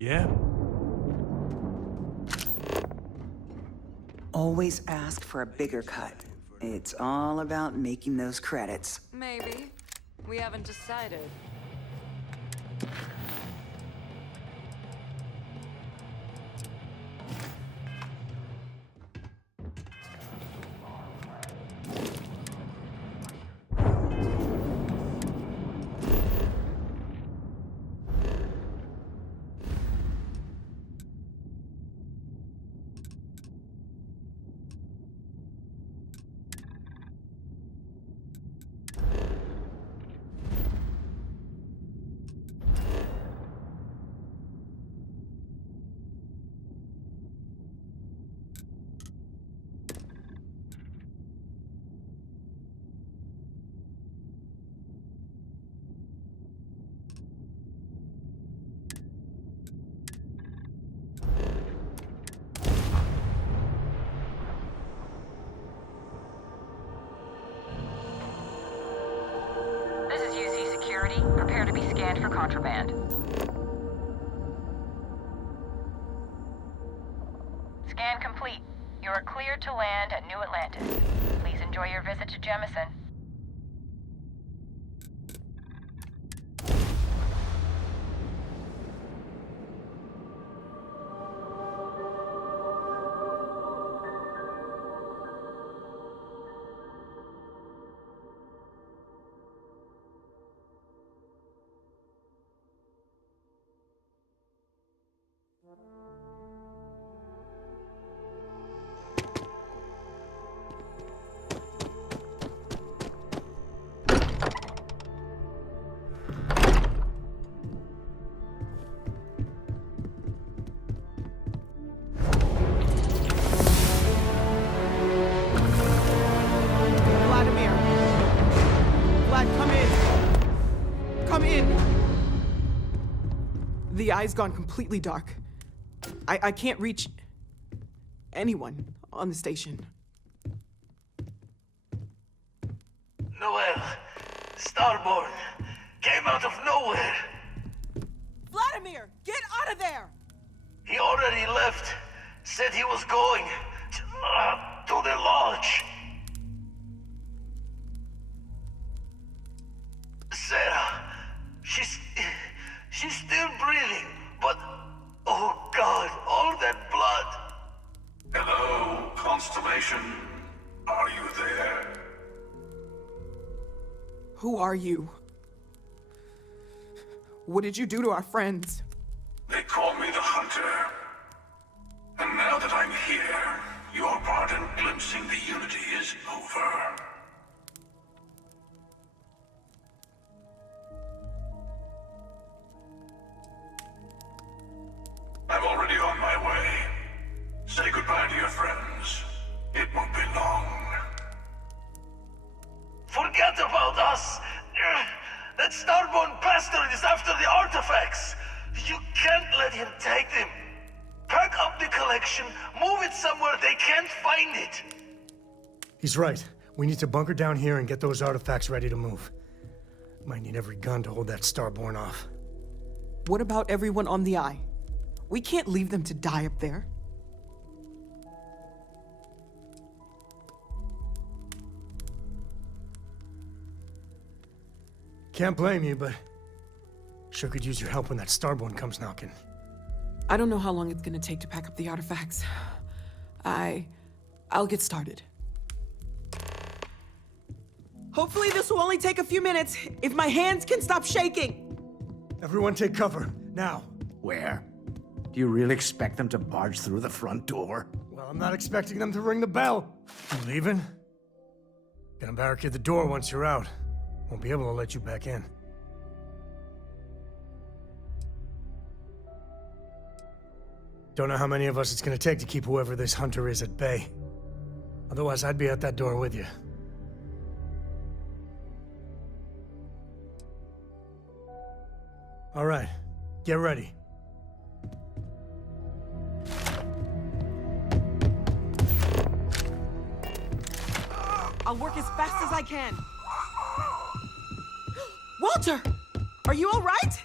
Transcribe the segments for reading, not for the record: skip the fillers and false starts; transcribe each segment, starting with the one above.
Yeah? Always ask for a bigger cut. It's all about making those credits. Maybe. We haven't decided. This is UC Security. Prepare to be scanned for contraband. Scan complete. You are cleared to land at New Atlantis. Please enjoy your visit to Jemison. The eye's gone completely dark. I can't reach anyone on the station. Noel, Starborn, came out of nowhere. Vladimir, get out of there! He already left. Said he was going to the lodge. Sarah, she's still breathing, but oh God, all that blood. Hello, Constellation. Are you there? Who are you? What did you do to our friends? They call me the Hunter. And now that I'm here, your part in glimpsing the Unity is over. I'm already on my way. Say goodbye to your friends. It won't be long. Forget about us! That Starborn bastard is after the artifacts! You can't let him take them! Pack up the collection, move it somewhere they can't find it! He's right. We need to bunker down here and get those artifacts ready to move. Might need every gun to hold that Starborn off. What about everyone on the Eye? We can't leave them to die up there. Can't blame you, but sure could use your help when that Starborn comes knocking. I don't know how long it's gonna take to pack up the artifacts. I'll get started. Hopefully this will only take a few minutes, if my hands can stop shaking! Everyone take cover, now. Where? Do you really expect them to barge through the front door? Well, I'm not expecting them to ring the bell. You leaving? Gonna barricade the door once you're out. Won't be able to let you back in. Don't know how many of us it's gonna take to keep whoever this Hunter is at bay. Otherwise, I'd be at that door with you. All right, get ready. I'll work as fast as I can. Walter! Are you all right?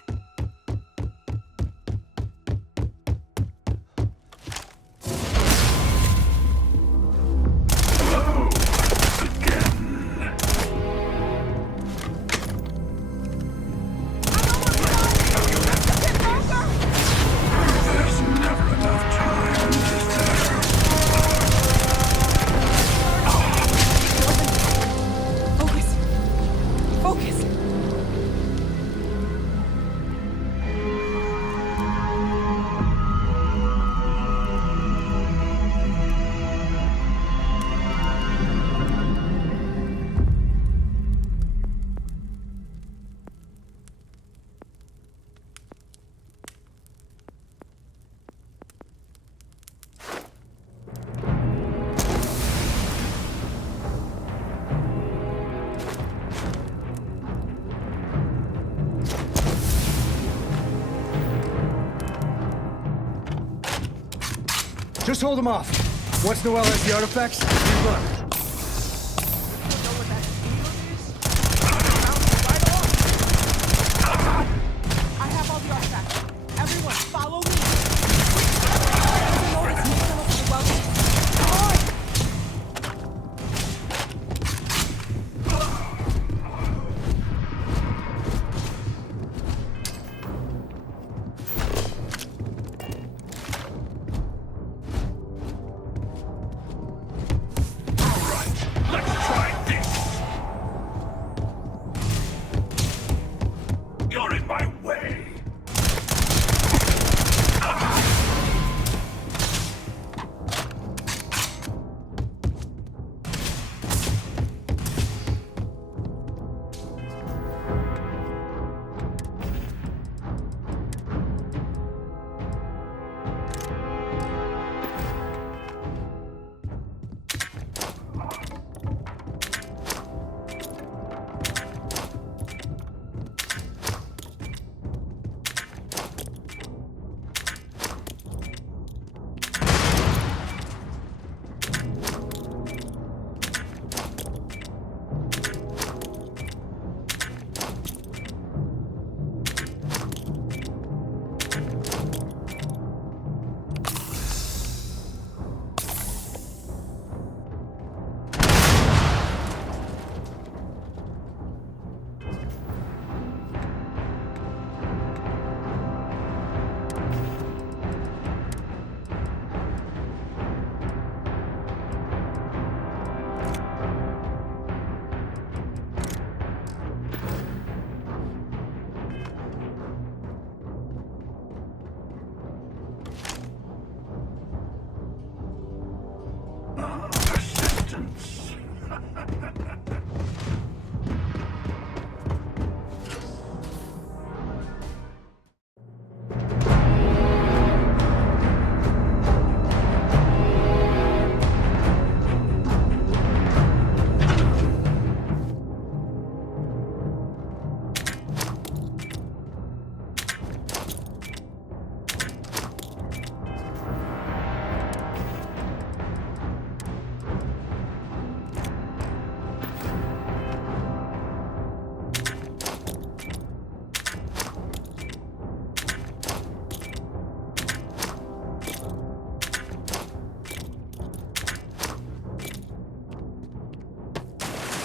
Just hold them off. Once Noel has the artifacts, we run. I have all the artifacts. Everyone, follow me. Come on! Let's try this! You're in my way! Persistence.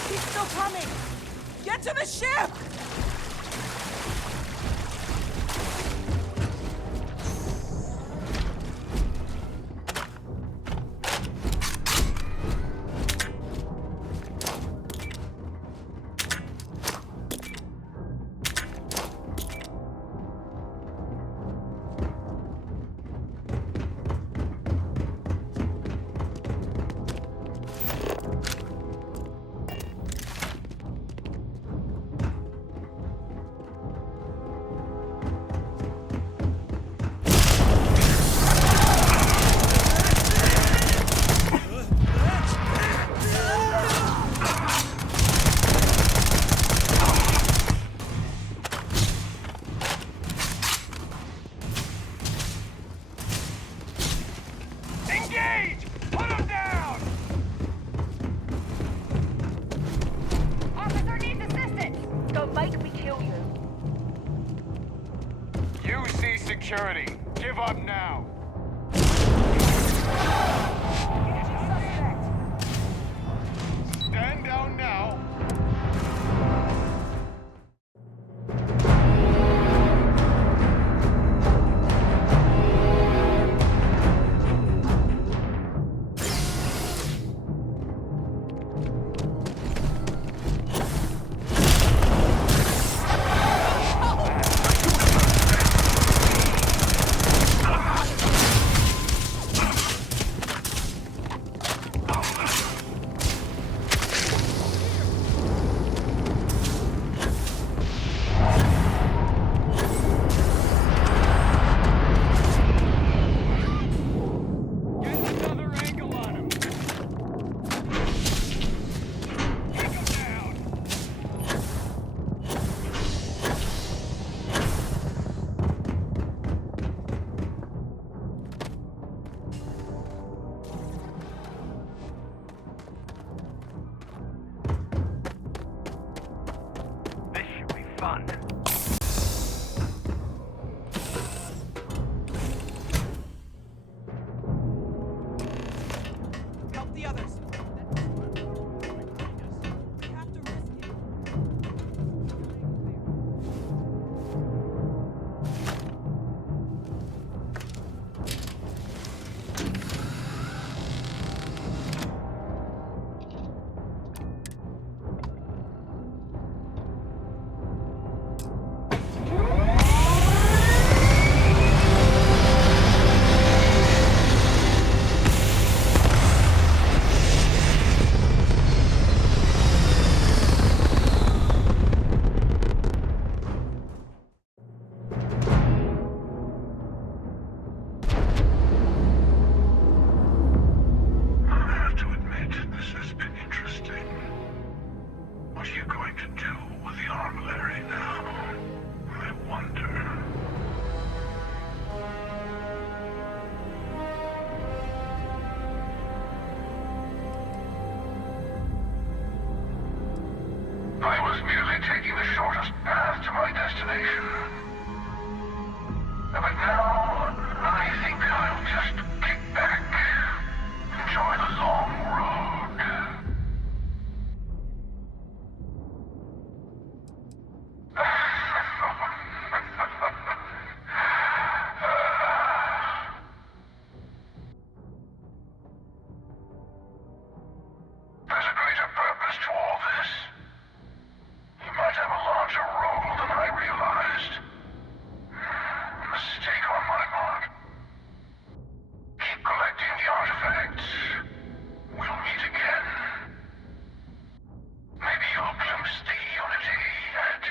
He's still coming! Get to the ship! Engage! Put him down! Officer needs assistance! Don't make me kill you. UC security. Give up now. Stand down now. fun. Help the others. We have to risk it. I have to admit, this has been interesting. What are you going to do with the armillary now? I wonder. I was merely taking the shortest path to my destination. But now, I think I'll just kick back, enjoy the long road. There's a greater purpose to all this. You might have a larger role than I realized. Mistake on my part. Keep collecting the artifacts. We'll meet again. Maybe you'll glimpse the unity yet.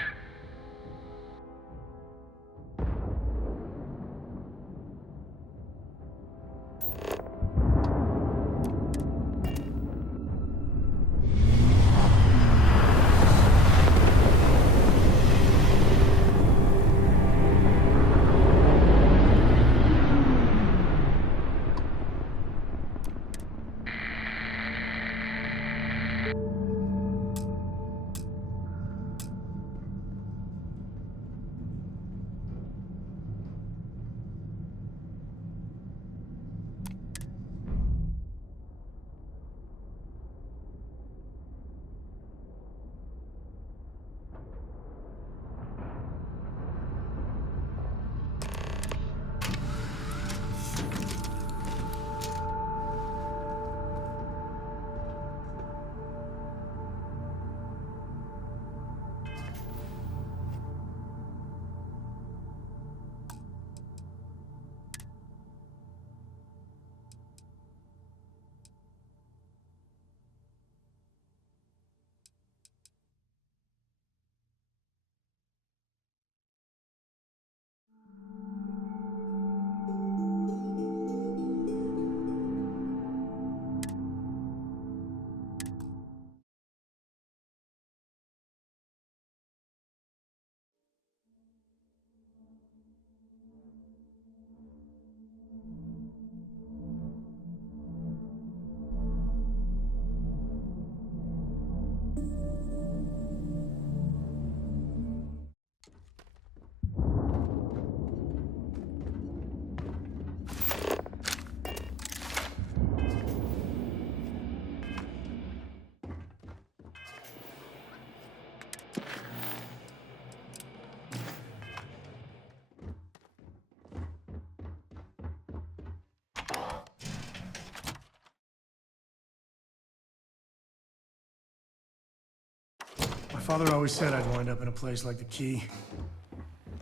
My father always said I'd wind up in a place like the Key.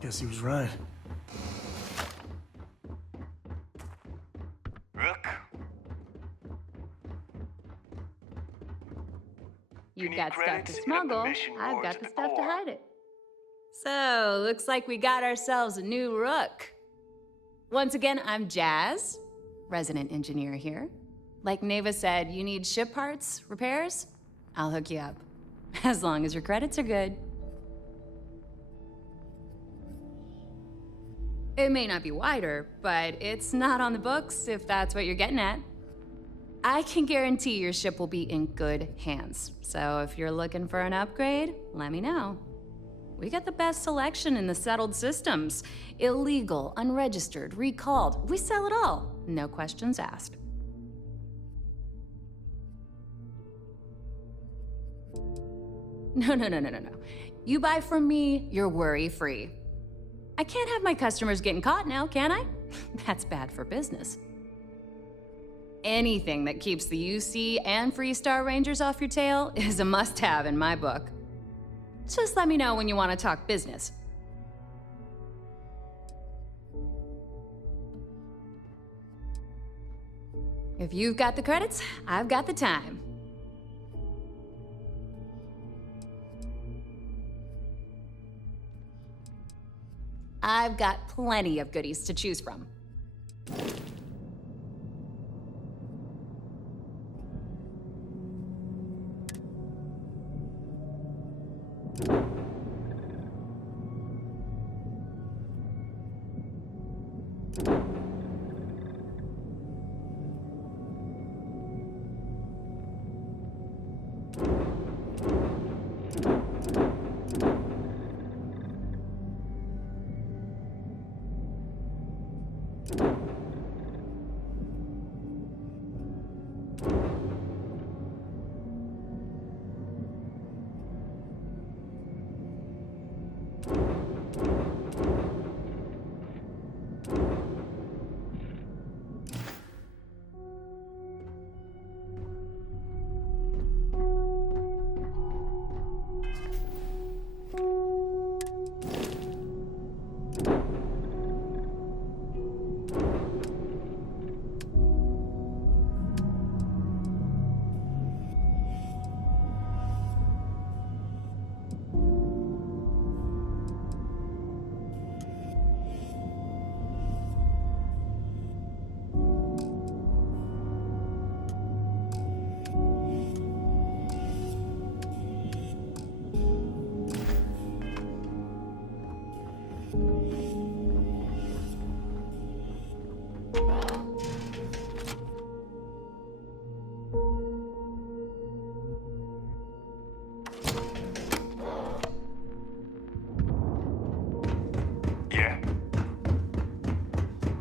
Guess he was right. Rook, You've need got stuff credits? to You got the smuggle, mission I've board got to the the stuff to core. hide it. So, looks like we got ourselves a new rook. Once again, I'm Jazz, resident engineer here. Like Neva said, you need ship parts, repairs? I'll hook you up. As long as your credits are good. It may not be wider, but it's not on the books if that's what you're getting at. I can guarantee your ship will be in good hands. So if you're looking for an upgrade, let me know. We got the best selection in the settled systems. Illegal, unregistered, recalled. We sell it all. No questions asked. No. You buy from me, you're worry-free. I can't have my customers getting caught now, can I? That's bad for business. Anything that keeps the UC and Freestar Rangers off your tail is a must-have in my book. Just let me know when you want to talk business. If you've got the credits, I've got the time. I've got plenty of goodies to choose from.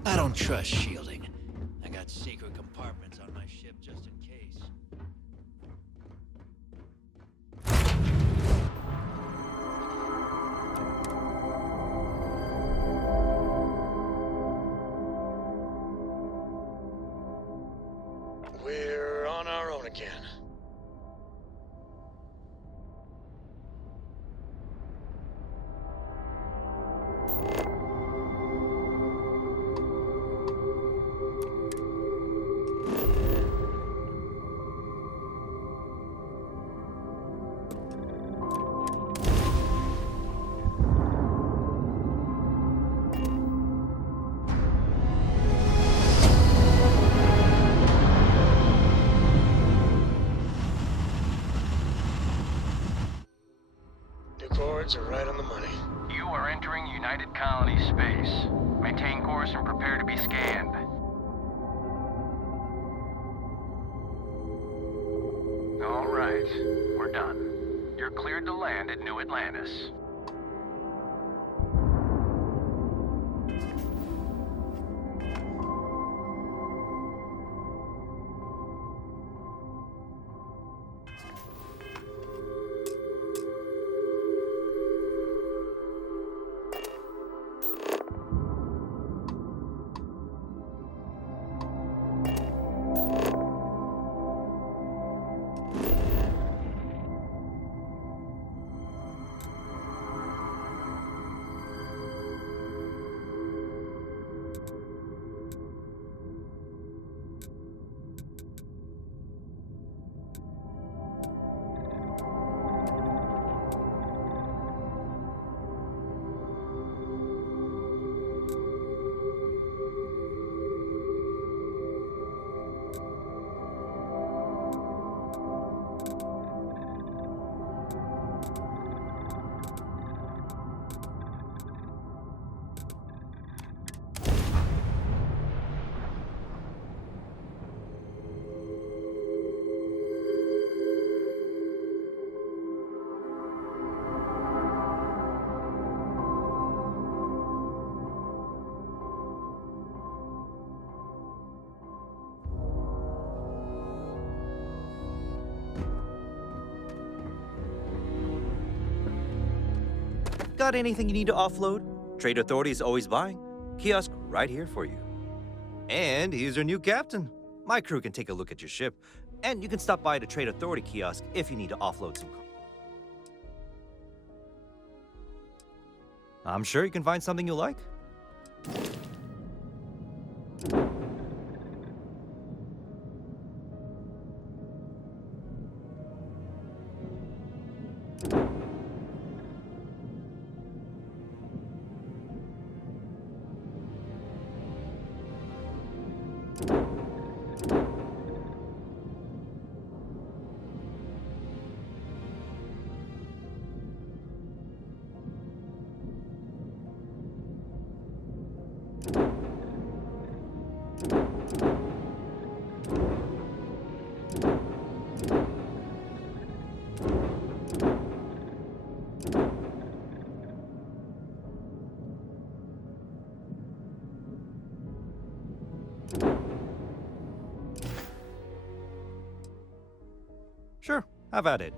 I don't trust shielding. I got secret compartments on my ship just in case. We're on our own again. Are right on the money. You are entering United Colony space. Maintain course and prepare to be scanned. All right, we're done. You're cleared to land at New Atlantis. Got anything you need to offload? Trade Authority is always buying. Kiosk right here for you. And he's your new captain. My crew can take a look at your ship, and you can stop by the Trade Authority kiosk if you need to offload some. I'm sure you can find something you like. Sure, have at it.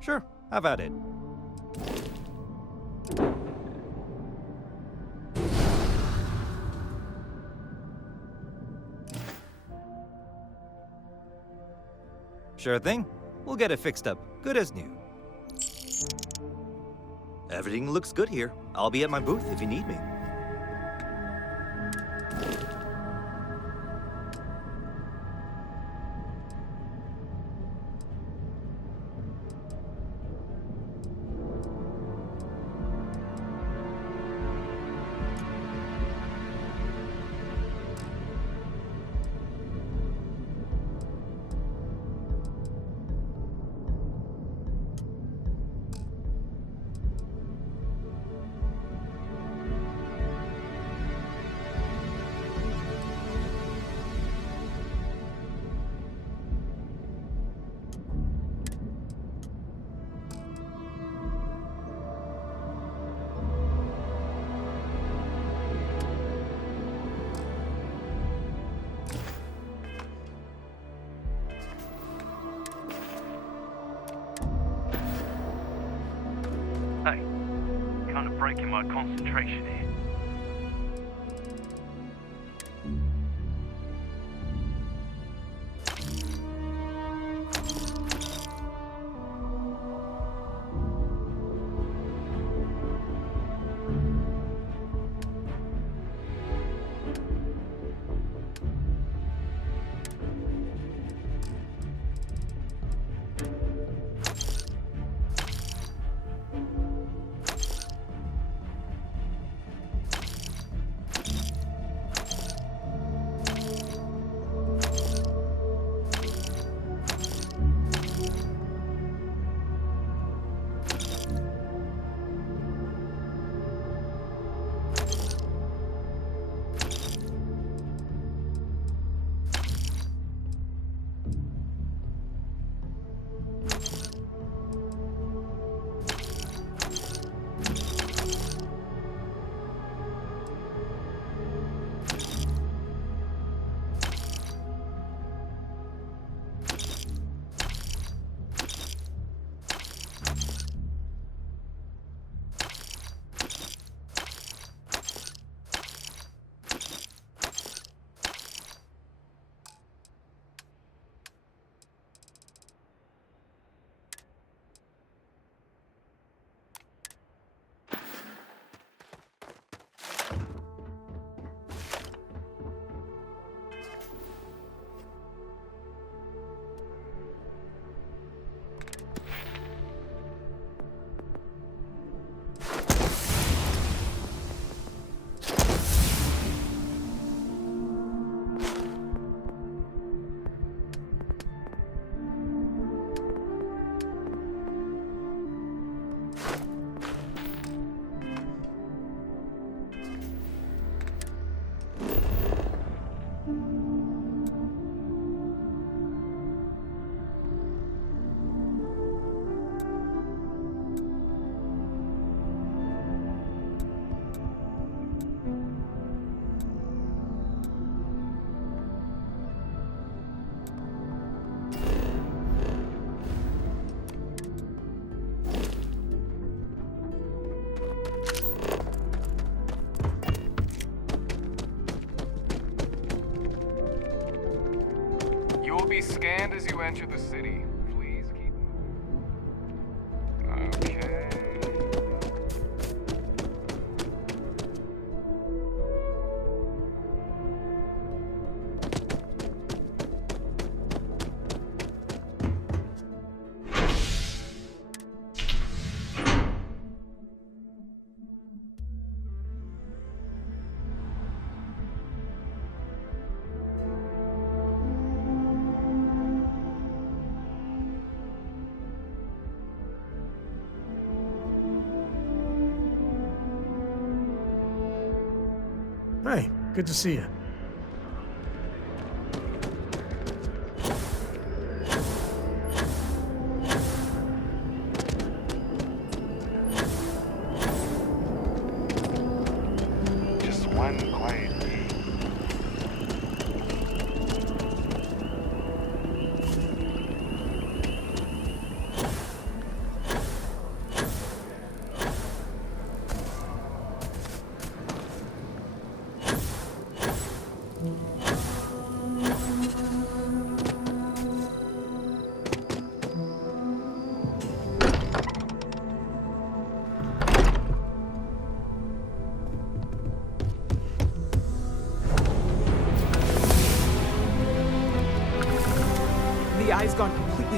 Sure, have at it. Sure thing. We'll get it fixed up, good as new. Everything looks good here. I'll be at my booth if you need me. Hey, kind of breaking my concentration here. Be scanned as you enter the city. Please keep moving. Okay. Hey, good to see you. Just one quiet day.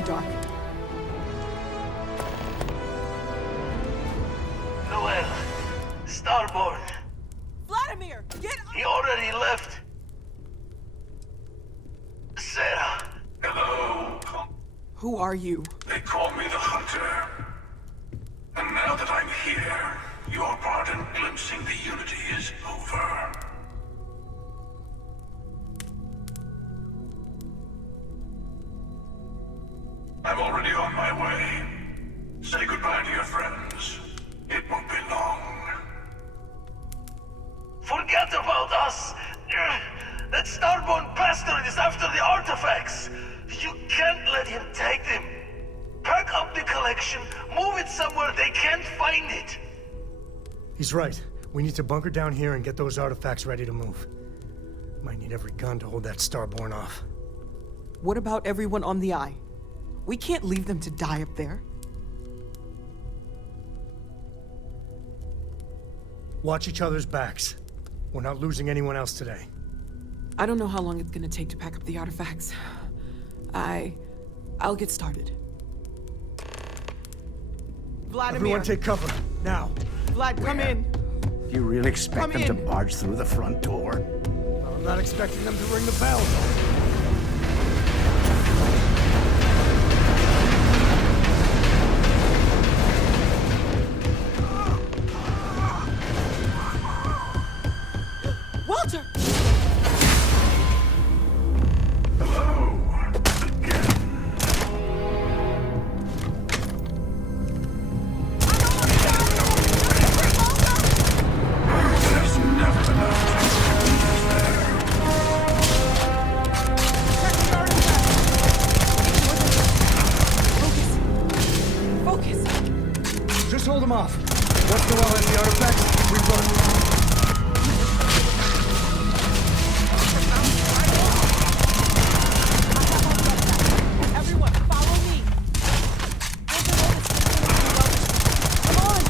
completely dark. Noel, Starborn. Vladimir, get up! He already left. Sarah. Hello. Who are you? They call me the Hunter. And now that I'm here, your part in glimpsing the Unity is over. I'm already on my way. Say goodbye to your friends. It won't be long. Forget about us. That Starborn bastard is after the artifacts. You can't let him take them. Pack up the collection, move it somewhere they can't find it. He's right. We need to bunker down here and get those artifacts ready to move. Might need every gun to hold that Starborn off. What about everyone on the Eye? We can't leave them to die up there. Watch each other's backs. We're not losing anyone else today. I don't know how long it's gonna take to pack up the artifacts. I'll get started. Vladimir! Everyone take cover, now. Vlad, come in! Do you really expect Come them to in. barge through the front door? Well, I'm not expecting them to ring the bell. Walter! Just hold them off. Once Noel has the artifacts, we run. Everyone, follow me! Come on!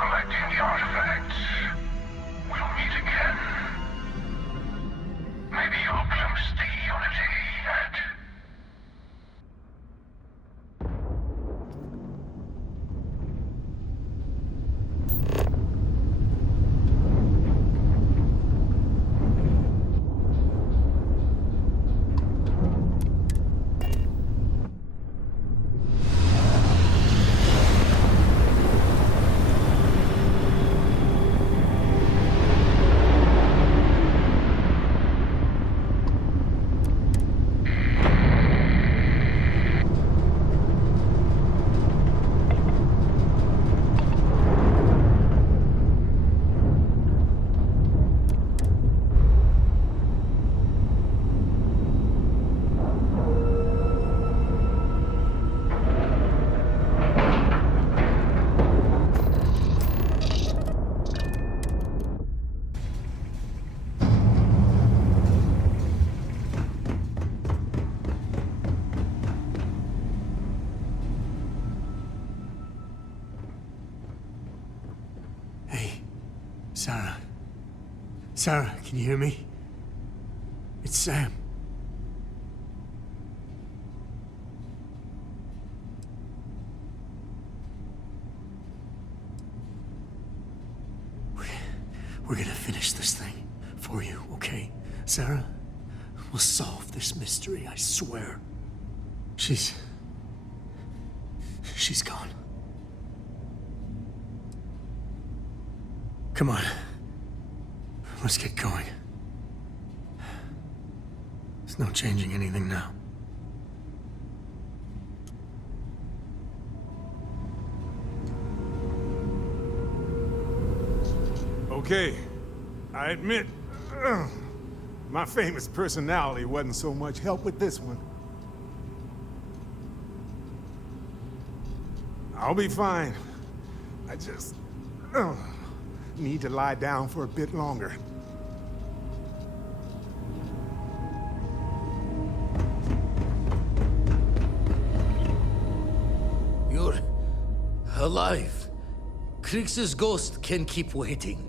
collecting the artifacts. We'll meet again. Maybe you'll glimpse the unity yet. Sarah. Sarah, can you hear me? It's Sam. We're gonna finish this thing for you, okay? Sarah, we'll solve this mystery, I swear. She's gone. Come on. Let's get going. There's no changing anything now. Okay, I admit, my famous personality wasn't so much help with this one. I'll be fine. I just need to lie down for a bit longer. You're alive. Krix's ghost can keep waiting.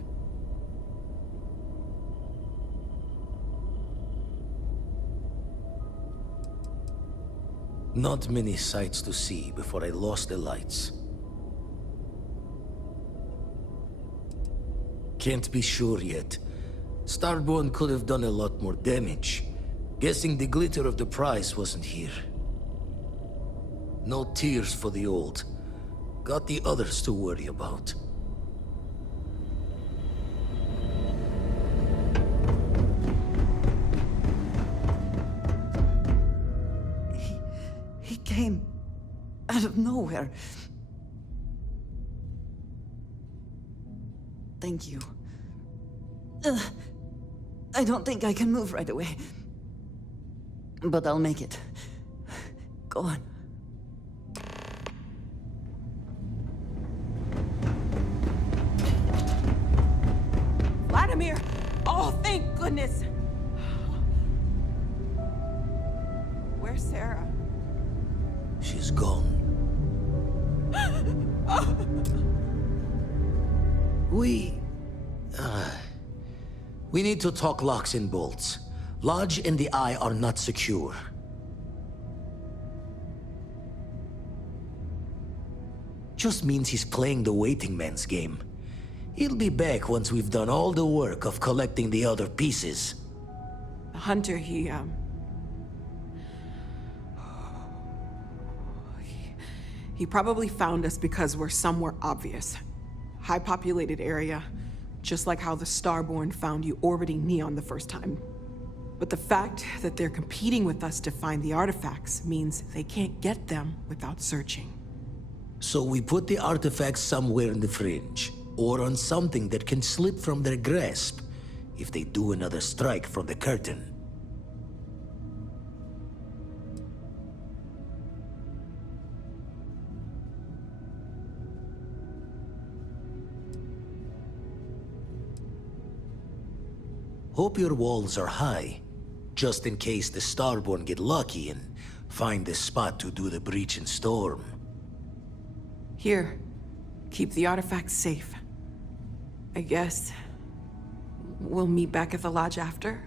Not many sights to see before I lost the lights. Can't be sure yet. Starborn could have done a lot more damage. Guessing the glitter of the prize wasn't here. No tears for the old. Got the others to worry about. He came out of nowhere. Thank you. I don't think I can move right away. But I'll make it. Go on. Vladimir! Oh, thank goodness! Where's Sarah? She's gone. We need to talk locks and bolts. Lodge and the Eye are not secure. Just means he's playing the waiting man's game. He'll be back once we've done all the work of collecting the other pieces. The hunter, he probably found us because we're somewhere obvious. High-populated area, just like how the Starborn found you orbiting Neon the first time. But the fact that they're competing with us to find the artifacts means they can't get them without searching. So we put the artifacts somewhere in the fringe, or on something that can slip from their grasp if they do another strike from the curtain. Hope your walls are high, just in case the Starborn get lucky and find the spot to do the breach and storm. Here, keep the artifacts safe. I guess we'll meet back at the lodge after.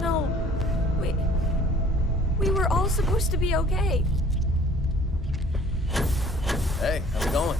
No, we were all supposed to be okay. Hey, how's it going?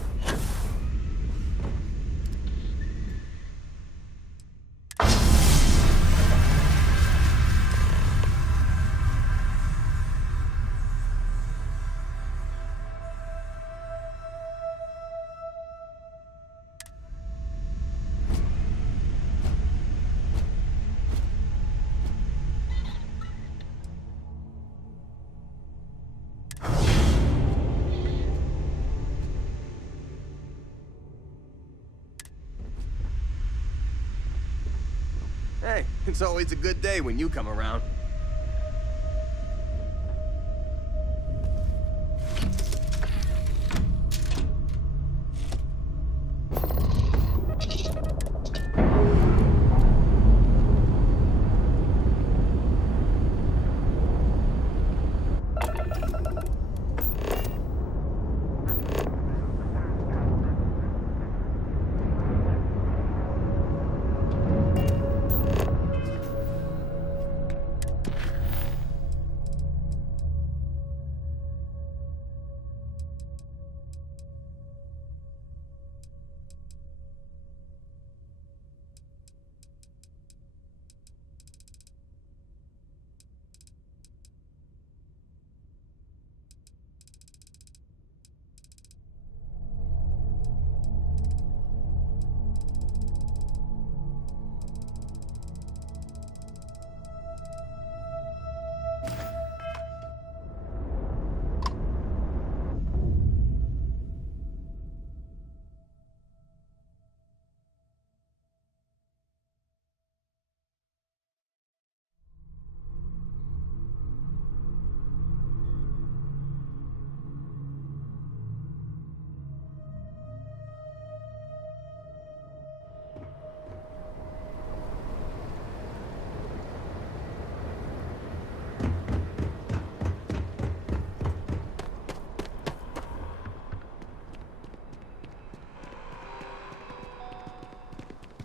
Hey, it's always a good day when you come around.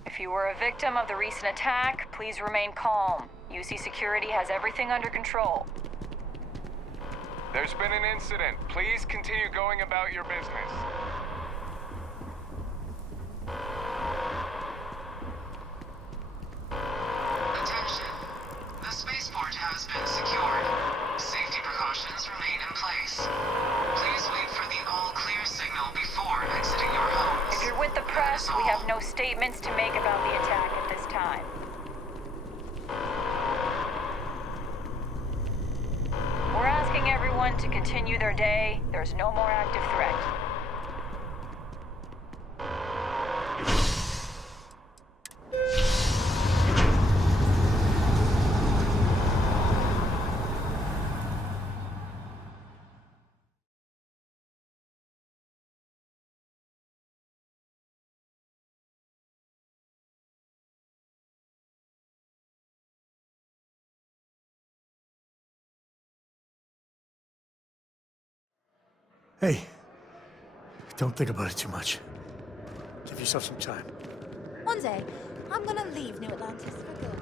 If you were a victim of the recent attack, please remain calm. UC Security has everything under control. There's been an incident. Please continue going about your business. Attention. The spaceport has been secured. Safety precautions remain in place. Please wait for the all-clear signal before exiting your homes. If you're with the press, we have no statements to make about the attack at this time. We're asking everyone to continue their day. There's no more active threat. Hey, don't think about it too much. Give yourself some time. One day, I'm gonna leave New Atlantis for good.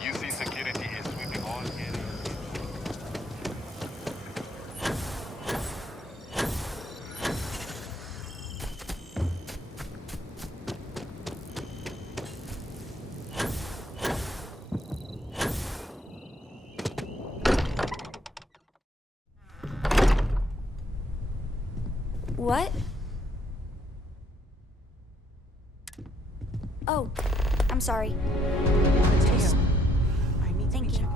UC Security is sweeping all areas. Oh, I'm sorry. Thank you.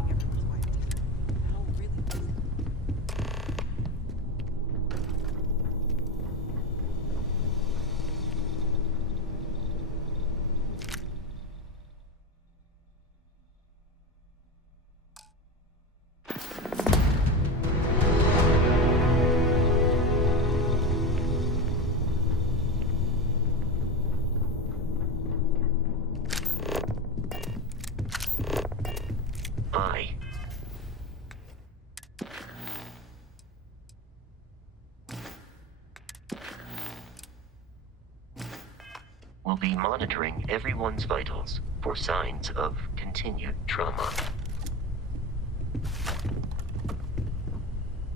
I will be monitoring everyone's vitals for signs of continued trauma.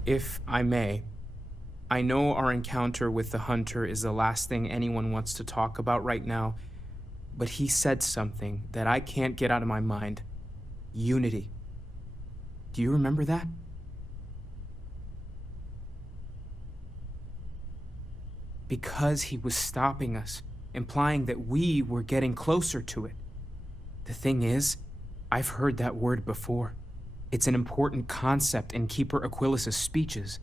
If I may, I know our encounter with the Hunter is the last thing anyone wants to talk about right now, but he said something that I can't get out of my mind. Unity. Do you remember that? Because he was stopping us, implying that we were getting closer to it. The thing is, I've heard that word before. It's an important concept in Keeper Aquilas's speeches.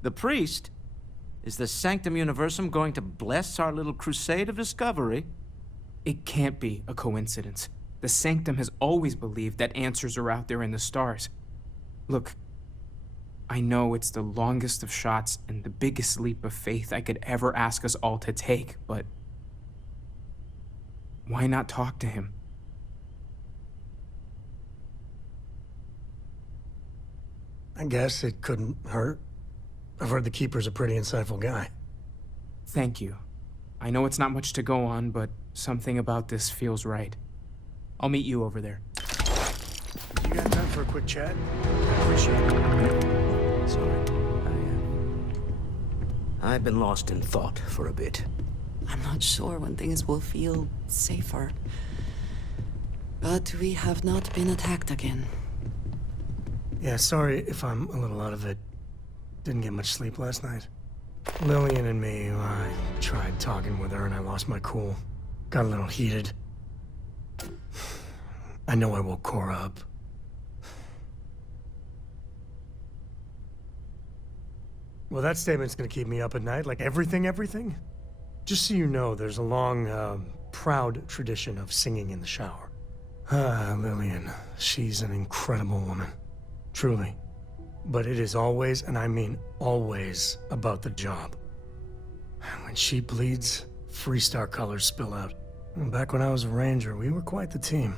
The priest? Is the Sanctum Universum going to bless our little crusade of discovery? It can't be a coincidence. The Sanctum has always believed that answers are out there in the stars. Look, I know it's the longest of shots and the biggest leap of faith I could ever ask us all to take, but why not talk to him? I guess it couldn't hurt. I've heard the Keeper's a pretty insightful guy. Thank you. I know it's not much to go on, but something about this feels right. I'll meet you over there. You got time for a quick chat? I appreciate it. Sorry. I've been lost in thought for a bit. I'm not sure when things will feel safer. But we have not been attacked again. Yeah, sorry if I'm a little out of it. Didn't get much sleep last night. Lillian and me, I tried talking with her and I lost my cool. Got a little heated. I know I woke Cora up. Well, that statement's gonna keep me up at night, like everything? Just so you know, there's a long, proud tradition of singing in the shower. Ah, Lillian, she's an incredible woman. Truly. But it is always, and I mean always, about the job. When she bleeds, Freestar colors spill out. And back when I was a ranger, we were quite the team.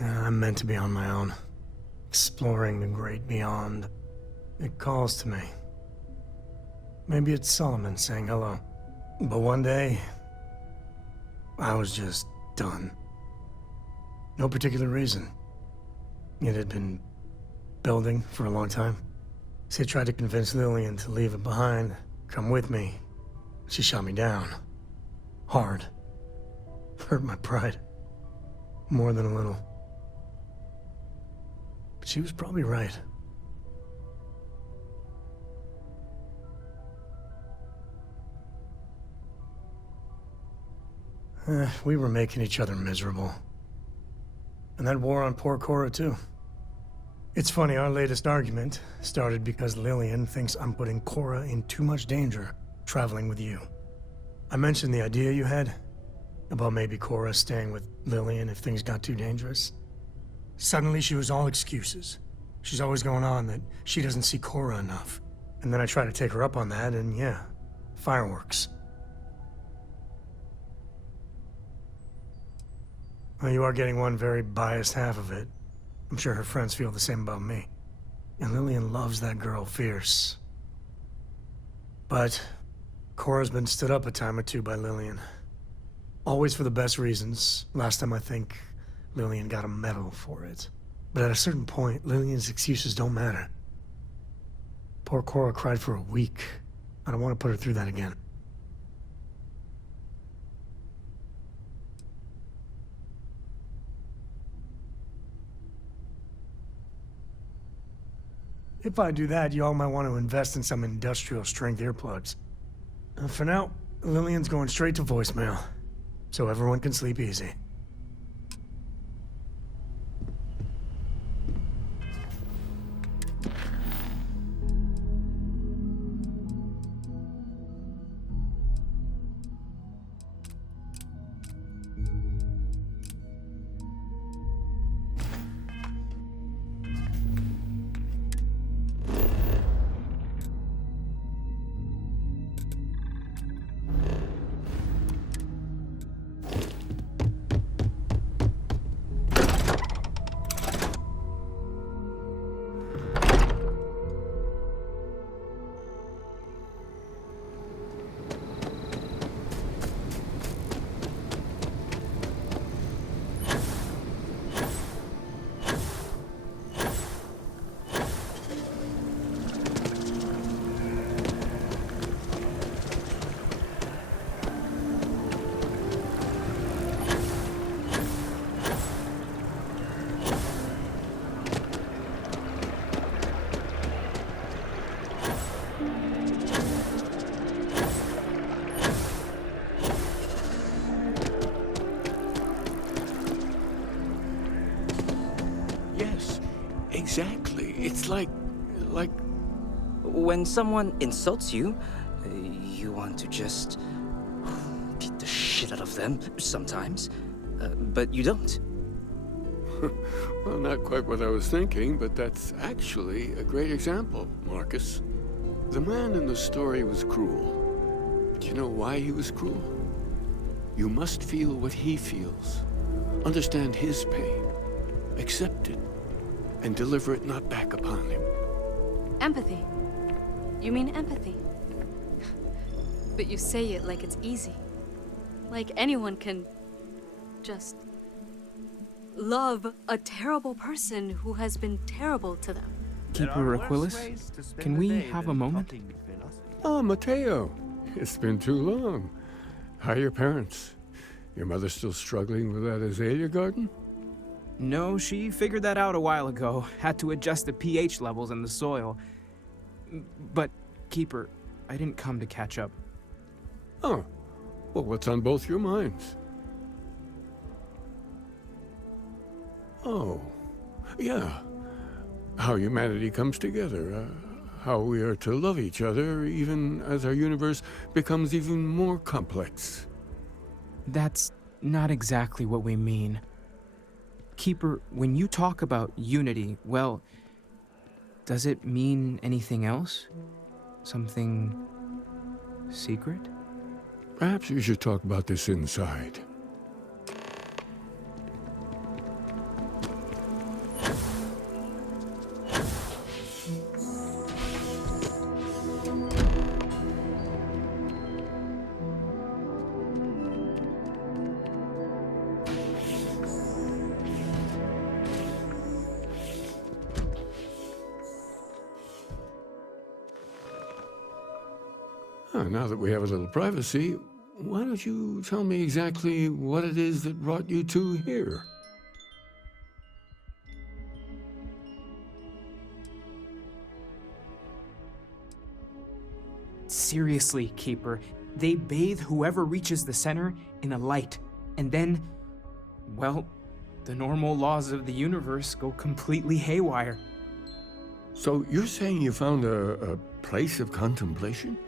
I'm meant to be on my own, exploring the great beyond. It calls to me. Maybe it's Solomon saying hello. But one day, I was just done. No particular reason. It had been building for a long time. So I tried to convince Lillian to leave it behind, come with me. She shot me down. Hard. Hurt my pride. More than a little. But she was probably right. We were making each other miserable. And that wore on poor Cora, too. It's funny, our latest argument started because Lillian thinks I'm putting Cora in too much danger traveling with you. I mentioned the idea you had about maybe Cora staying with Lillian if things got too dangerous. Suddenly she was all excuses. She's always going on that she doesn't see Cora enough. And then I try to take her up on that, and yeah, fireworks. Well, you are getting one very biased half of it. I'm sure her friends feel the same about me. And Lillian loves that girl fierce. But Cora's been stood up a time or two by Lillian. Always for the best reasons. Last time I think Lillian got a medal for it. But at a certain point, Lillian's excuses don't matter. Poor Cora cried for a week. I don't want to put her through that again. If I do that, y'all might want to invest in some industrial strength earplugs. For now, Lillian's going straight to voicemail, so everyone can sleep easy. Exactly. It's like... When someone insults you, you want to just beat the shit out of them sometimes, but you don't. Well, not quite what I was thinking, but that's actually a great example, Marcus. The man in the story was cruel. But you know why he was cruel? You must feel what he feels. Understand his pain. Accept it. And deliver it not back upon him. Empathy. You mean empathy. But you say it like it's easy. Like anyone can just love a terrible person who has been terrible to them. Keeper Aquilus, can we have a moment? Oh, Mateo. It's been too long. How are your parents? Your mother still struggling with that azalea garden? No, she figured that out a while ago. Had to adjust the pH levels in the soil. But, Keeper, I didn't come to catch up. Oh. Well, what's on both your minds? Oh. Yeah. How humanity comes together. How we are to love each other even as our universe becomes even more complex. That's not exactly what we mean. Keeper, when you talk about unity, well, does it mean anything else? Something secret? Perhaps we should talk about this inside. Now that we have a little privacy, why don't you tell me exactly what it is that brought you two here? Seriously, Keeper, they bathe whoever reaches the center in a light, and then, well, the normal laws of the universe go completely haywire. So you're saying you found a place of contemplation?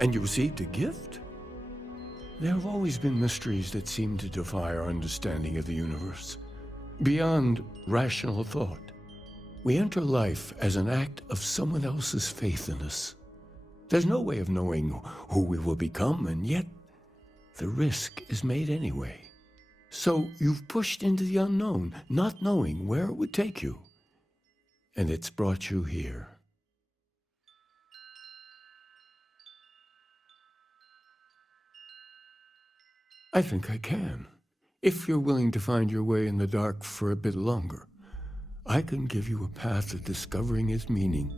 And you received a gift? There have always been mysteries that seem to defy our understanding of the universe. Beyond rational thought, we enter life as an act of someone else's faith in us. There's no way of knowing who we will become, and yet the risk is made anyway. So you've pushed into the unknown, not knowing where it would take you. And it's brought you here. I think I can. If you're willing to find your way in the dark for a bit longer, I can give you a path to discovering its meaning.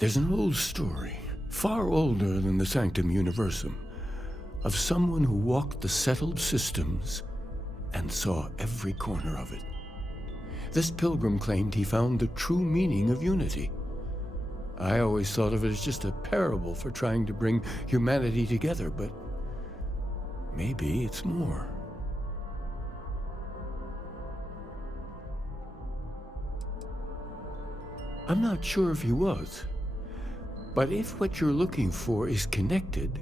There's an old story, far older than the Sanctum Universum, of someone who walked the settled systems and saw every corner of it. This pilgrim claimed he found the true meaning of unity. I always thought of it as just a parable for trying to bring humanity together, but maybe it's more. I'm not sure if he was, but if what you're looking for is connected,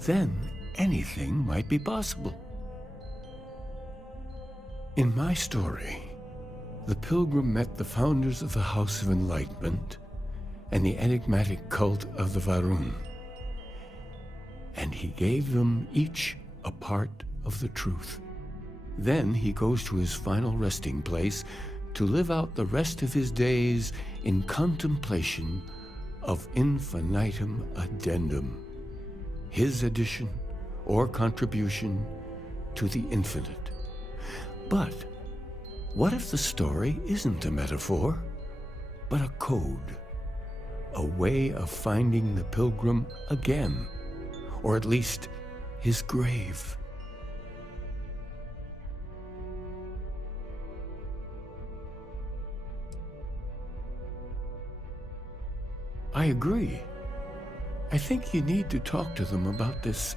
then anything might be possible. In my story, the pilgrim met the founders of the House of Enlightenment and the enigmatic cult of the Varun, and he gave them each a part of the truth. Then he goes to his final resting place to live out the rest of his days in contemplation of infinitum addendum, his addition or contribution to the infinite. But what if the story isn't a metaphor, but a code? A way of finding the pilgrim again, or at least his grave. I agree. I think you need to talk to them about this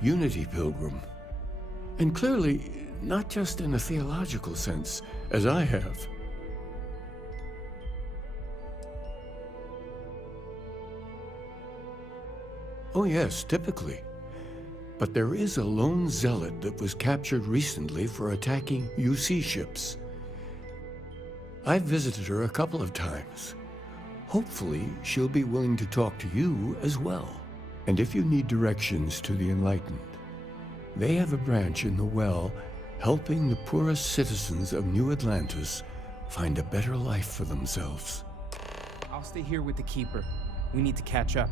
Unity Pilgrim. And clearly, not just in a theological sense, as I have. Oh yes, typically. But there is a lone zealot that was captured recently for attacking UC ships. I've visited her a couple of times. Hopefully, she'll be willing to talk to you as well. And if you need directions to the Enlightened, they have a branch in the Well helping the poorest citizens of New Atlantis find a better life for themselves. I'll stay here with the Keeper. We need to catch up.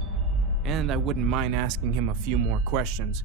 And I wouldn't mind asking him a few more questions.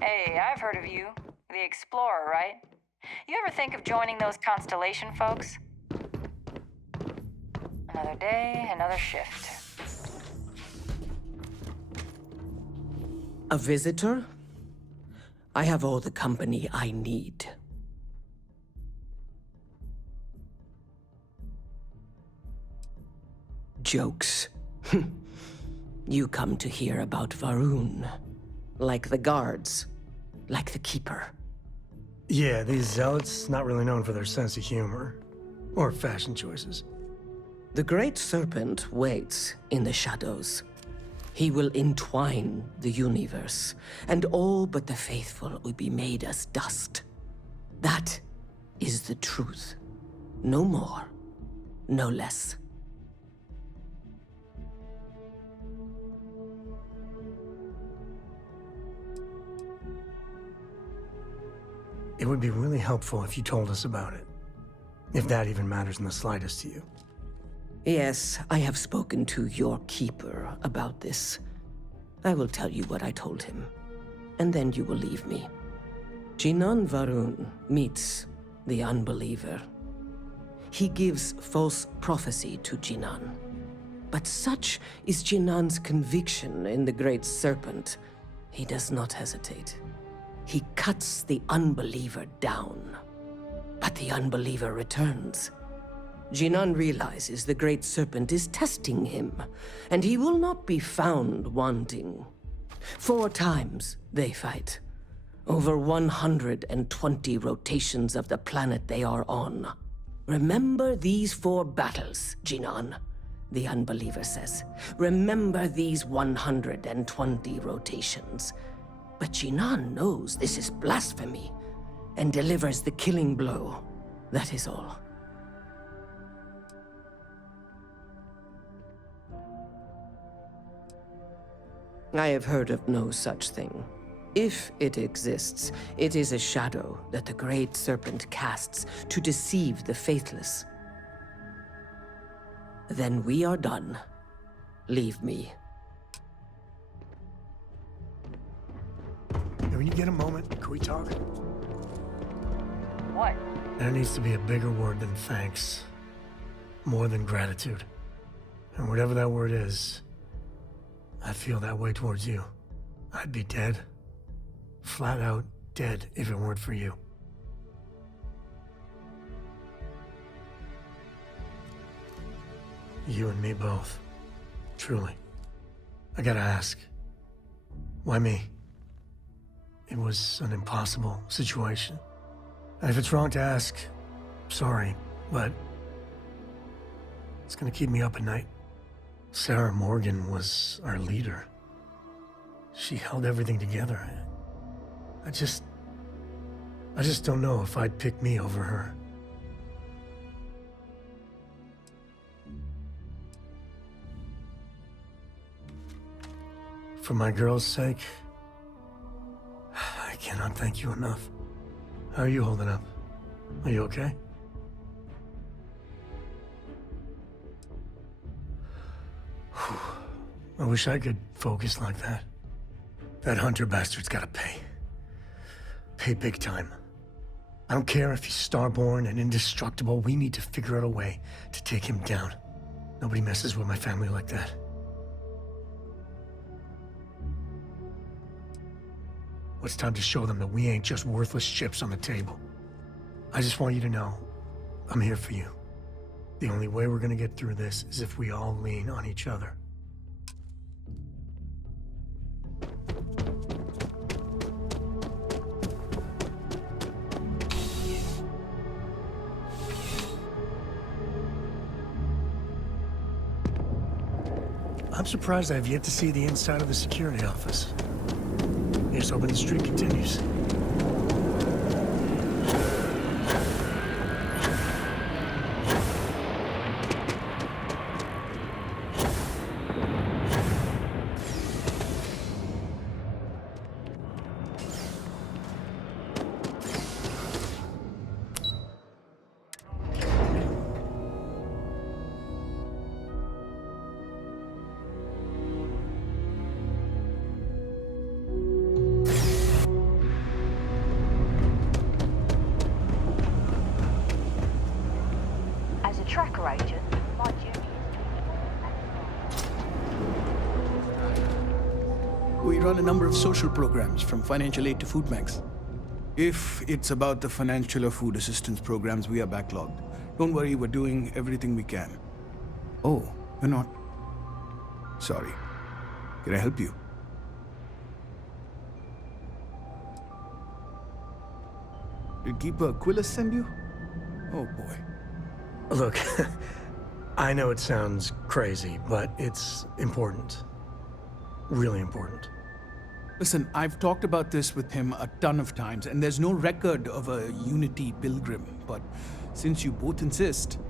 Hey, I've heard of you. The Explorer, right? You ever think of joining those Constellation folks? Another day, another shift. A visitor? I have all the company I need. Jokes. You come to hear about Varun. Like the guards. Like the Keeper. Yeah, these zealots, not really known for their sense of humor. Or fashion choices. The Great Serpent waits in the shadows. He will entwine the universe, and all but the faithful will be made as dust. That is the truth. No more, no less. It would be really helpful if you told us about it. If that even matters in the slightest to you. Yes, I have spoken to your Keeper about this. I will tell you what I told him, and then you will leave me. Jinan Varun meets the unbeliever. He gives false prophecy to Jinan. But such is Jinan's conviction in the Great Serpent, he does not hesitate. He cuts the unbeliever down. But the unbeliever returns. Jinan realizes the Great Serpent is testing him, and he will not be found wanting. 4 times they fight. Over 120 rotations of the planet they are on. Remember these 4 battles, Jinan, the Unbeliever says. Remember these 120 rotations. But Jinan knows this is blasphemy, and delivers the killing blow. That is all. I have heard of no such thing. If it exists, it is a shadow that the Great Serpent casts to deceive the faithless. Then we are done. Leave me. When you get a moment, can we talk? What? There needs to be a bigger word than thanks. More than gratitude. And whatever that word is, I feel that way towards you. I'd be dead. Flat out dead if it weren't for you. You and me both. Truly. I gotta ask. Why me? It was an impossible situation. And if it's wrong to ask, sorry, but it's gonna keep me up at night. Sarah Morgan was our leader. She held everything together. I just don't know if I'd pick me over her. For my girl's sake, I cannot thank you enough. How are you holding up? Are you okay? I wish I could focus like that. That Hunter bastard's gotta pay. Pay big time. I don't care if he's starborn and indestructible. We need to figure out a way to take him down. Nobody messes with my family like that. It's time to show them that we ain't just worthless chips on the table. I just want you to know, I'm here for you. The only way we're gonna get through this is if we all lean on each other. I'm surprised I've yet to see the inside of the security office. Here's hoping the streak continues. Tracker agent, my duty is We run a number of social programs, from financial aid to food banks. If it's about the financial or food assistance programs, we are backlogged. Don't worry, we're doing everything we can. Oh, you're not? Sorry. Can I help you? Did Keeper Aquilus send you? Oh boy. Look, I know it sounds crazy, but it's important. Really important. Listen, I've talked about this with him a ton of times, and there's no record of a Unity pilgrim. But since you both insist,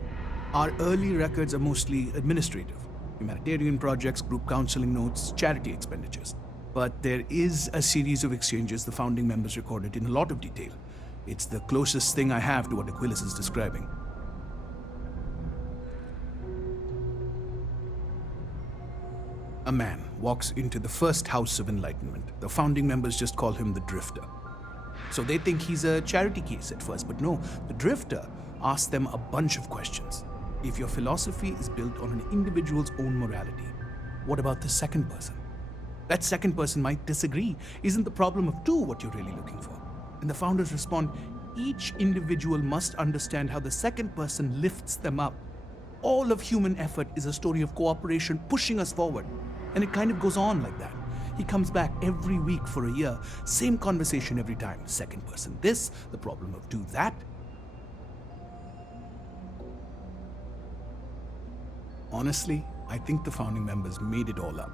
our early records are mostly administrative. Humanitarian projects, group counseling notes, charity expenditures. But there is a series of exchanges the founding members recorded in a lot of detail. It's the closest thing I have to what Aquilus is describing. A man walks into the first House of Enlightenment. The founding members just call him the Drifter. So they think he's a charity case at first, but no, the Drifter asks them a bunch of questions. If your philosophy is built on an individual's own morality, what about the second person? That second person might disagree. Isn't the problem of two what you're really looking for? And the founders respond, each individual must understand how the second person lifts them up All of human effort is a story of cooperation pushing us forward. And it kind of goes on like that. He comes back every week for a year. Same conversation every time. Second person this, the problem of do that. Honestly, I think the founding members made it all up.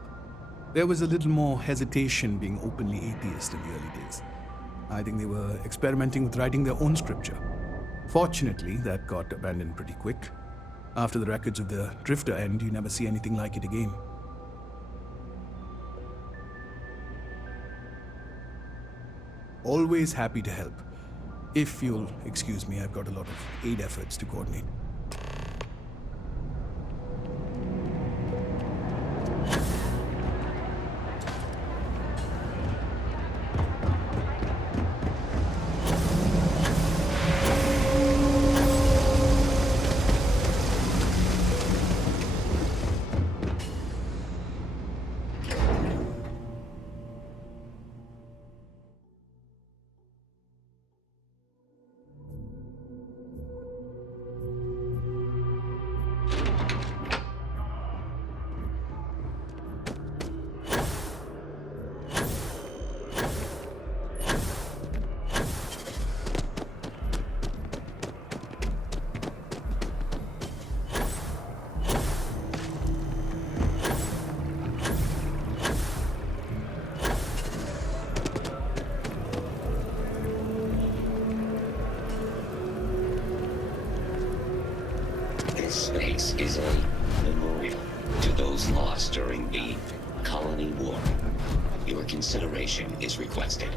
There was a little more hesitation being openly atheist in the early days. I think they were experimenting with writing their own scripture. Fortunately, that got abandoned pretty quick. After the records of the Drifter end, you never see anything like it again. Always happy to help. If you'll excuse me, I've got a lot of aid efforts to coordinate. This space is a memorial to those lost during the Colony War. Your consideration is requested.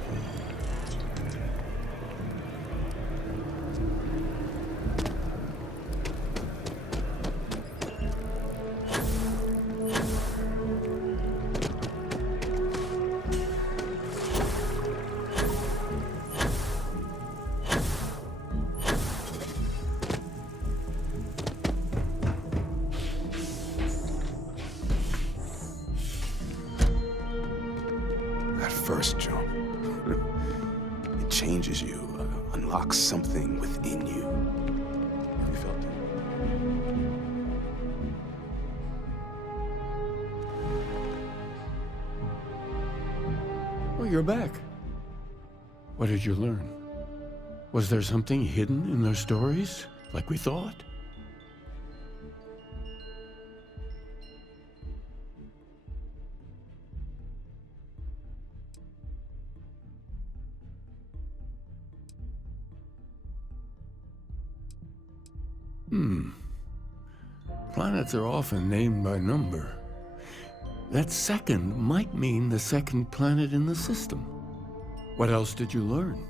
That first jump, it changes you, unlocks something within you. Have you felt it? Well, you're back. What did you learn? Was there something hidden in their stories, like we thought? Planets are often named by number. That second might mean the second planet in the system. What else did you learn?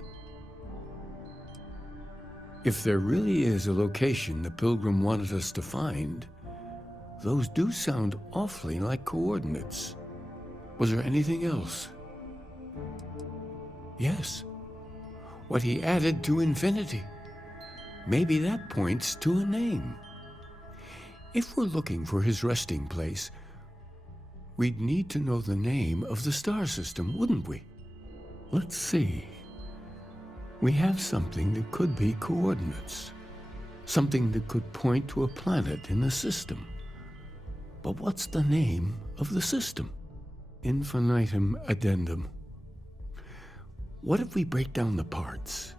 If there really is a location the Pilgrim wanted us to find, those do sound awfully like coordinates. Was there anything else? Yes. What he added to infinity. Maybe that points to a name. If we're looking for his resting place, we'd need to know the name of the star system, wouldn't we? Let's see. We have something that could be coordinates. Something that could point to a planet in the system. But what's the name of the system? Infinitum addendum. What if we break down the parts?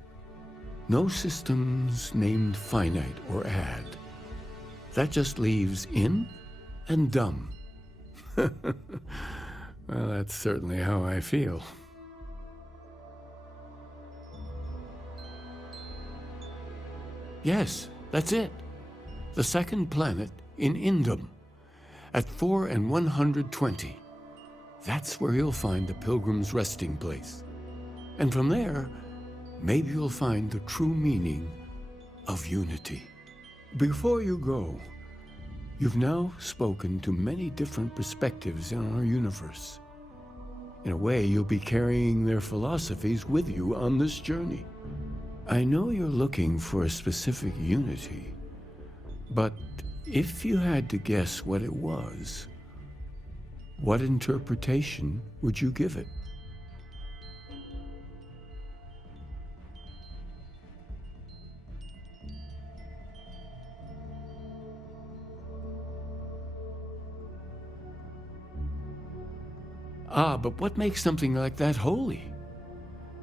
No systems named finite or add. That just leaves in and dumb. Well, that's certainly how I feel. Yes, that's it. The second planet in Indum, at 4 and 120. That's where you'll find the Pilgrim's resting place. And from there, maybe you'll find the true meaning of unity. Before you go, you've now spoken to many different perspectives in our universe. In a way, you'll be carrying their philosophies with you on this journey. I know you're looking for a specific unity, but if you had to guess what it was, what interpretation would you give it? Ah, but what makes something like that holy?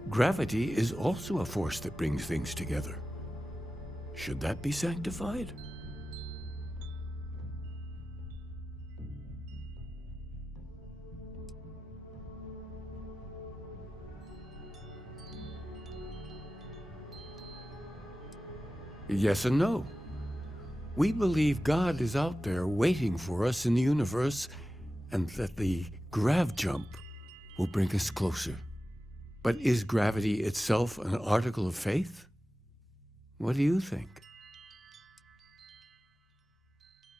Gravity is also a force that brings things together. Should that be sanctified? Yes and no. We believe God is out there waiting for us in the universe, and that the grav jump will bring us closer. But is gravity itself an article of faith? What do you think?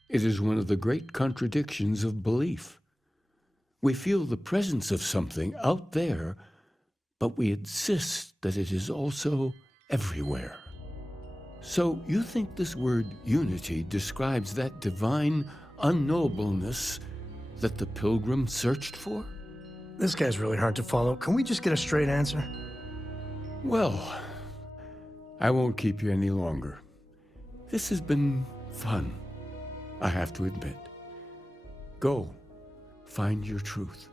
It is one of the great contradictions of belief. We feel the presence of something out there, but we insist that it is also everywhere. So you think this word unity describes that divine unknowableness that the pilgrim searched for? This guy's really hard to follow. Can we just get a straight answer? Well, I won't keep you any longer. This has been fun, I have to admit. Go, find your truth.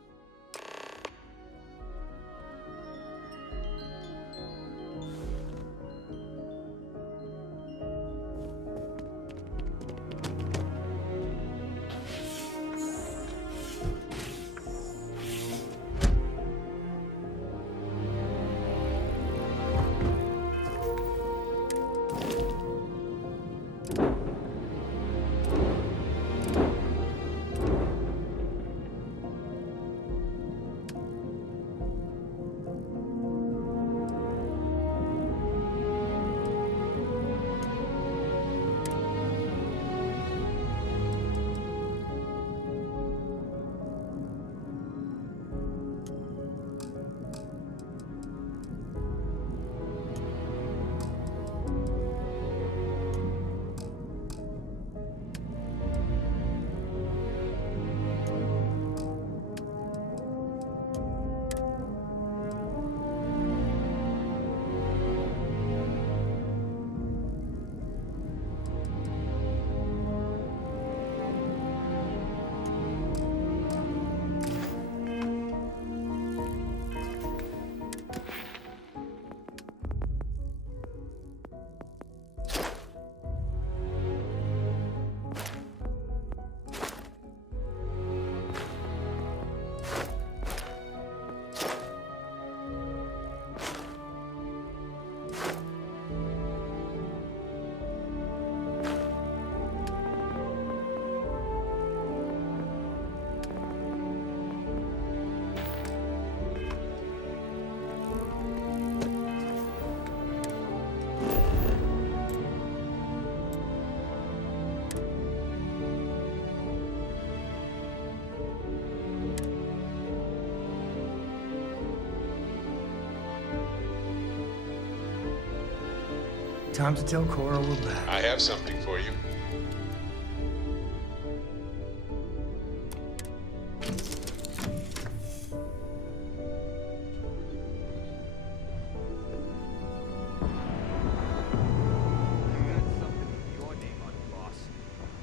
Time to tell Cora we're back. I have something for you.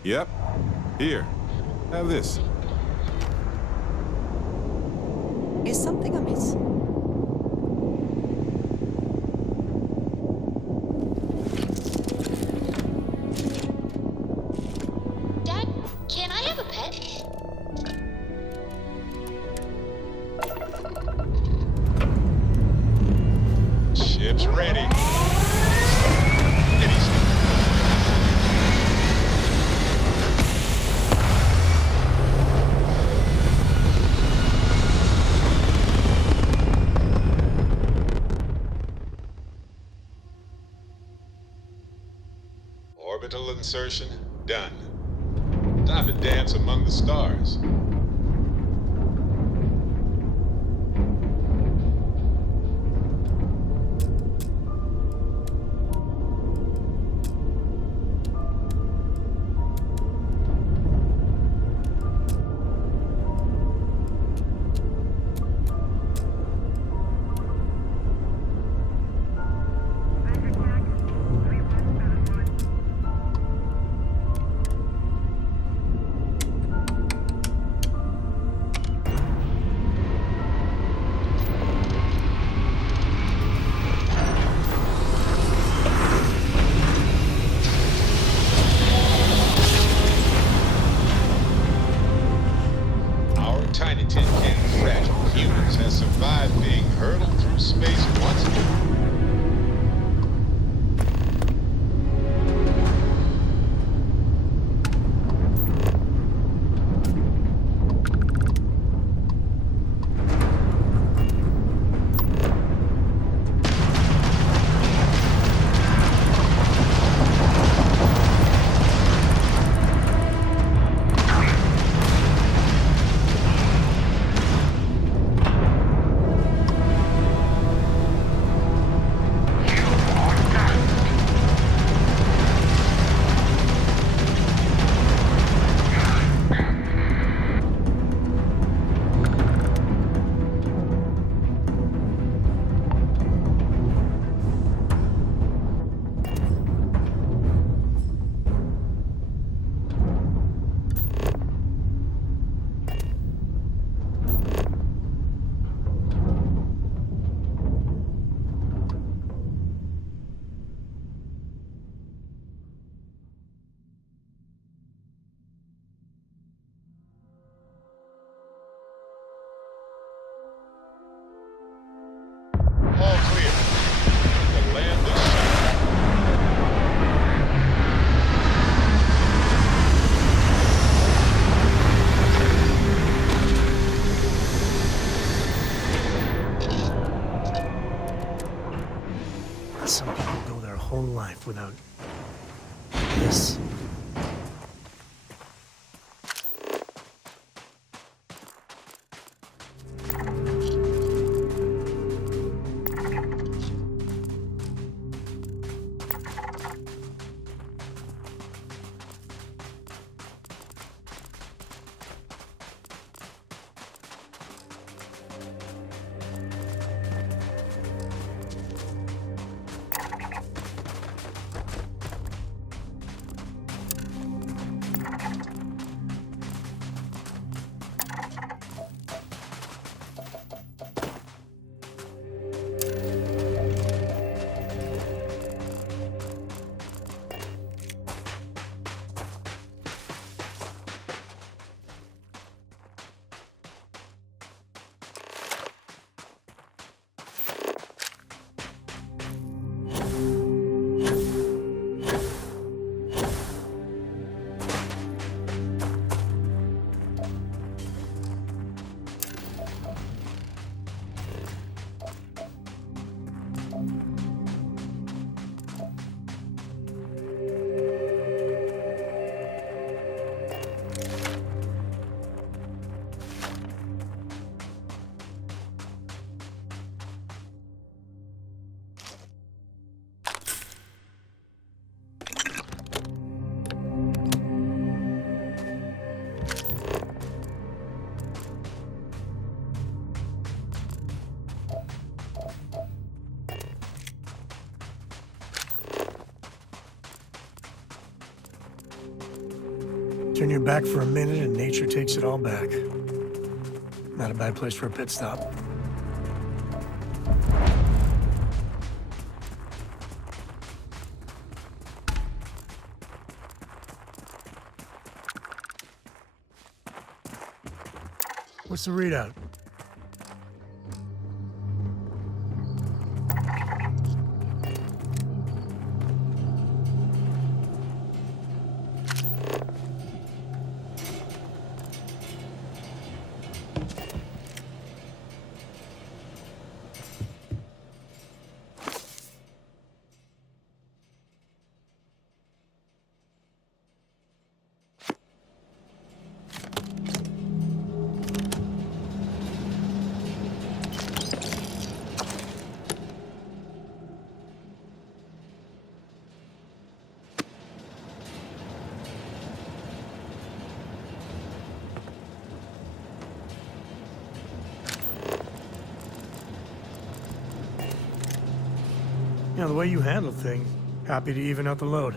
Yep. Here. Have this. Is something amiss? Dad, can I have a pet? Ship's ready. Orbital insertion done. Time to dance among the stars. tiny tin can of fragile humans has survived being hurtled through space once more. All clear. The land is Some people go their whole life without this. Turn your back for a minute and nature takes it all back. Not a bad place for a pit stop. What's the readout? You know, the way you handle things, happy to even out the load.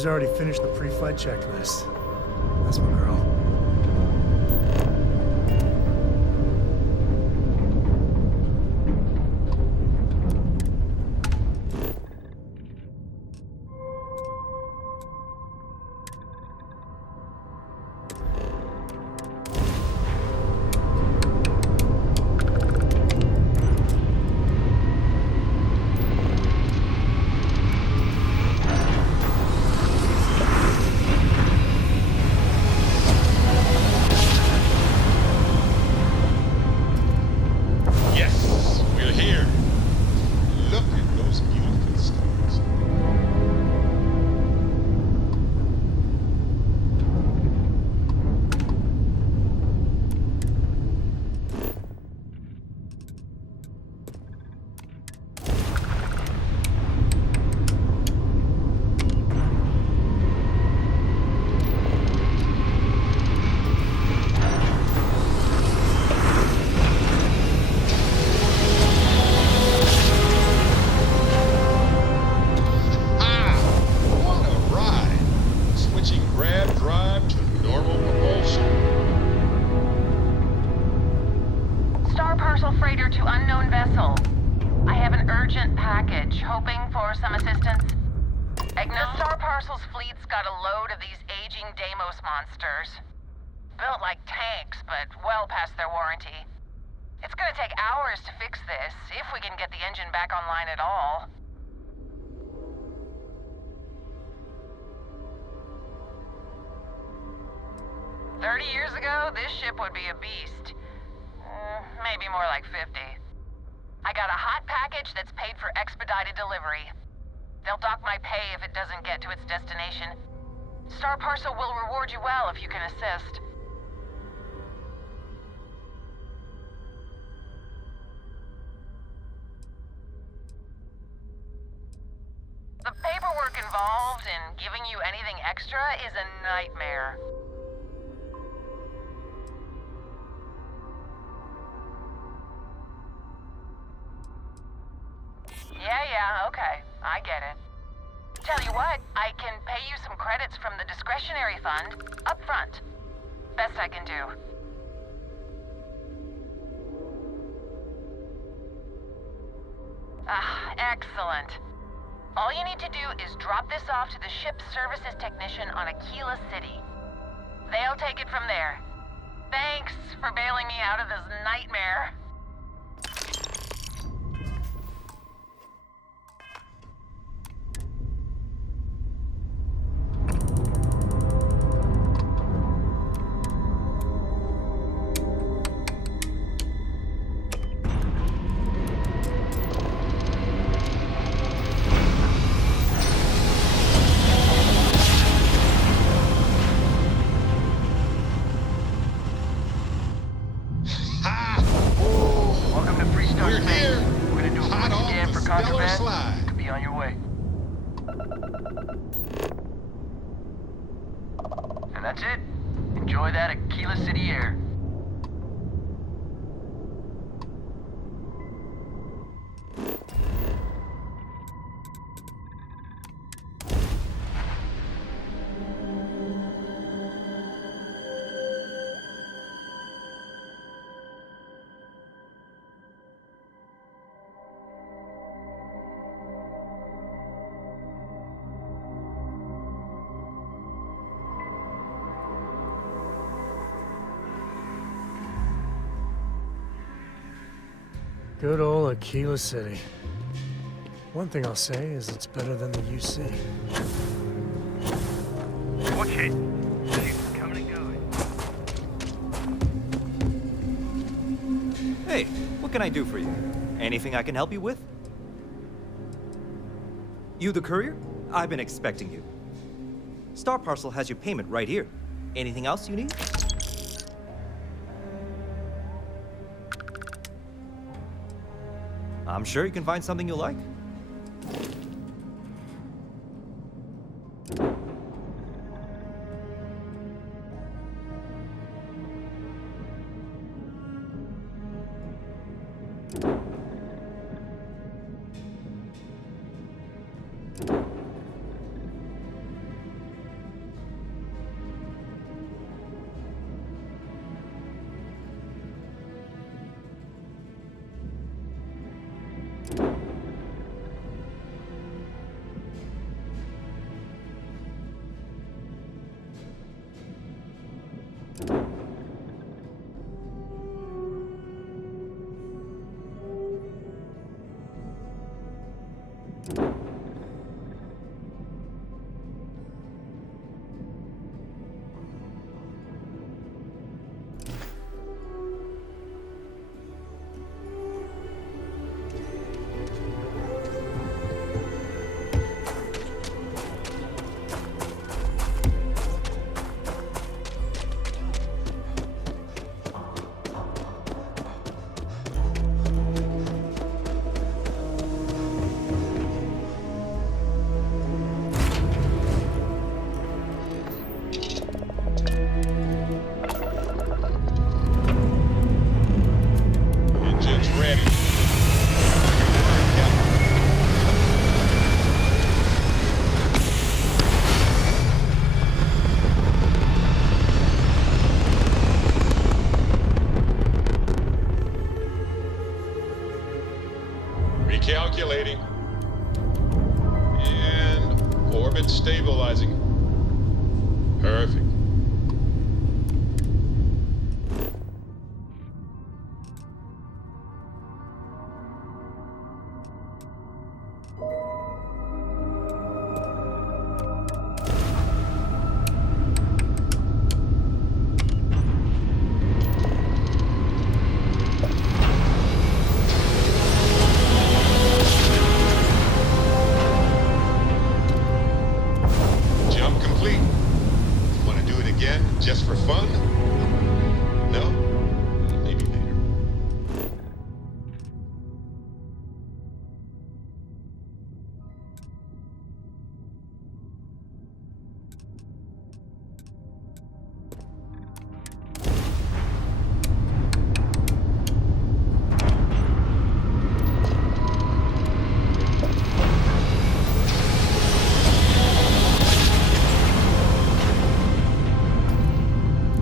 He's already finished the pre-flight checklist. That's my girl. Yes, we're here. Look at those beautiful stars. What a ride! Switching grab drive to normal propulsion. Star Parcel freighter to unknown vessel. I have an urgent package, hoping for some assistance. The Star Parcel's fleet's got a load of these aging Deimos monsters. Built like tanks, but well past their warranty. It's gonna take hours to fix this, if we can get the engine back online at all. "30 years ago, this ship would be a beast. Maybe more like 50. I got a hot package that's paid for expedited delivery. They'll dock my pay if it doesn't get to its destination. Star Parcel will reward you well if you can assist. The paperwork involved in giving you anything extra is a nightmare. Yeah, okay. I get it. Tell you what, I can pay you some credits from the discretionary fund up front. Best I can do. Excellent. All you need to do is drop this off to the ship's services technician on Aquila City. They'll take it from there. Thanks for bailing me out of this nightmare. Welcome to Freestar We're Space. here. We're gonna do a Hot quick off scan the for stellar contraband. slide. To be on your way. And that's it. Enjoy that Aquila City air. Good old Aquila City. One thing I'll say is it's better than the UC. Watch it. She's coming and going. Hey, what can I do for you? Anything I can help you with? You the courier? I've been expecting you. Star Parcel has your payment right here. Anything else you need? I'm sure you can find something you'll like. Equipment stabilizing. Perfect. Jump complete. Want to do it again, just for fun? No? Maybe later.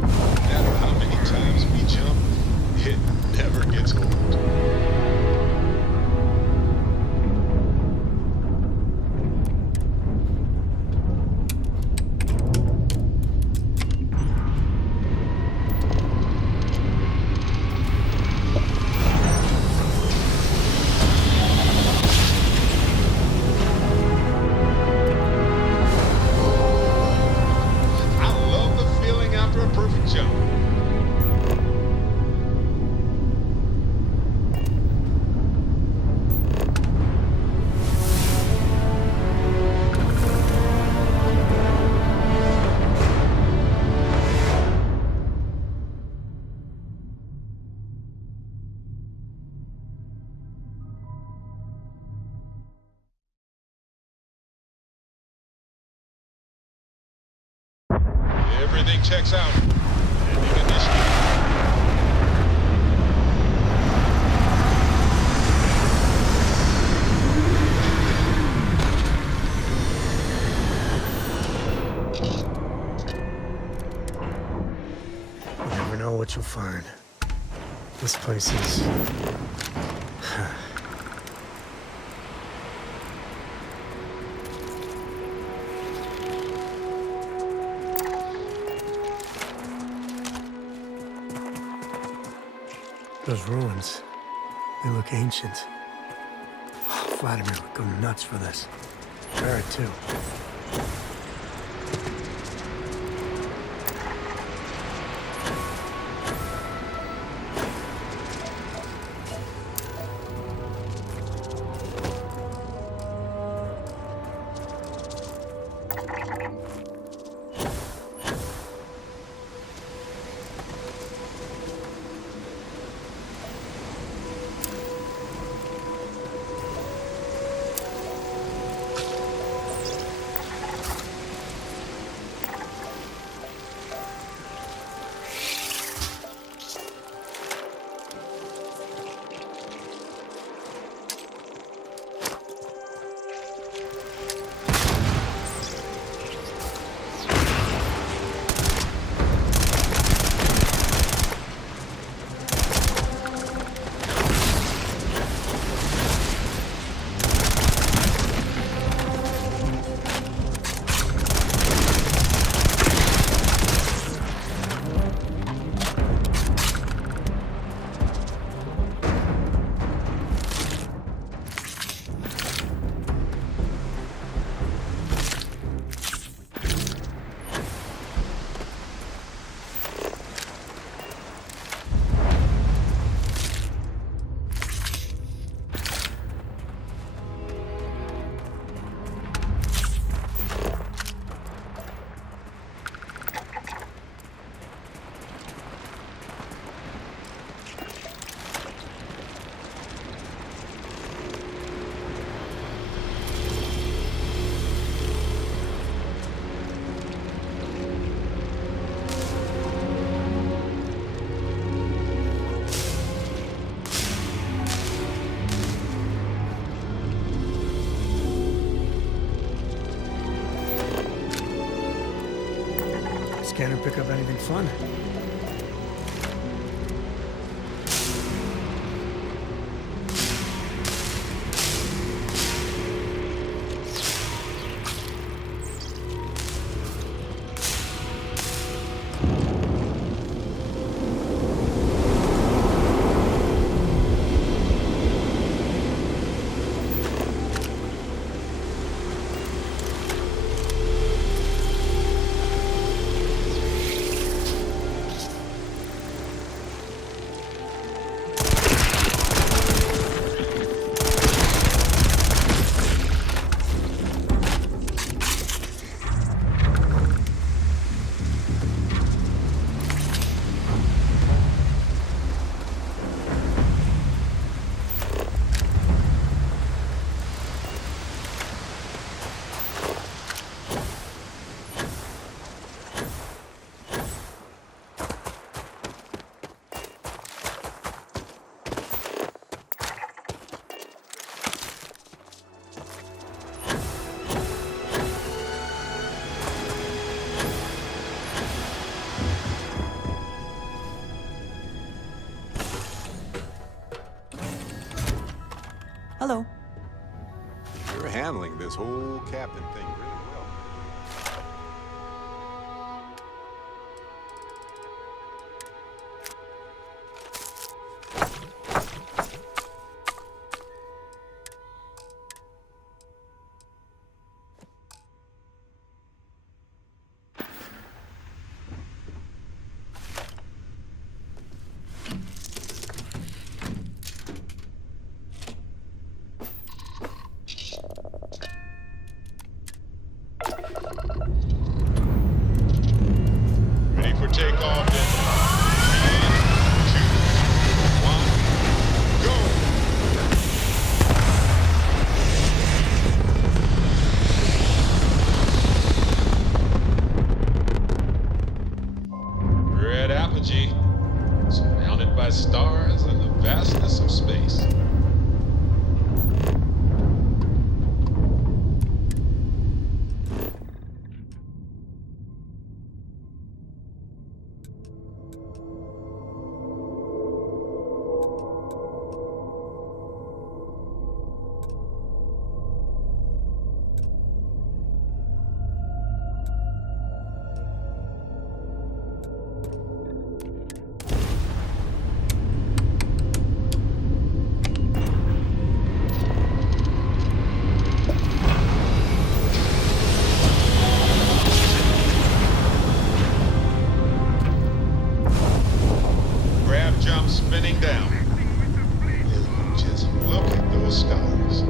No matter how many times we jump, it never gets old. I love the feeling after a perfect jump. Everything checks out. Ending initiative. You never know what you'll find. This place is... Those ruins, they look ancient. Vladimir would go nuts for this. Barrett, too. Scanner pick up anything fun? this whole captain thing really well. Ready for takeoff in 3, 2, 1, go! Red apogee, surrounded by stars and the vastness of space. Grab jump spinning down. And just look at those stars.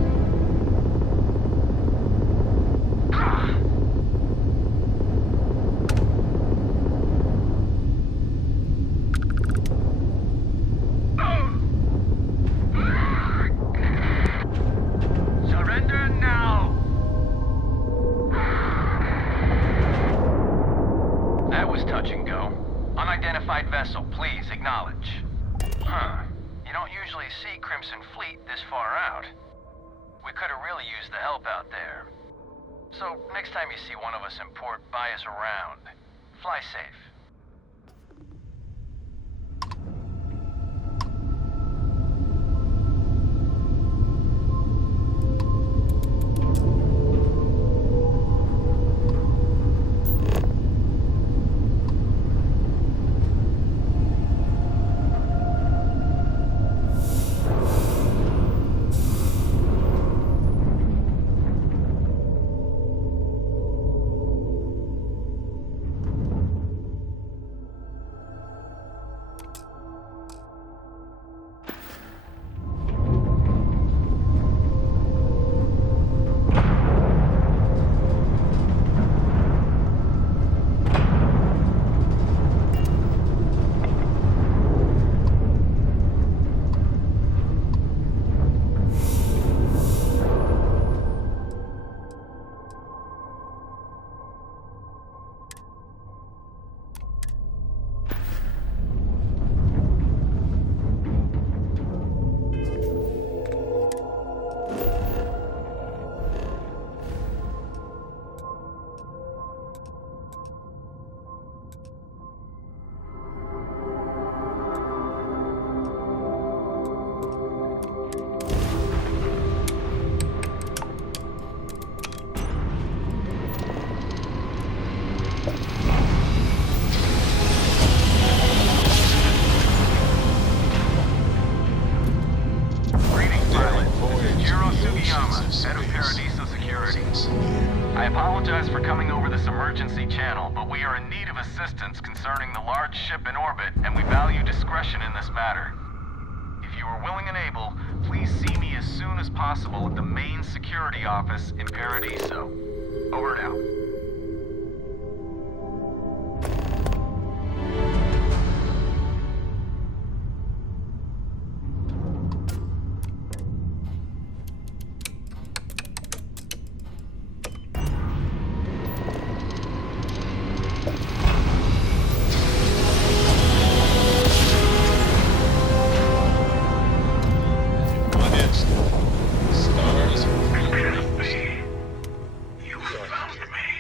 Surrender now! That was touch and go. Unidentified vessel, please acknowledge. Huh. You don't usually see Crimson Fleet this far out. We could have really used the help out there. So, next time you see one of us in port, buy us around. Fly safe. I apologize for coming over this emergency channel, but we are in need of assistance concerning the large ship in orbit, and we value discretion in this matter. If you are willing and able, please see me as soon as possible at the main security office in Paradiso. Over and out. Stars. You found me.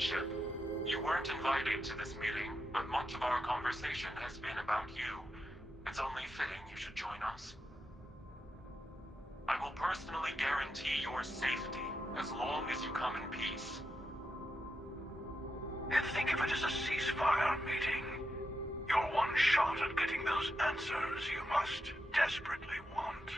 ship. You weren't invited to this meeting, but much of our conversation has been about you. It's only fitting you should join us. I will personally guarantee your safety as long as you come in peace. And think of it as a ceasefire meeting. Your one shot at getting those answers you must desperately want.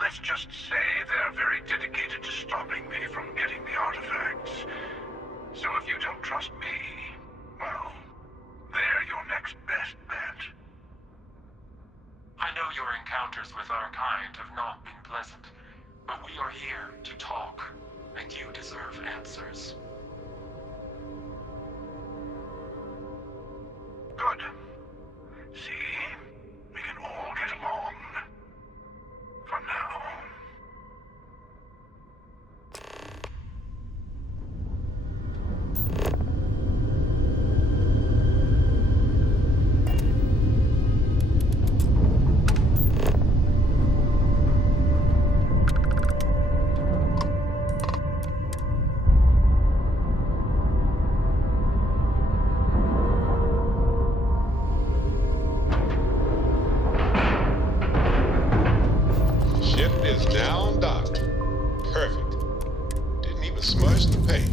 Let's just say they're very dedicated to stopping me from getting the artifacts. So if you don't trust me, well, they're your next best bet. I know your encounters with our kind have not been pleasant, but we are here to talk, and you deserve answers. Good. See? We can all get along. For now. Ship is now docked. Perfect. Didn't even smudge the paint.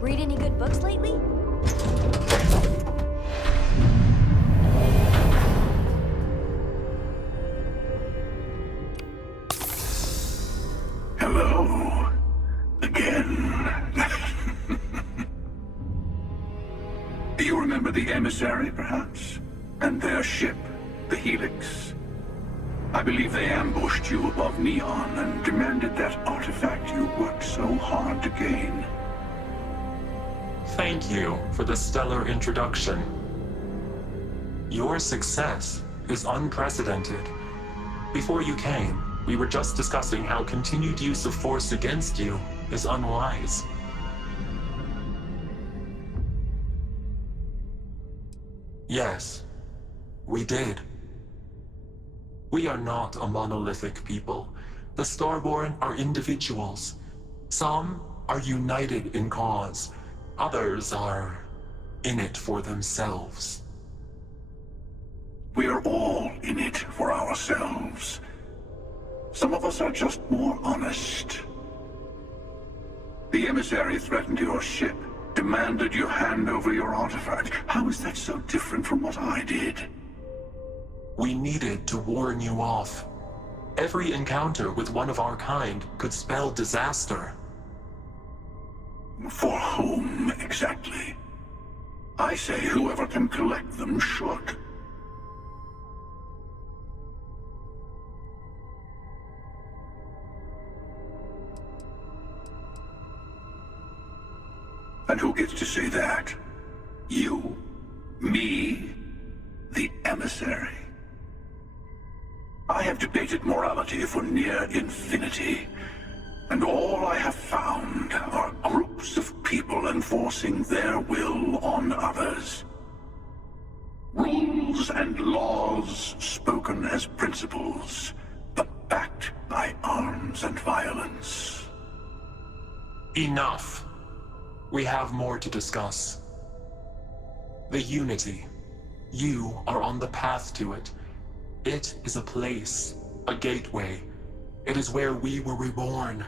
Read any good books lately? Hello. Again. Do you remember the emissary, perhaps? And their ship, the Helix? I believe they ambushed you above Neon and demanded that artifact you worked so hard to gain. Thank you for the stellar introduction. Your success is unprecedented. Before you came, we were just discussing how continued use of force against you is unwise. Yes, we did. We are not a monolithic people. The Starborn are individuals. Some are united in cause. Others are in it for themselves. We're all in it for ourselves. Some of us are just more honest. The emissary threatened your ship, demanded you hand over your artifact. How is that so different from what I did? We needed to warn you off. Every encounter with one of our kind could spell disaster. For whom, exactly? I say whoever can collect them should. And who gets to say that? You? Me? The emissary? I have debated morality for near infinity, and all I have found are groups of people enforcing their will on others. Rules and laws spoken as principles, but backed by arms and violence. Enough. We have more to discuss. The Unity. You are on the path to it. It is a place, a gateway. It is where we were reborn.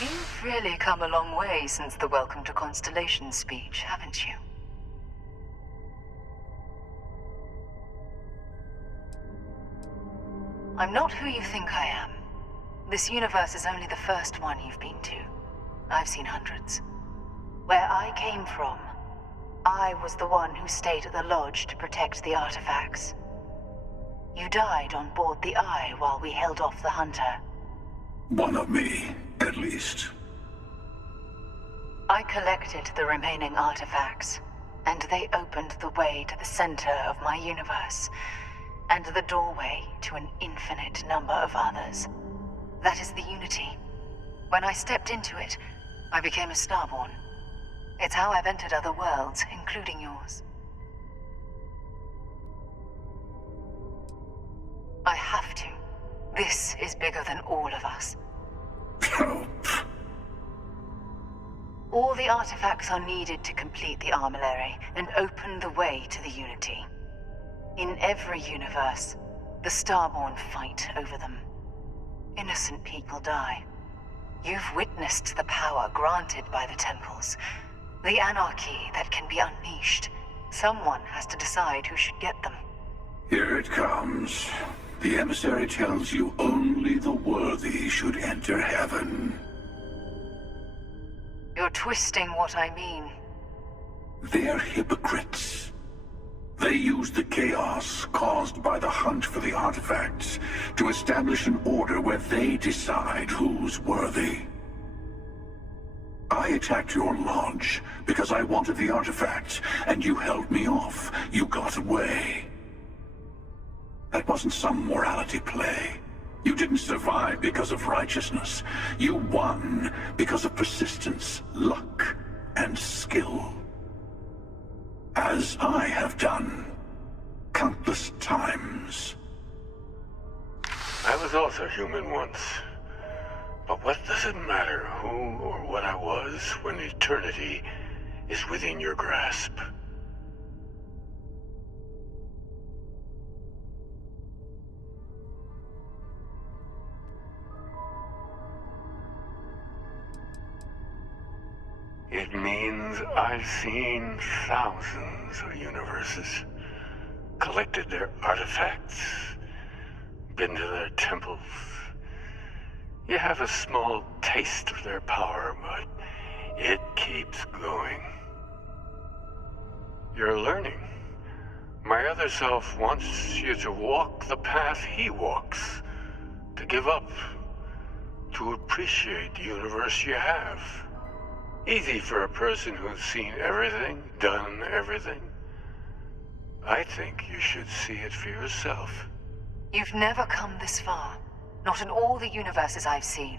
You've really come a long way since the Welcome to Constellation speech, haven't you? I'm not who you think I am. This universe is only the first one you've been to. I've seen hundreds. Where I came from, I was the one who stayed at the lodge to protect the artifacts. You died on board the Eye while we held off the Hunter. One of me at least. I collected the remaining artifacts, and they opened the way to the center of my universe, and the doorway to an infinite number of others. That is the Unity. When I stepped into it, I became a Starborn. It's how I've entered other worlds, including yours. I have to. This is bigger than all of us. All the artifacts are needed to complete the armillary and open the way to the Unity. In every universe, the Starborn fight over them. Innocent people die. You've witnessed the power granted by the temples, the anarchy that can be unleashed. Someone has to decide who should get them. Here it comes. The emissary tells you only the worthy should enter heaven. You're twisting what I mean. They're hypocrites. They use the chaos caused by the hunt for the artifacts to establish an order where they decide who's worthy. I attacked your lodge because I wanted the artifacts, and you held me off. You got away. That wasn't some morality play. You didn't survive because of righteousness. You won because of persistence, luck, and skill. As I have done countless times. I was also human once. But what does it matter who or what I was when eternity is within your grasp? It means I've seen thousands of universes, collected their artifacts, been to their temples. You have a small taste of their power, but it keeps going. You're learning. My other self wants you to walk the path he walks, to give up, to appreciate the universe you have. Easy for a person who's seen everything, done everything. I think you should see it for yourself. You've never come this far. Not in all the universes I've seen.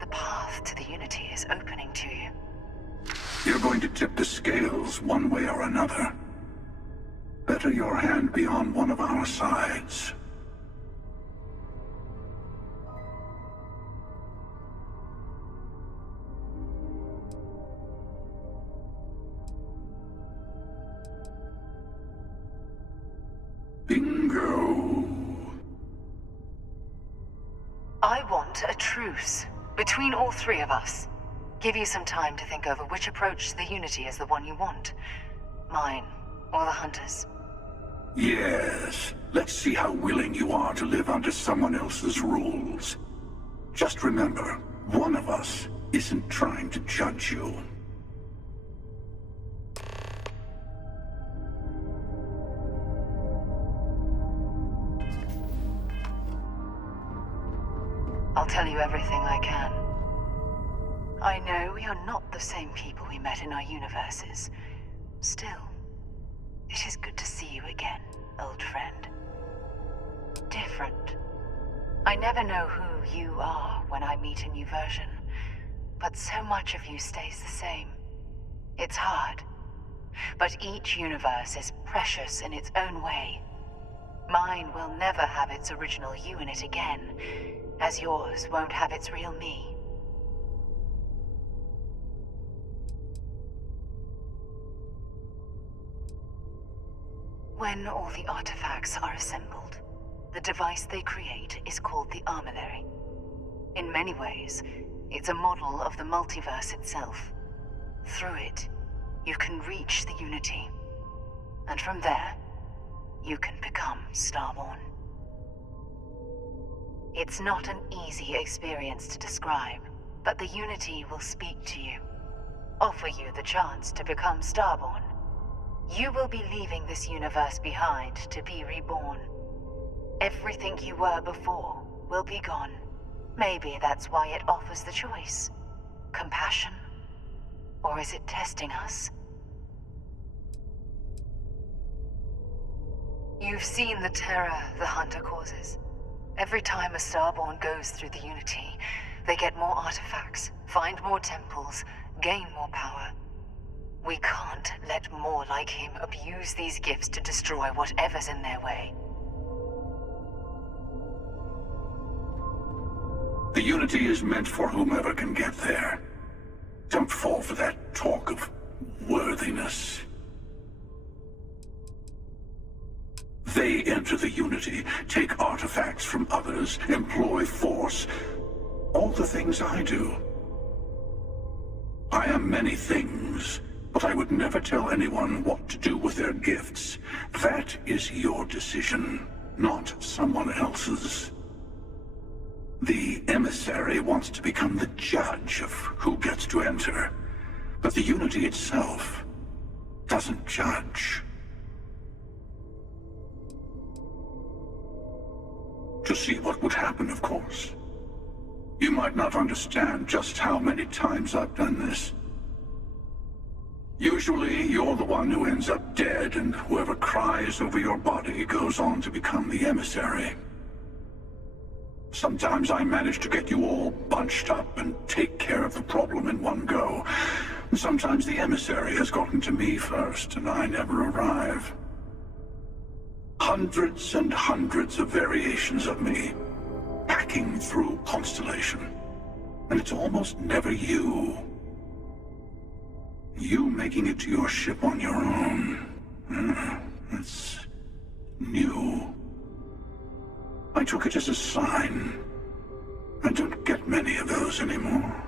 The path to the Unity is opening to you. You're going to tip the scales one way or another. Better your hand be on one of our sides. Bingo. I want a truce between all three of us. Give you some time to think over which approach to the Unity is the one you want. Mine, or the Hunters. Yes. Let's see how willing you are to live under someone else's rules. Just remember, one of us isn't trying to judge you. I'll tell you everything I can. I know we are not the same people we met in our universes. Still, it is good to see you again, old friend. Different. I never know who you are when I meet a new version, but so much of you stays the same. It's hard, but each universe is precious in its own way. Mine will never have its original you in it again, as yours won't have its real me. When all the artifacts are assembled, the device they create is called the Armillary. In many ways, it's a model of the multiverse itself. Through it, you can reach the Unity. And from there, you can become Starborn. It's not an easy experience to describe, but the Unity will speak to you, offer you the chance to become Starborn. You will be leaving this universe behind to be reborn. Everything you were before will be gone. Maybe that's why it offers the choice. Compassion? Or is it testing us? You've seen the terror the Hunter causes. Every time a Starborn goes through the Unity, they get more artifacts, find more temples, gain more power. We can't let more like him abuse these gifts to destroy whatever's in their way. The Unity is meant for whomever can get there. Don't fall for that talk of worthiness. They enter the Unity, take artifacts from others, employ force. All the things I do. I am many things, but I would never tell anyone what to do with their gifts. That is your decision, not someone else's. The emissary wants to become the judge of who gets to enter, but the Unity itself doesn't judge. To see what would happen, of course. You might not understand just how many times I've done this. Usually, you're the one who ends up dead, and whoever cries over your body goes on to become the emissary. Sometimes I manage to get you all bunched up and take care of the problem in one go. Sometimes the emissary has gotten to me first, and I never arrive. Hundreds and hundreds of variations of me, hacking through Constellation. And it's almost never you. You making it to your ship on your own. That's new. I took it as a sign. I don't get many of those anymore.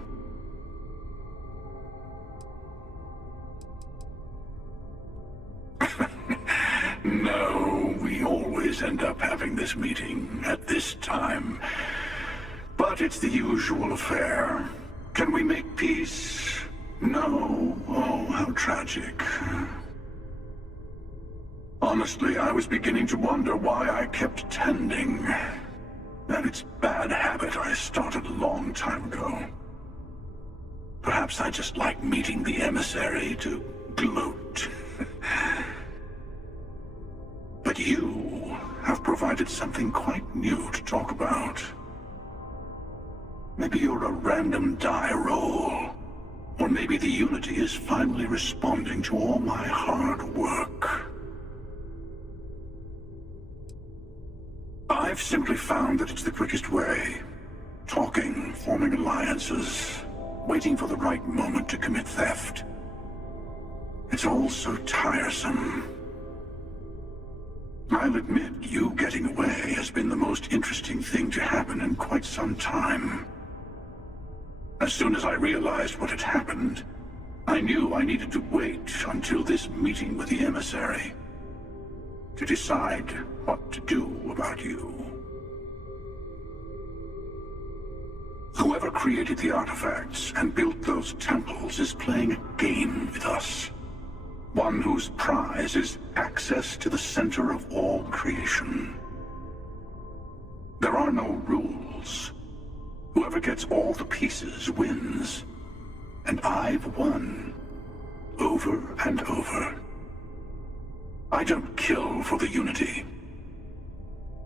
No, we always end up having this meeting at this time. But it's the usual affair. Can we make peace? No. Oh, how tragic. Honestly, I was beginning to wonder why I kept attending. That it's bad habit I started a long time ago. Perhaps I just like meeting the emissary to gloat. But you have provided something quite new to talk about. Maybe you're a random die roll. Or maybe the Unity is finally responding to all my hard work. I've simply found that it's the quickest way. Talking, forming alliances, waiting for the right moment to commit theft. It's all so tiresome. I'll admit, you getting away has been the most interesting thing to happen in quite some time. As soon as I realized what had happened, I knew I needed to wait until this meeting with the emissary to decide what to do about you. Whoever created the artifacts and built those temples is playing a game with us. One whose prize is access to the center of all creation. There are no rules. Whoever gets all the pieces wins. And I've won. Over and over. I don't kill for the Unity.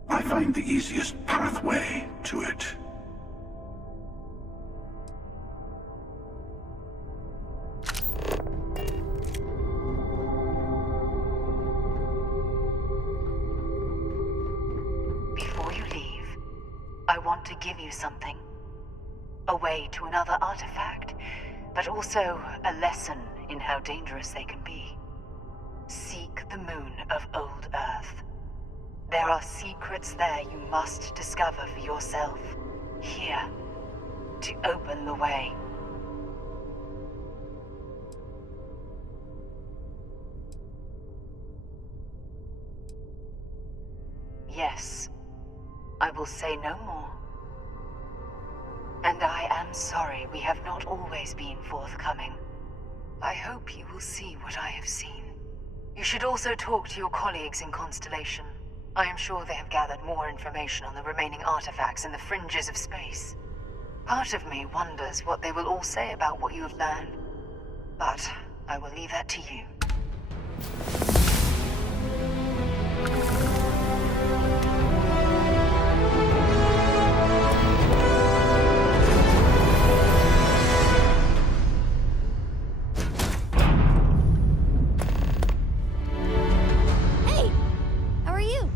I find the easiest pathway to it. Before you leave, I want to give you something. A way to another artifact, but also a lesson in how dangerous they can be. Seek the moon of Old Earth. There are secrets there you must discover for yourself. Here, to open the way. Yes, I will say no more. And I am sorry we have not always been forthcoming. I hope you will see what I have seen. You should also talk to your colleagues in Constellation. I am sure they have gathered more information on the remaining artifacts in the fringes of space. Part of me wonders what they will all say about what you have learned. But I will leave that to you. Hey! How are you?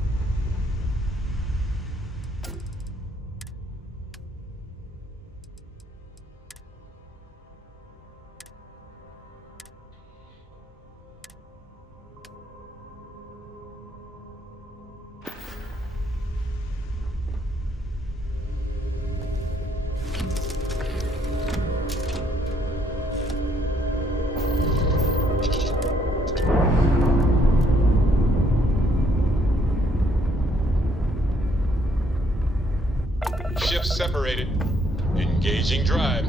Ships separated. Engaging drive.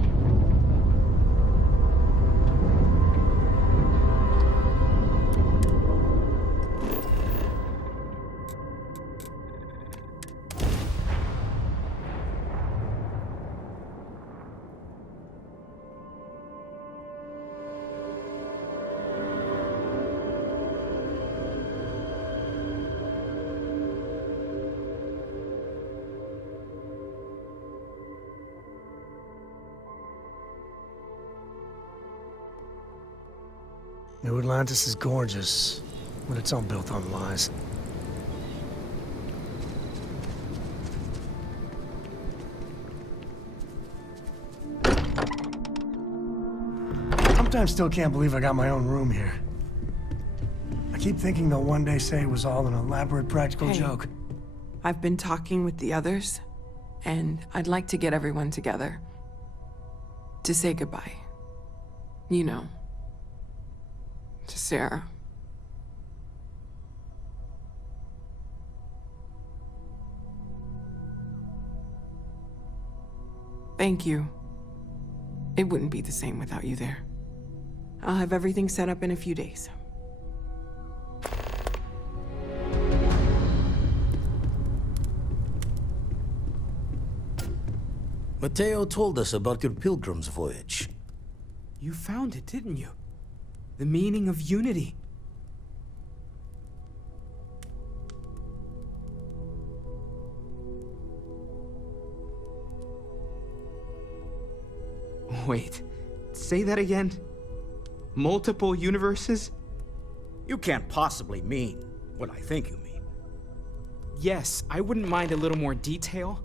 New Atlantis is gorgeous, but it's all built on lies. Sometimes still can't believe I got my own room here. I keep thinking they'll one day say it was all an elaborate practical joke. I've been talking with the others, and I'd like to get everyone together. To say goodbye. You know. To Sarah. Thank you. It wouldn't be the same without you there. I'll have everything set up in a few days. Mateo told us about your pilgrim's voyage. You found it, didn't you? The meaning of unity. Wait, say that again? Multiple universes? You can't possibly mean what I think you mean. Yes, I wouldn't mind a little more detail.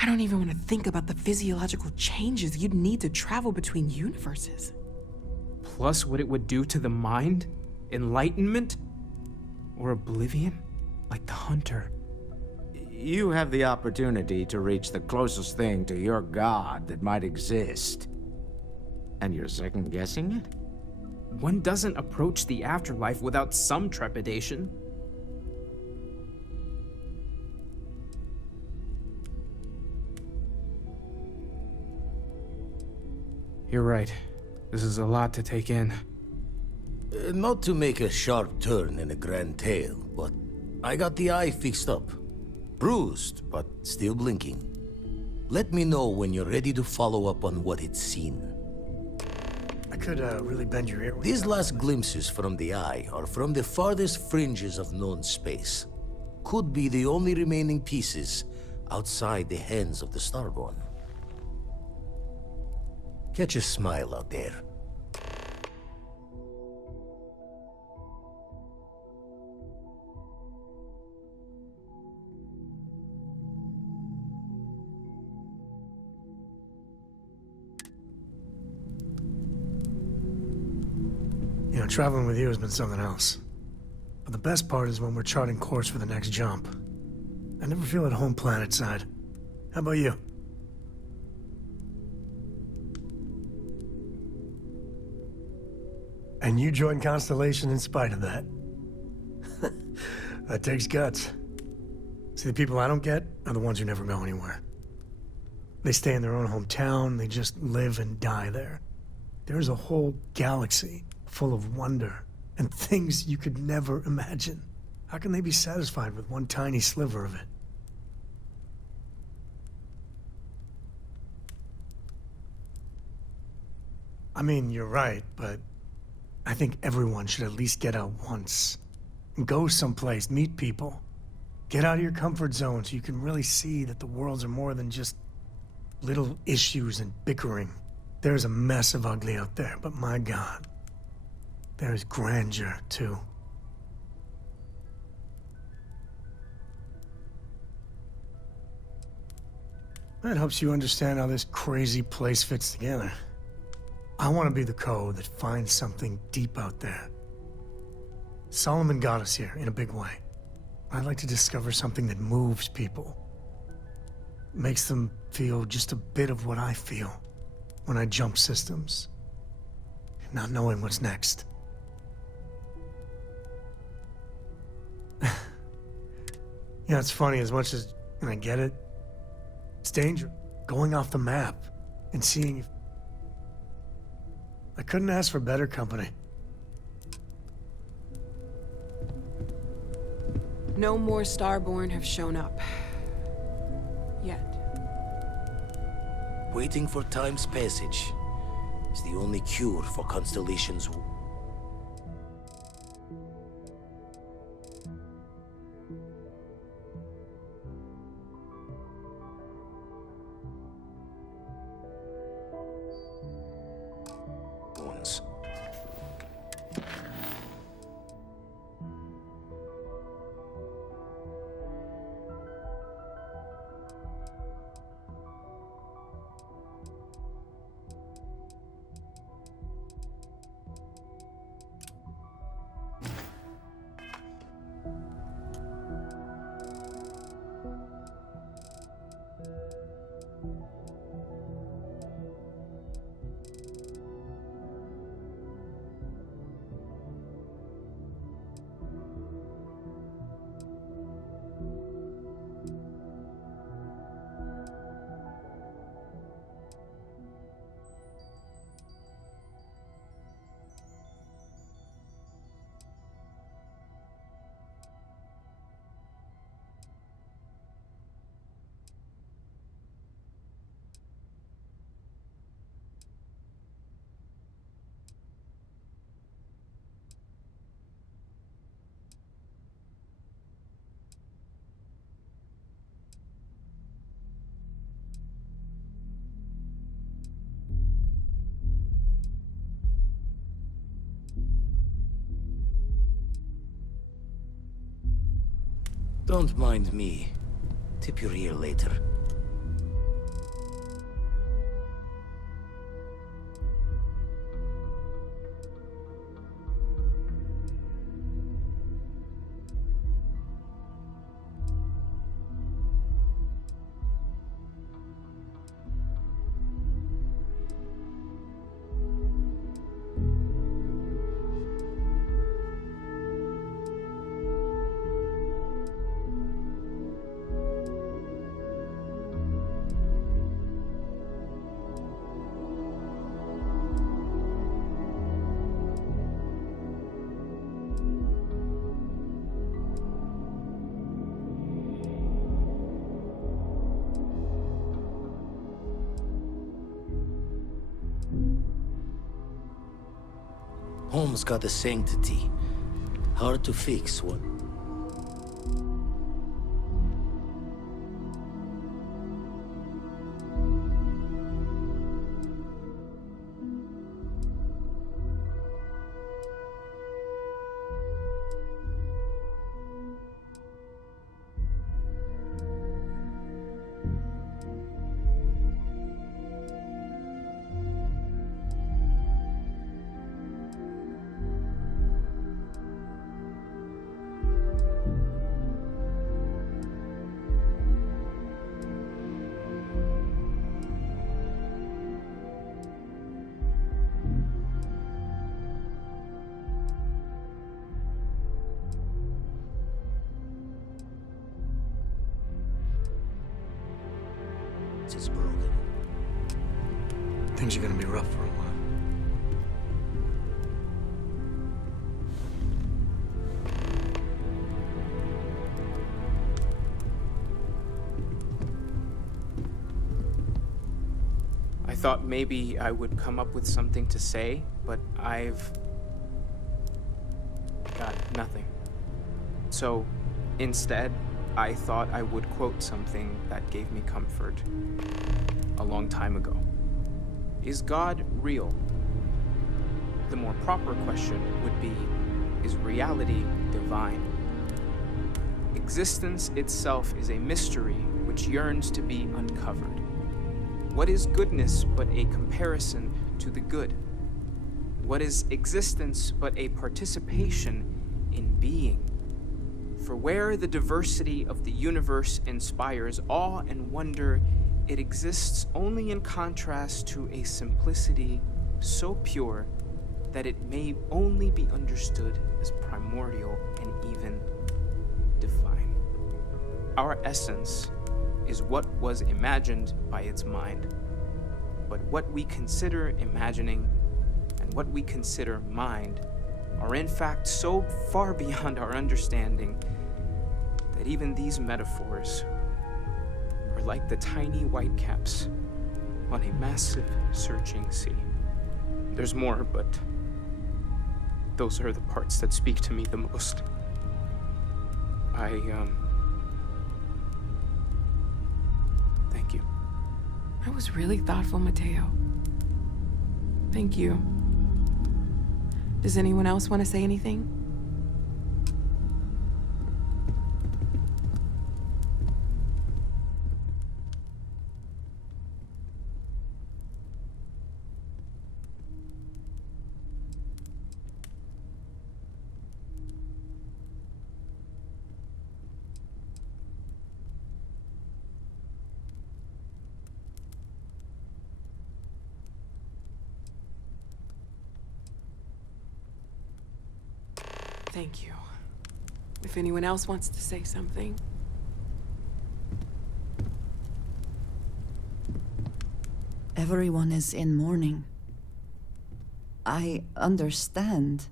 I don't even want to think about the physiological changes you'd need to travel between universes. Plus what it would do to the mind? Enlightenment? Or oblivion? Like the Hunter. You have the opportunity to reach the closest thing to your god that might exist. And you're second-guessing it? One doesn't approach the afterlife without some trepidation. You're right. This is a lot to take in. Not to make a sharp turn in a grand tale, but I got the eye fixed up. Bruised, but still blinking. Let me know when you're ready to follow up on what it's seen. I could really bend your ear. These last glimpses from the eye are from the farthest fringes of known space. Could be the only remaining pieces outside the hands of the Starborn. Catch a smile out there. You know, traveling with you has been something else. But the best part is when we're charting course for the next jump. I never feel at home planetside. How about you? And you joined Constellation in spite of that. That takes guts. See, the people I don't get are the ones who never go anywhere. They stay in their own hometown, they just live and die there. There's a whole galaxy full of wonder and things you could never imagine. How can they be satisfied with one tiny sliver of it? I mean, you're right, but I think everyone should at least get out once. And go someplace, meet people. Get out of your comfort zone so you can really see that the worlds are more than just little issues and bickering. There's a mess of ugly out there, but my God, there's grandeur, too. That helps you understand how this crazy place fits together. I want to be the code that finds something deep out there. Solomon got us here in a big way. I'd like to discover something that moves people. Makes them feel just a bit of what I feel when I jump systems. Not knowing what's next. Yeah, it's funny, as much as I get it, it's dangerous. Going off the map and seeing if... I couldn't ask for better company. No more Starborn have shown up. Yet. Waiting for time's passage is the only cure for Constellation's... wounds. Don't mind me. Tip your ear later. Home's got a sanctity. Hard to fix one. It's broken. Things are gonna be rough for a while. thought maybe I would come up with something to say, but I've got nothing. So, instead, I thought I would quote something that gave me comfort a long time ago. Is God real? The more proper question would be, is reality divine? Existence itself is a mystery which yearns to be uncovered. What is goodness but a comparison to the good? What is existence but a participation in being? For where the diversity of the universe inspires awe and wonder, it exists only in contrast to a simplicity so pure that it may only be understood as primordial and even divine. Our essence is what was imagined by its mind, but what we consider imagining and what we consider mind are in fact so far beyond our understanding that even these metaphors are like the tiny whitecaps on a massive searching sea. There's more, but those are the parts that speak to me the most. Thank you. That was really thoughtful, Mateo. Thank you. Does anyone else want to say anything? Thank you. If anyone else wants to say something. Everyone is in mourning. I understand,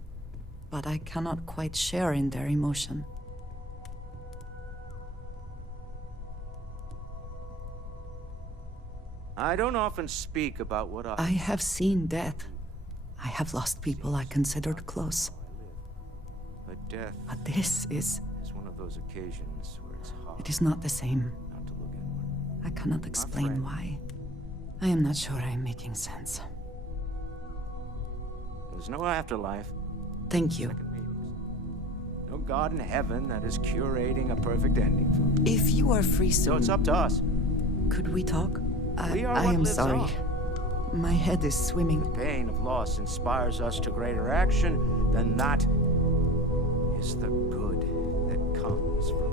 but I cannot quite share in their emotion. I don't often speak about what I have seen death. I have lost people I considered close. But death But this is... one of those occasions where it's hard. It is not the same. I cannot explain why. I am not sure I am making sense. There's no afterlife. Thank you. No God in heaven that is curating a perfect ending for me. If you are free soon... So it's up to us. Could we talk? We are I what am lives sorry. on. My head is swimming. The pain of loss inspires us to greater action, then that is the good that comes from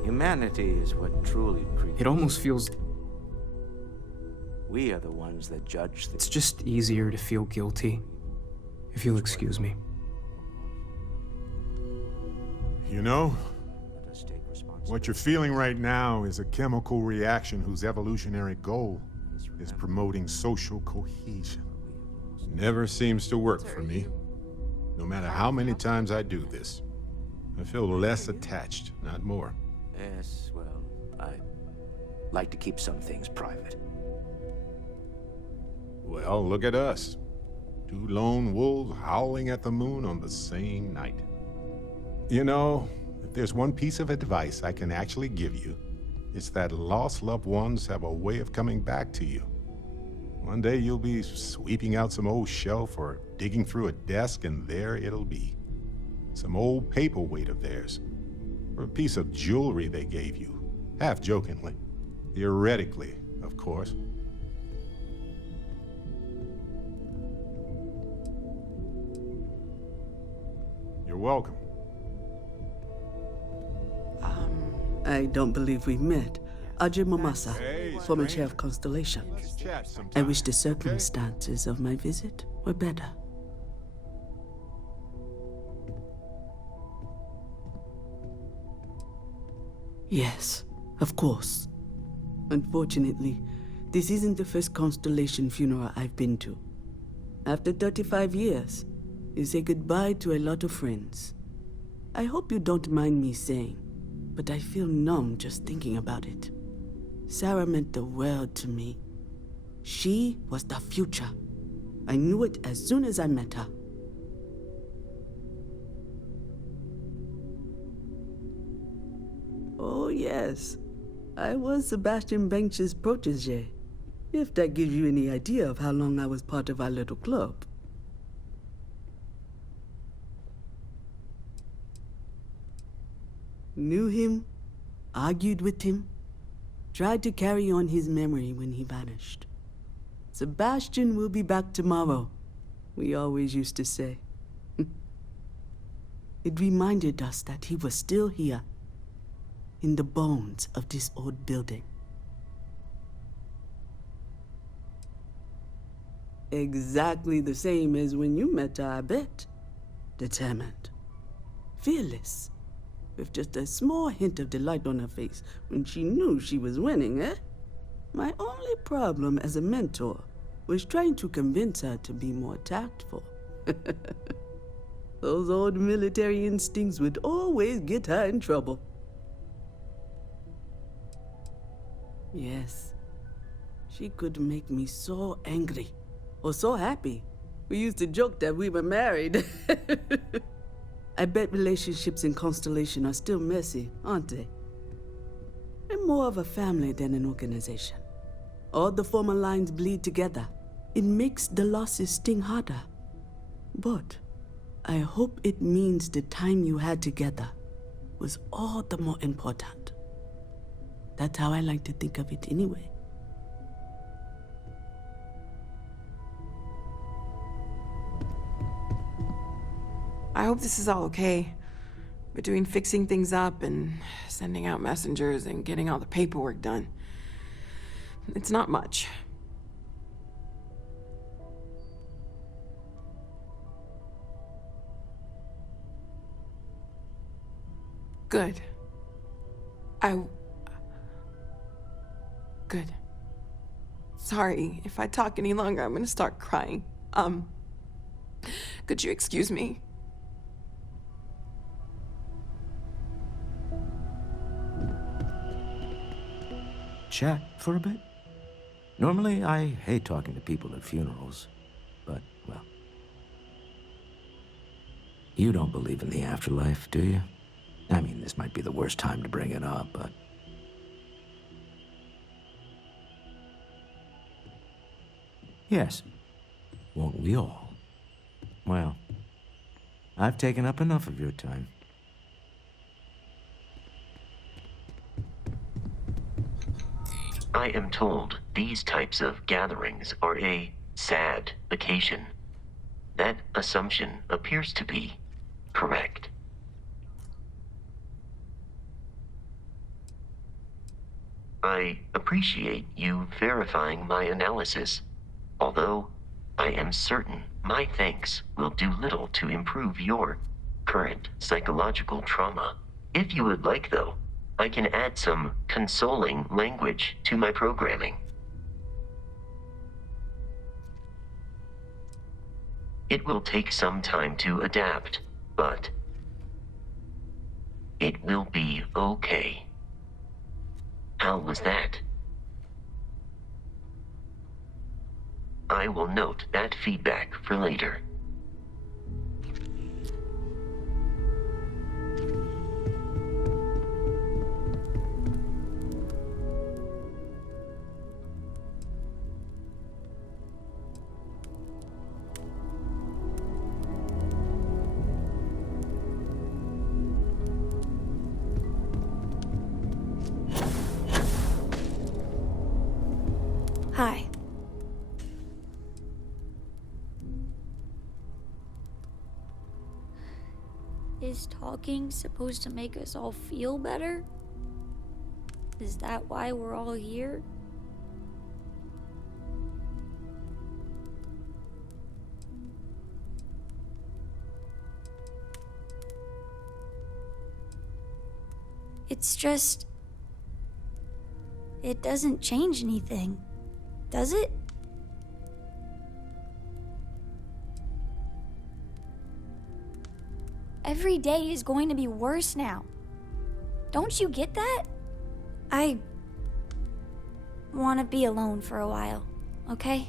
it. Humanity is what truly creates. It almost feels... We are the ones that judge things. It's just easier to feel guilty, if you'll excuse me. You know, what you're feeling right now is a chemical reaction whose evolutionary goal is promoting social cohesion. Never seems to work for me. No matter how many times I do this, I feel less attached, not more. Yes, well, I like to keep some things private. Well, look at us. Two lone wolves howling at the moon on the same night. You know, if there's one piece of advice I can actually give you, it's that lost loved ones have a way of coming back to you. One day you'll be sweeping out some old shelf or digging through a desk, and there it'll be. Some old paperweight of theirs, or a piece of jewelry they gave you, half jokingly. Theoretically, of course. You're welcome. I don't believe we've met. Ajay Mamasa, former chair of Constellation. I wish the circumstances of my visit were better. Yes, of course. Unfortunately, this isn't the first Constellation funeral I've been to. After 35 years, you say goodbye to a lot of friends. I hope you don't mind me saying, but I feel numb just thinking about it. Sarah meant the world to me. She was the future. I knew it as soon as I met her. Oh, yes. I was Sebastian Banks's protege. If that gives you any idea of how long I was part of our little club. Knew him, argued with him, tried to carry on his memory when he vanished. Sebastian will be back tomorrow, we always used to say. It reminded us that he was still here, in the bones of this old building. Exactly the same as when you met her, I bet. Determined, fearless, with just a small hint of delight on her face when she knew she was winning, eh? My only problem as a mentor was trying to convince her to be more tactful. Those old military instincts would always get her in trouble. Yes, she could make me so angry, or so happy. We used to joke that we were married. I bet relationships in Constellation are still messy, aren't they? They're more of a family than an organization. All the former lines bleed together. It makes the losses sting harder. But I hope it means the time you had together was all the more important. That's how I like to think of it anyway. I hope this is all okay. Between fixing things up and sending out messengers and getting all the paperwork done. It's not much. Good. Good. Sorry, if I talk any longer, I'm gonna start crying. Could you excuse me? Chat for a bit? Normally, I hate talking to people at funerals, but, well. You don't believe in the afterlife, do you? I mean, this might be the worst time to bring it up, but... Yes. Won't we all? Well, I've taken up enough of your time. I am told these types of gatherings are a sad occasion. That assumption appears to be correct. I appreciate you verifying my analysis, although I am certain my thanks will do little to improve your current psychological trauma. If you would like, though, I can add some consoling language to my programming. It will take some time to adapt, but it will be okay. How was that? I will note that feedback for later. Hi. Is talking supposed to make us all feel better? Is that why we're all here? It's just... it doesn't change anything, does it? Every day is going to be worse now. Don't you get that? I want to be alone for a while, okay?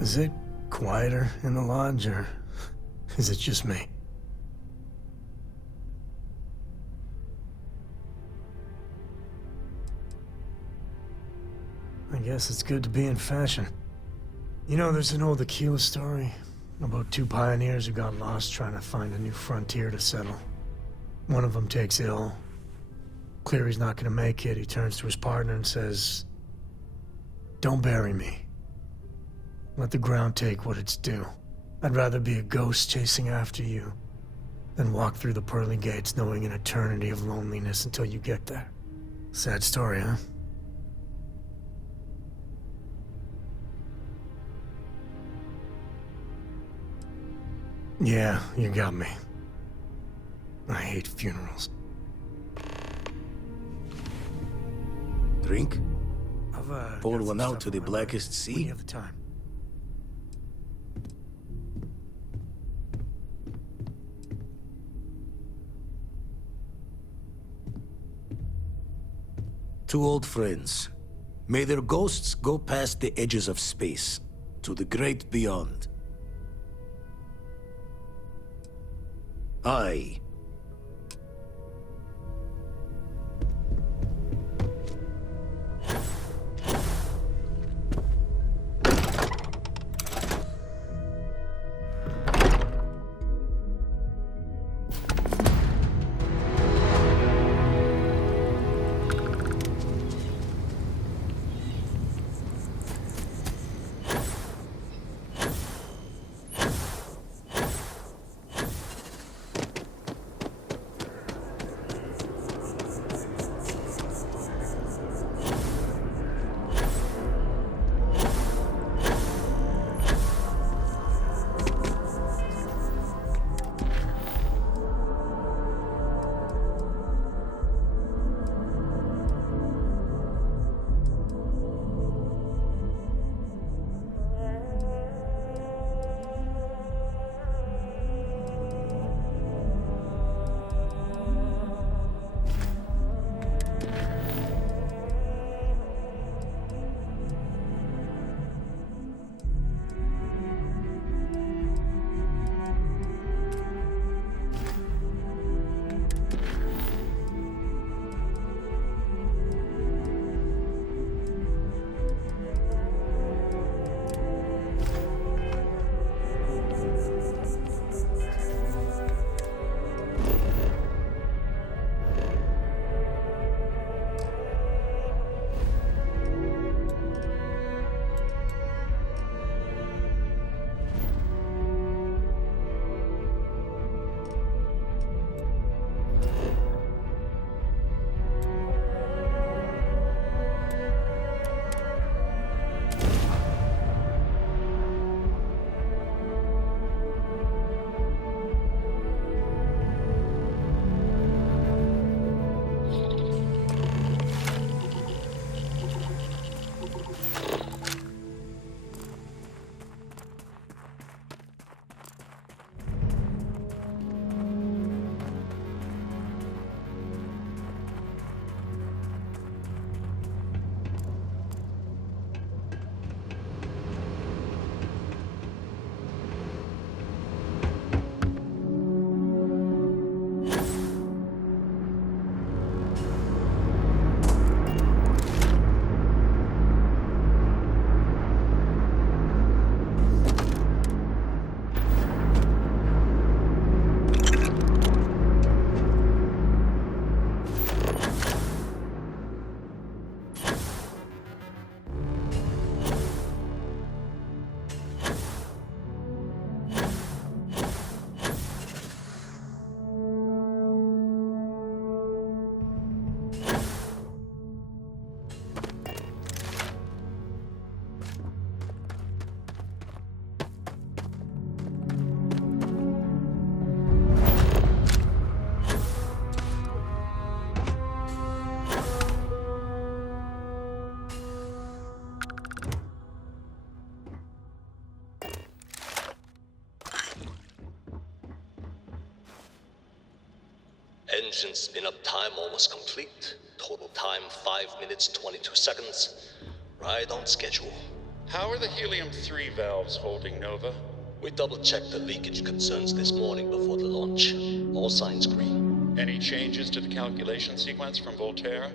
Is it quieter in the lodge, or is it just me? I guess it's good to be in fashion. You know, there's an old Aquila story about two pioneers who got lost trying to find a new frontier to settle. One of them takes ill. Clear he's not gonna make it, he turns to his partner and says, "Don't bury me. Let the ground take what it's due. I'd rather be a ghost chasing after you than walk through the pearly gates knowing an eternity of loneliness until you get there." Sad story, huh? Yeah, you got me. I hate funerals. Drink? I've Pour got some one out stuff to on the my blackest mind. sea? When you have the time. Two old friends. May their ghosts go past the edges of space, to the great beyond. I Engine spin-up time almost complete. Total time 5 minutes 22 seconds. Right on schedule. How are the helium-3 valves holding, Nova? We double-checked the leakage concerns this morning before the launch. All signs green. Any changes to the calculation sequence from Volterra?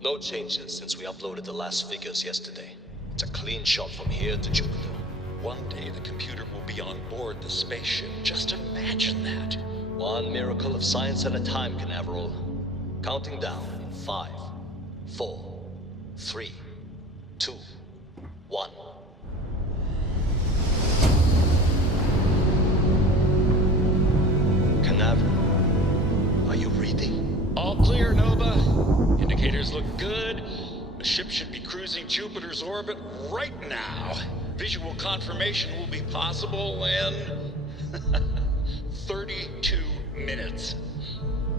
No changes since we uploaded the last figures yesterday. It's a clean shot from here to Jupiter. One day the computer will be on board the spaceship. Just imagine that. One miracle of science at a time, Canaveral. Counting down in 5, 4, 3, 2, 1. Canaveral, are you reading? All clear, Nova. Indicators look good. The ship should be cruising Jupiter's orbit right now. Visual confirmation will be possible in 32 minutes.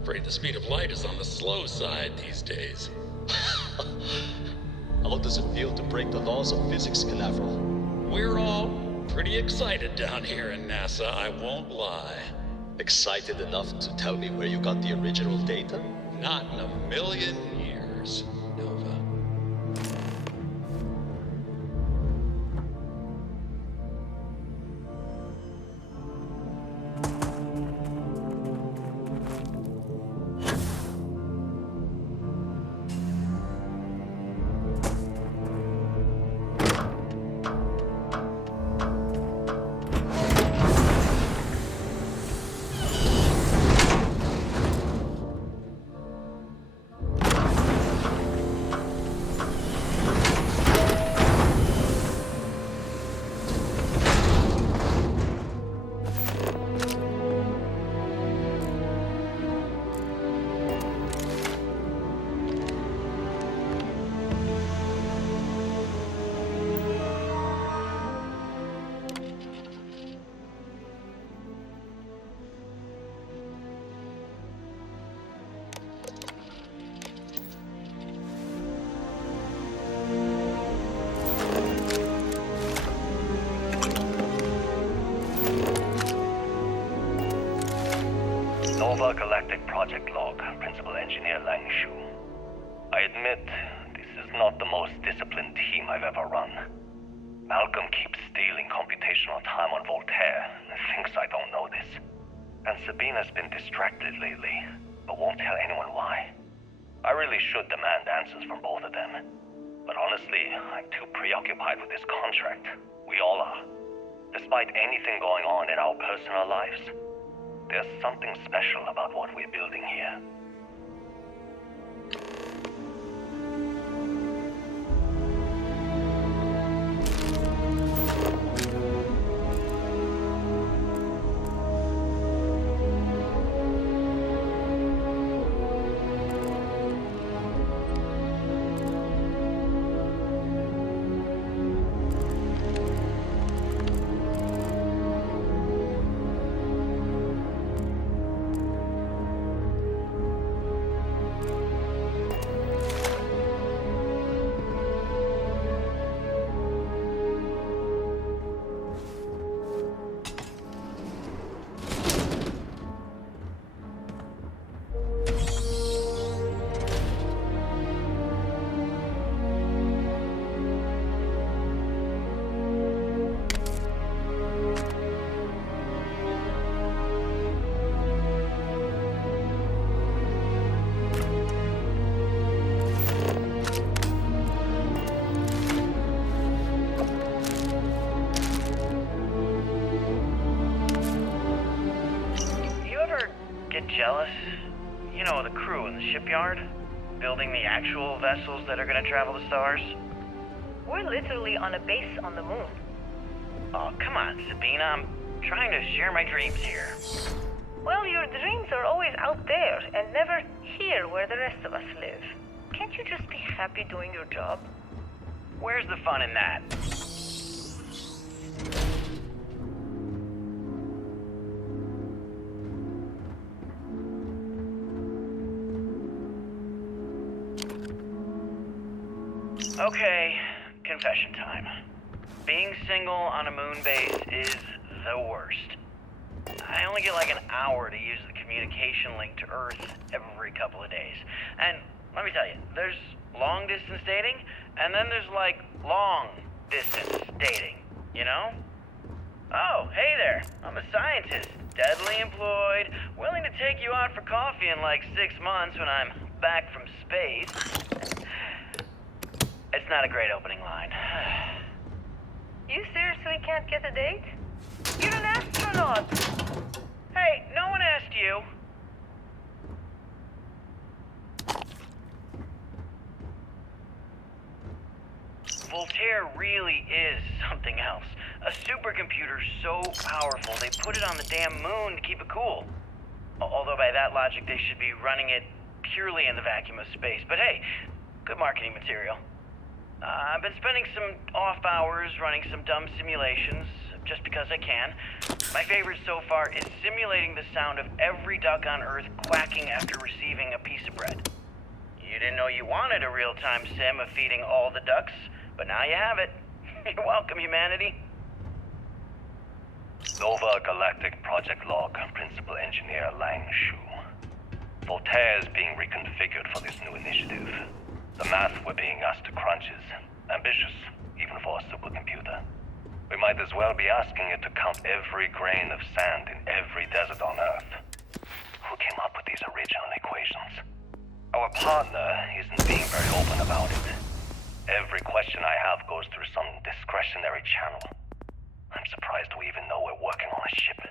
Afraid the speed of light is on the slow side these days. How does it feel to break the laws of physics, Canaveral? We're all pretty excited down here in NASA, I won't lie. Excited enough to tell me where you got the original data? Not in a million years, Nova. Nova Galactic Project Log, Principal Engineer Lang Shu. I admit, this is not the most disciplined team I've ever run. Malcolm keeps stealing computational time on Voltaire and thinks I don't know this. And Sabina's been distracted lately, but won't tell anyone why. I really should demand answers from both of them. But honestly, I'm too preoccupied with this contract. We all are. Despite anything going on in our personal lives, there's something special about what we're building here. Jealous? You know, the crew in the shipyard? Building the actual vessels that are gonna travel the stars? We're literally on a base on the moon. Oh, come on, Sabina. I'm trying to share my dreams here. Well, your dreams are always out there and never here where the rest of us live. Can't you just be happy doing your job? Where's the fun in that? Okay, confession time. Being single on a moon base is the worst. I only get like an hour to use the communication link to Earth every couple of days. And let me tell you, there's long distance dating, and then there's like long distance dating, you know? Oh, hey there, I'm a scientist, deadly employed, willing to take you out for coffee in like 6 months when I'm back from space. It's not a great opening line. You seriously can't get a date? You're an astronaut! Hey, no one asked you. Voltaire really is something else. A supercomputer so powerful they put it on the damn moon to keep it cool. Although by that logic they should be running it purely in the vacuum of space. But hey, good marketing material. I've been spending some off hours running some dumb simulations, just because I can. My favorite so far is simulating the sound of every duck on Earth quacking after receiving a piece of bread. You didn't know you wanted a real-time sim of feeding all the ducks, but now you have it. You're welcome, humanity. Nova Galactic Project Log, Principal Engineer Lang Shu. Voltaire is being reconfigured for this new initiative. The math we're being asked to crunch is ambitious, even for a supercomputer. We might as well be asking it to count every grain of sand in every desert on Earth. Who came up with these original equations? Our partner isn't being very open about it. Every question I have goes through some discretionary channel. I'm surprised we even know we're working on a ship.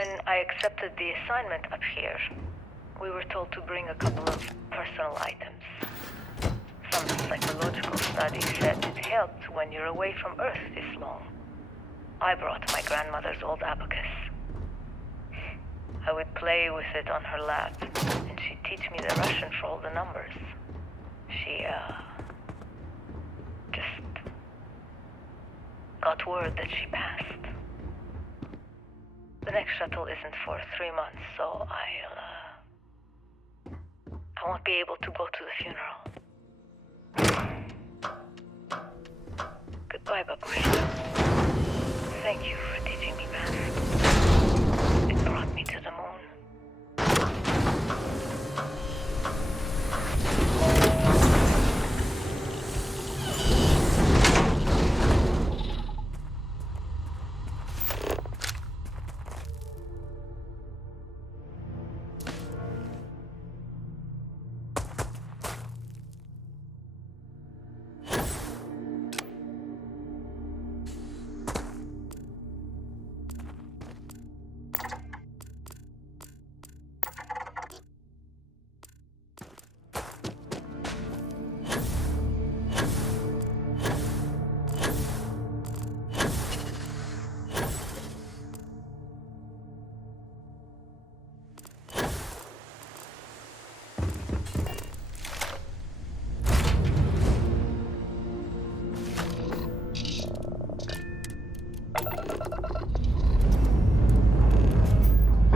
When I accepted the assignment up here, we were told to bring a couple of personal items. Some psychological studies said it helped when you're away from Earth this long. I brought my grandmother's old abacus. I would play with it on her lap, and she'd teach me the Russian for all the numbers. She, just got word that she passed. The next shuttle isn't for 3 months, so I won't be able to go to the funeral. Goodbye, Babushka. Thank you for teaching me math. It brought me to the moon.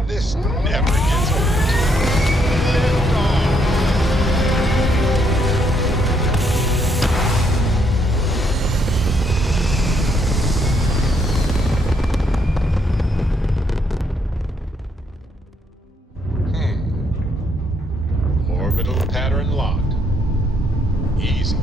This never gets old. Lift off. Orbital pattern locked. Easy.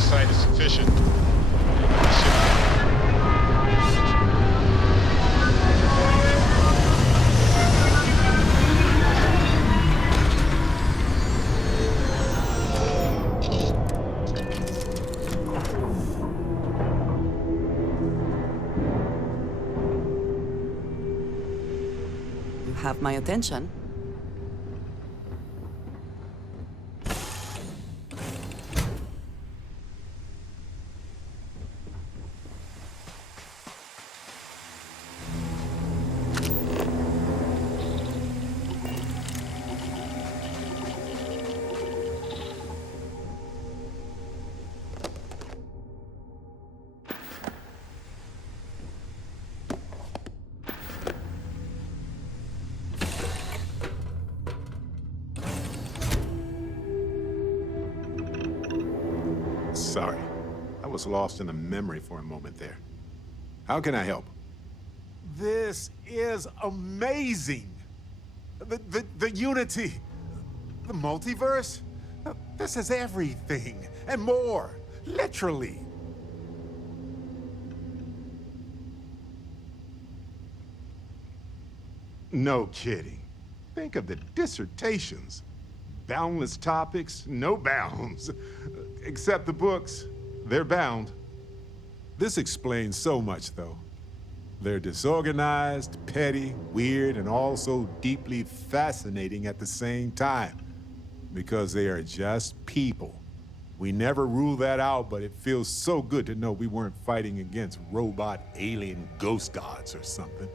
Site is sufficient. You have my attention. Sorry. I was lost in a memory for a moment there. How can I help? This is amazing! The unity! The multiverse? This is everything, and more. Literally. No kidding. Think of the dissertations. Boundless topics, no bounds. Except the books, they're bound. This explains so much, though. They're disorganized, petty, weird, and also deeply fascinating at the same time. Because they are just people. We never rule that out, but it feels so good to know we weren't fighting against robot alien ghost gods or something.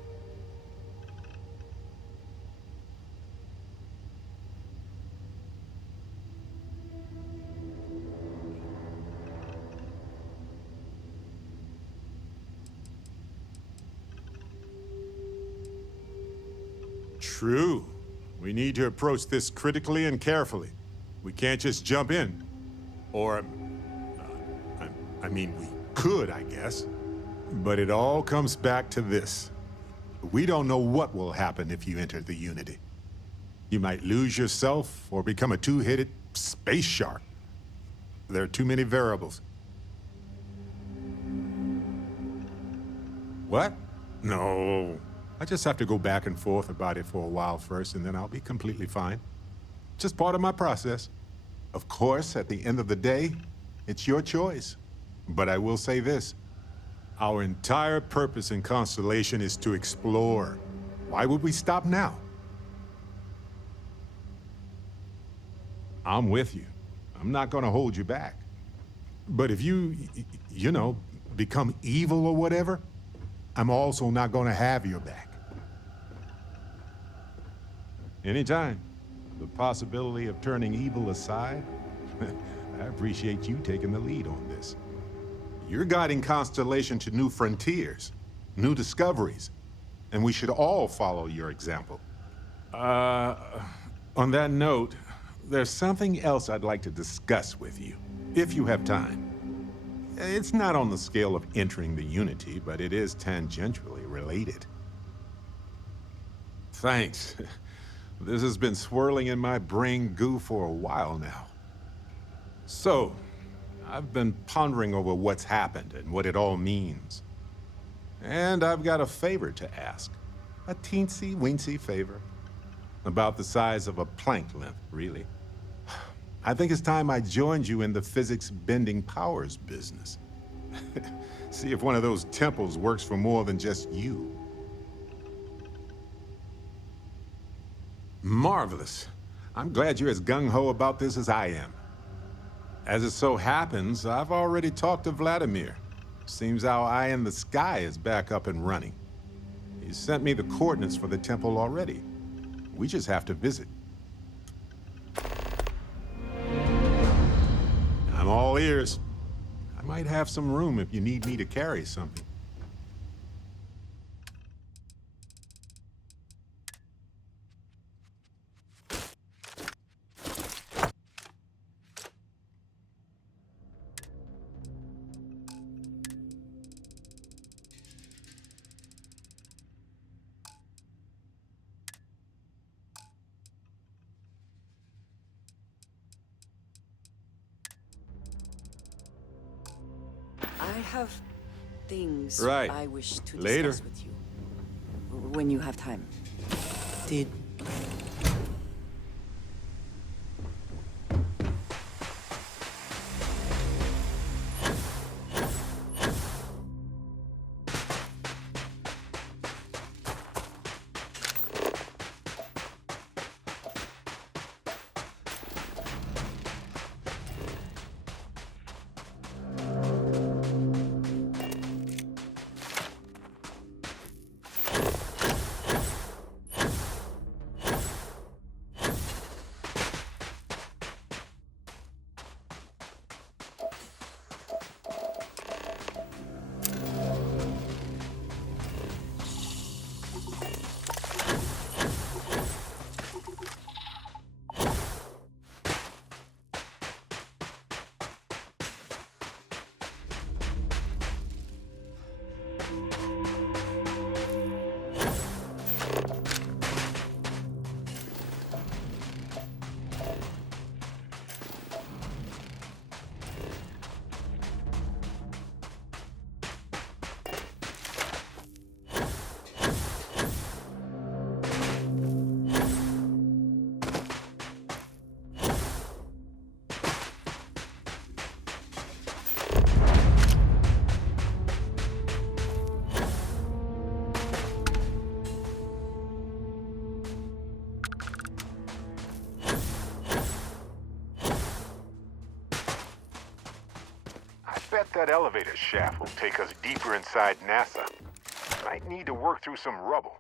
True. We need to approach this critically and carefully. We can't just jump in. Or, I mean, we could, I guess. But it all comes back to this. We don't know what will happen if you enter the Unity. You might lose yourself or become a two-headed space shark. There are too many variables. What? No. I just have to go back and forth about it for a while first, and then I'll be completely fine. Just part of my process. Of course, at the end of the day, it's your choice. But I will say this. Our entire purpose in Constellation is to explore. Why would we stop now? I'm with you. I'm not gonna hold you back. But if you know, become evil or whatever, I'm also not gonna have your back. Anytime. The possibility of turning evil aside, I appreciate you taking the lead on this. You're guiding Constellation to new frontiers, new discoveries, and we should all follow your example. On that note, there's something else I'd like to discuss with you, if you have time. It's not on the scale of entering the Unity, but it is tangentially related. Thanks. This has been swirling in my brain goo for a while now. So, I've been pondering over what's happened and what it all means. And I've got a favor to ask. A teensy-weensy favor. About the size of a plank length, really. I think it's time I joined you in the physics-bending powers business. See if one of those temples works for more than just you. Marvelous. I'm glad you're as gung-ho about this as I am. As it so happens, I've already talked to Vladimir. Seems our eye in the sky is back up and running. He sent me the coordinates for the temple already. We just have to visit. I'm all ears. I might have some room if you need me to carry something. I have things Right. I wish to Later. discuss with you. When you have time. Did I bet that elevator shaft will take us deeper inside NASA. Might need to work through some rubble.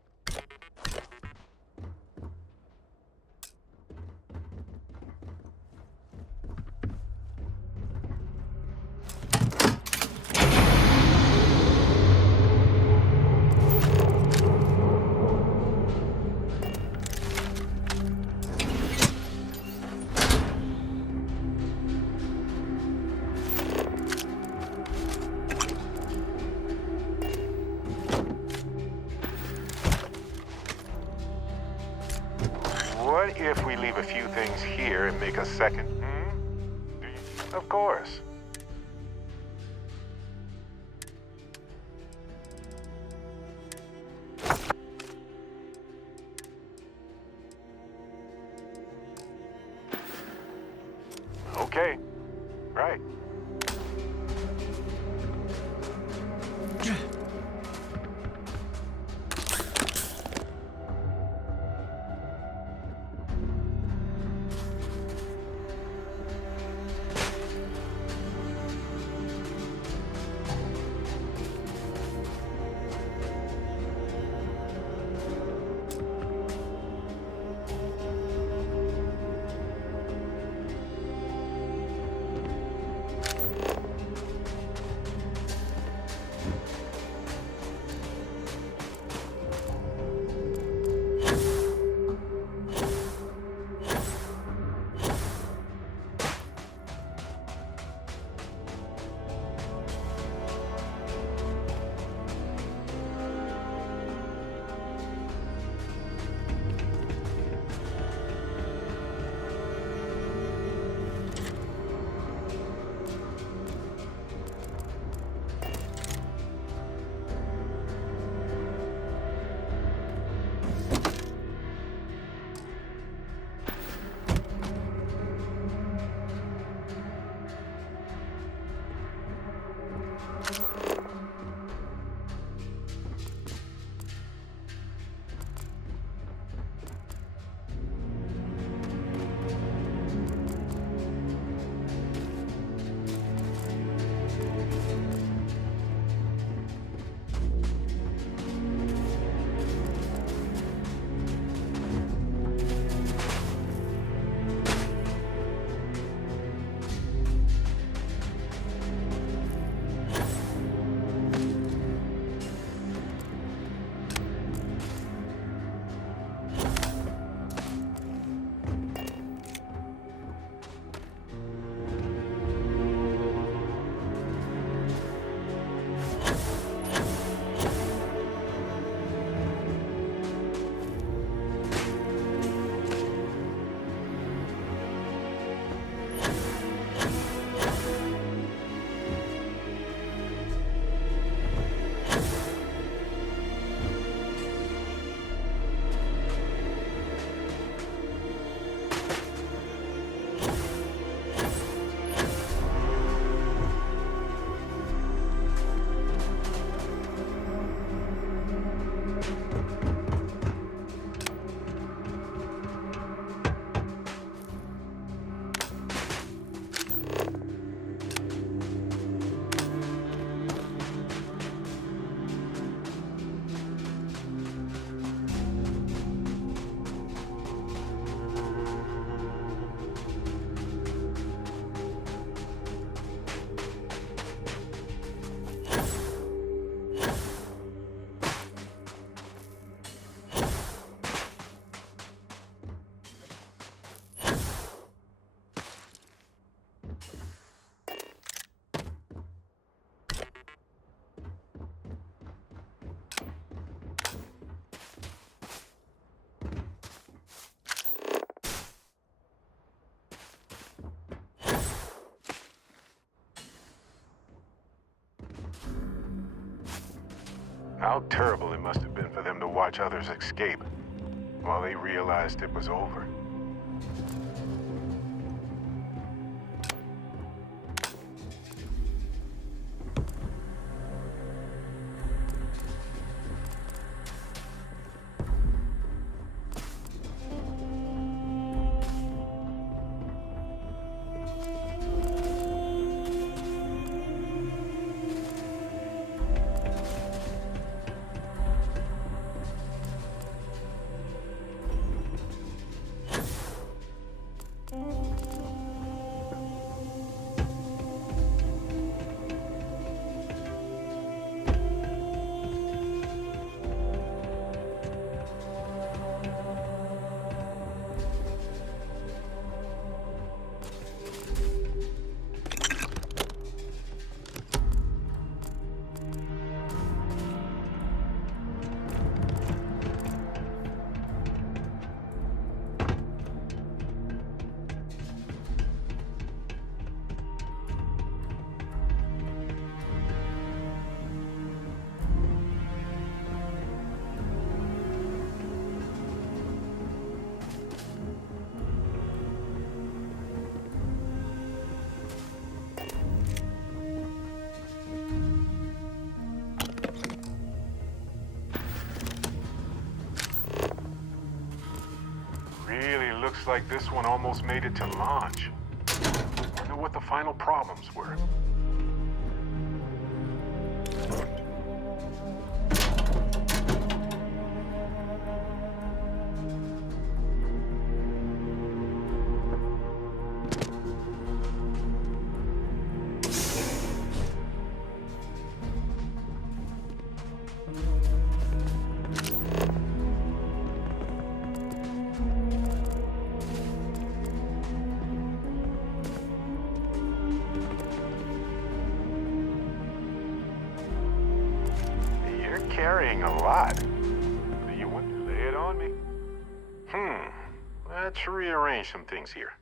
What if we leave a few things here and make a second? Hmm? Of course. Okay. Right. How terrible it must have been for them to watch others escape while they realized it was over. Really looks like this one almost made it to launch. Wonder what the final problems were. Carrying a lot. Do you want to lay it on me? Let's rearrange some things here.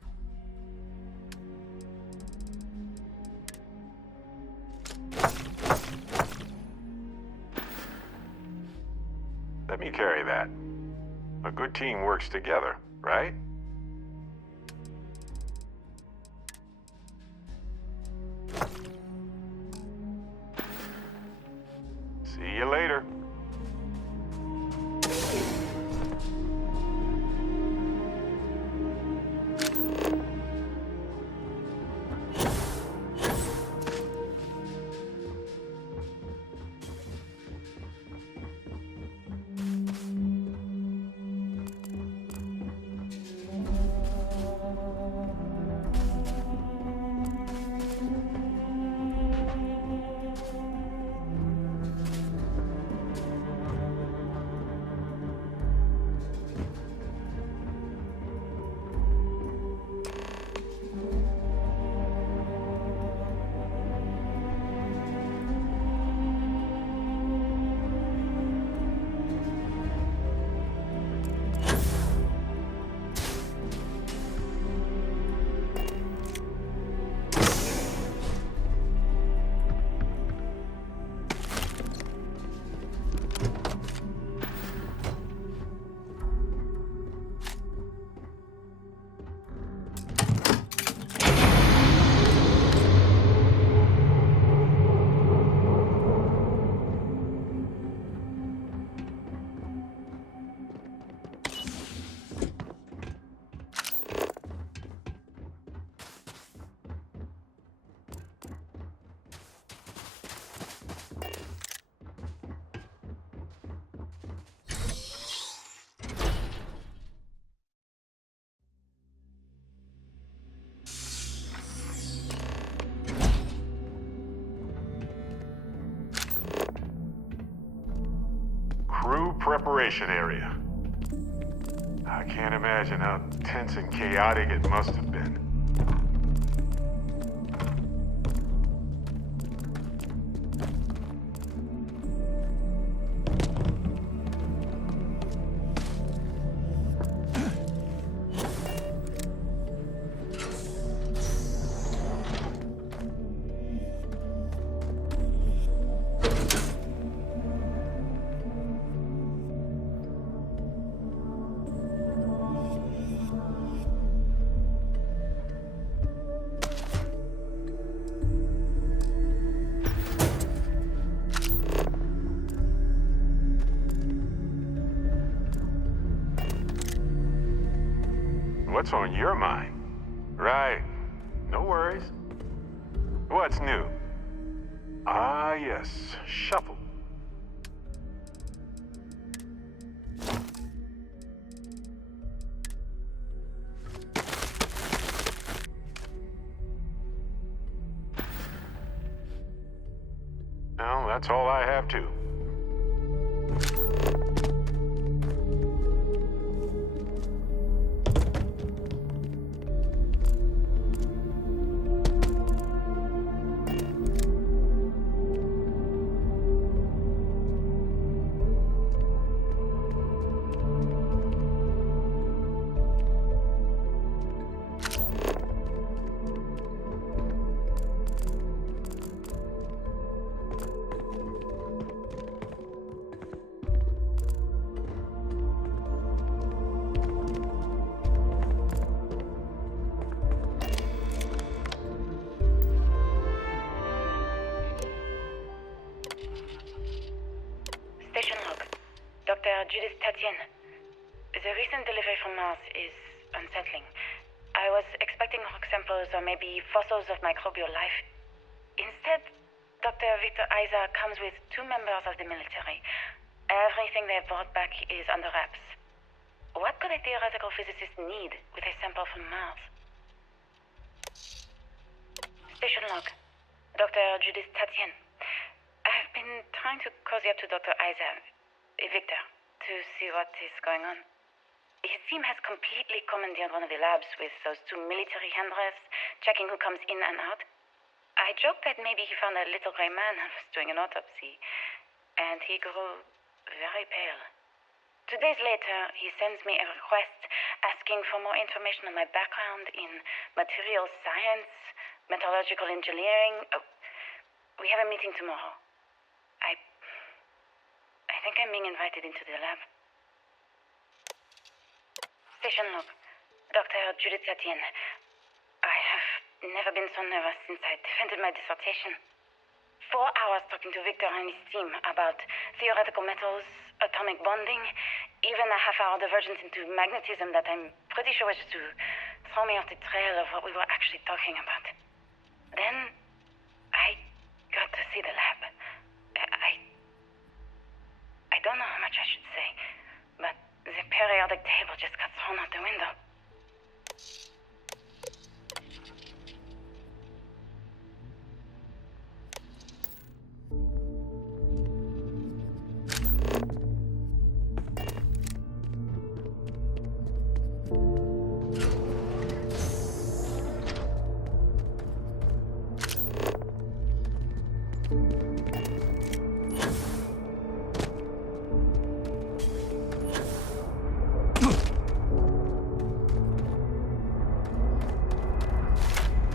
Let me carry that. A good team works together, right? See you later. Crew preparation area. I can't imagine how tense and chaotic it must have been. What's on your mind? Right. No worries. What's new? Ah, yes. Shuffle. Well, that's all I have to. Station log. Dr. Judith Tatien. The recent delivery from Mars is unsettling. I was expecting rock samples or maybe fossils of microbial life. Instead, Dr. Victor Isa comes with 2 members of the military. Everything they've brought back is under wraps. What could a theoretical physicist need with a sample from Mars? Station log. Dr. Judith Tatien. I've been trying to cozy up to Dr. Isa, Victor, to see what is going on. His team has completely commandeered one of the labs with those 2 military handlers, checking who comes in and out. I joked that maybe he found a little gray man and was doing an autopsy, and he grew very pale. 2 days later, he sends me a request asking for more information on my background in material science, metallurgical engineering. Oh, we have a meeting tomorrow. I think I'm being invited into the lab. Station log. Dr. Judith Tatien. I have never been so nervous since I defended my dissertation. 4 hours talking to Victor and his team about theoretical metals, atomic bonding, even a half-hour divergence into magnetism that I'm pretty sure was just to throw me off the trail of what we were actually talking about. Then, I got to see the lab. I don't know how much I should say, but the periodic table just got thrown out the window.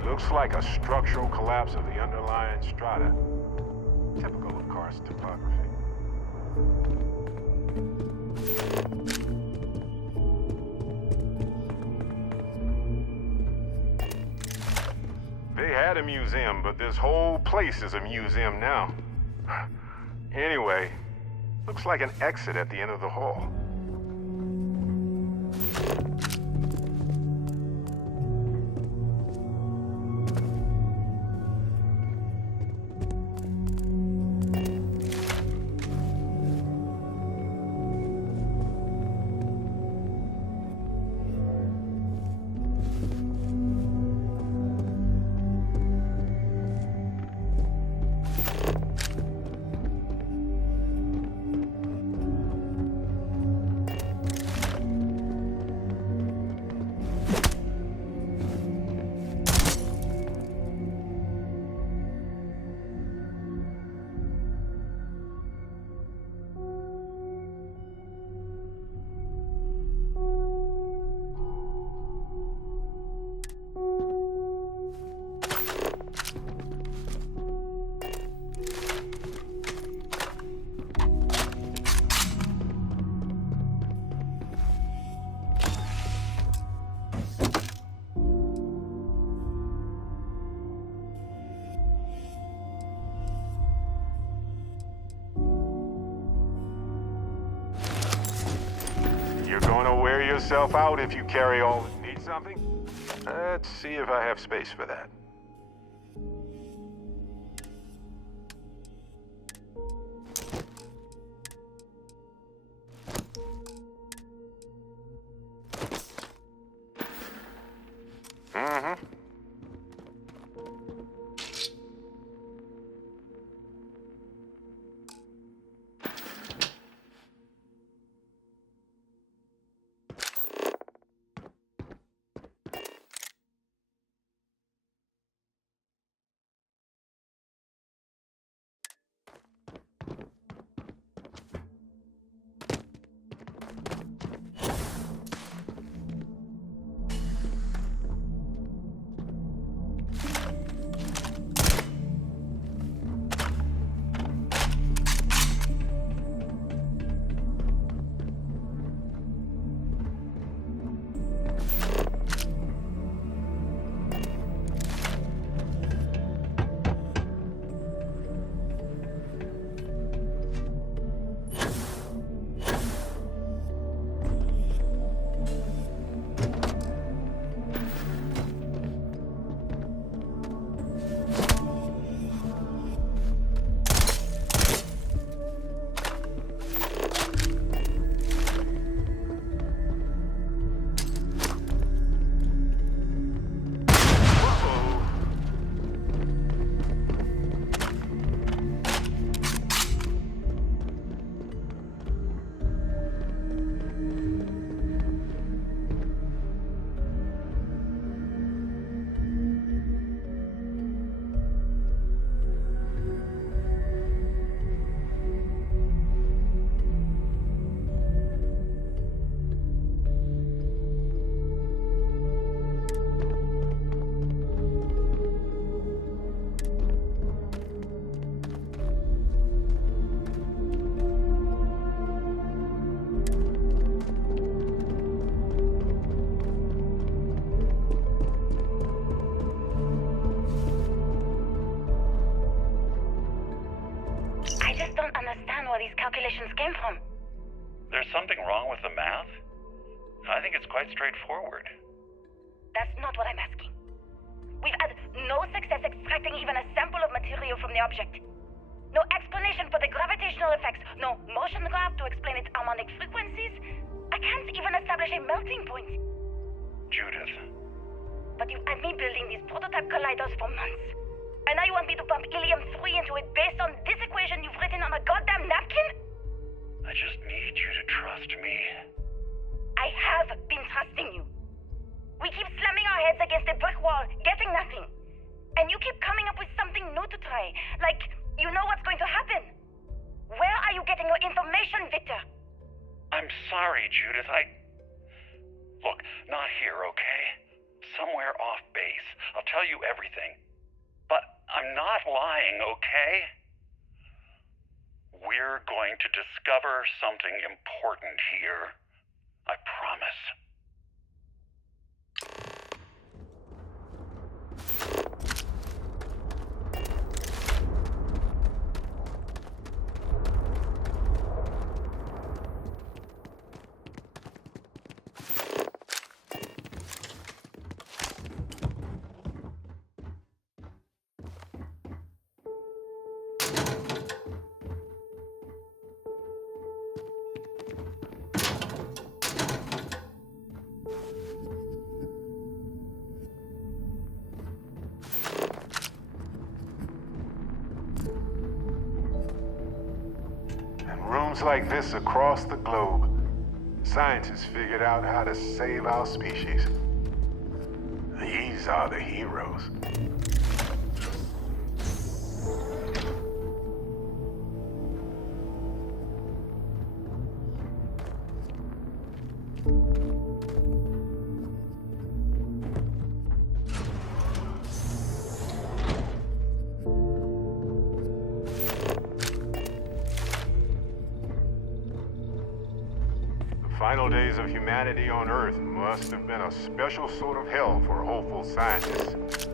Looks like a structural collapse of the underlying strata. Typical of karst topography. They had a museum, but this whole place is a museum now. Anyway, looks like an exit at the end of the hall. You're gonna wear yourself out if you carry all... Need something? Let's see if I have space for that. Mm-hmm. calculations came from. There's something wrong with the math? I think it's quite straightforward. That's not what I'm asking. We've had no success extracting even a sample of material from the object. No explanation for the gravitational effects, no motion graph to explain its harmonic frequencies. I can't even establish a melting point. Judith. But you've had me building these prototype colliders for months. And now you want me to pump helium-3 into it based on this equation you've written on a goddamn napkin? I just need you to trust me. I have been trusting you. We keep slamming our heads against a brick wall, getting nothing. And you keep coming up with something new to try. Like, you know what's going to happen. Where are you getting your information, Victor? I'm sorry, Judith. Look, not here, okay? Somewhere off base. I'll tell you everything. But I'm not lying, okay? We're going to discover something important here. I promise. Rooms like this across the globe, scientists figured out how to save our species. These are the heroes. Final days of humanity on Earth must have been a special sort of hell for hopeful scientists.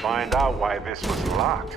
Find out why this was locked.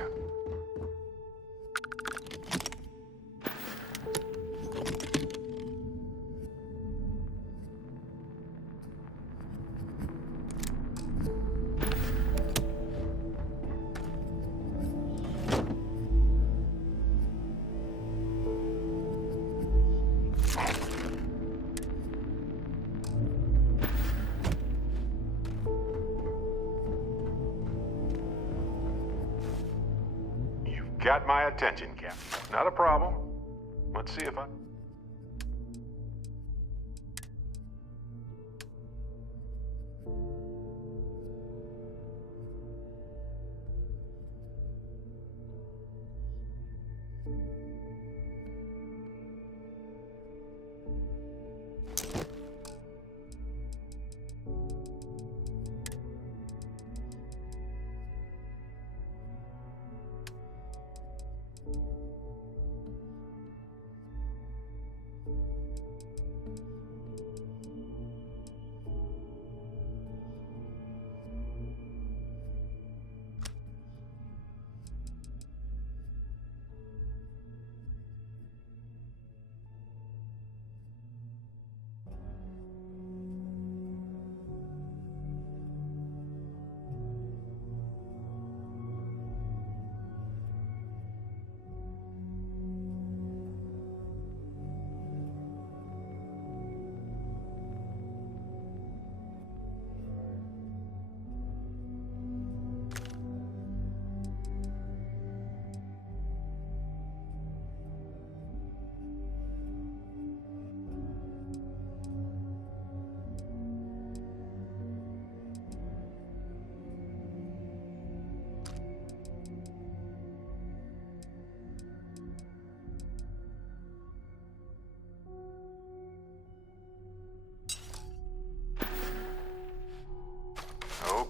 Got my attention, Captain. Not a problem. Let's see if I...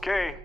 Okay.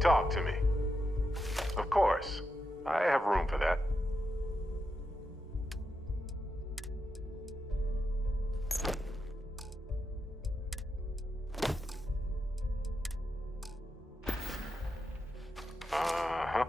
Talk to me. Of course. I have room for that. Uh-huh.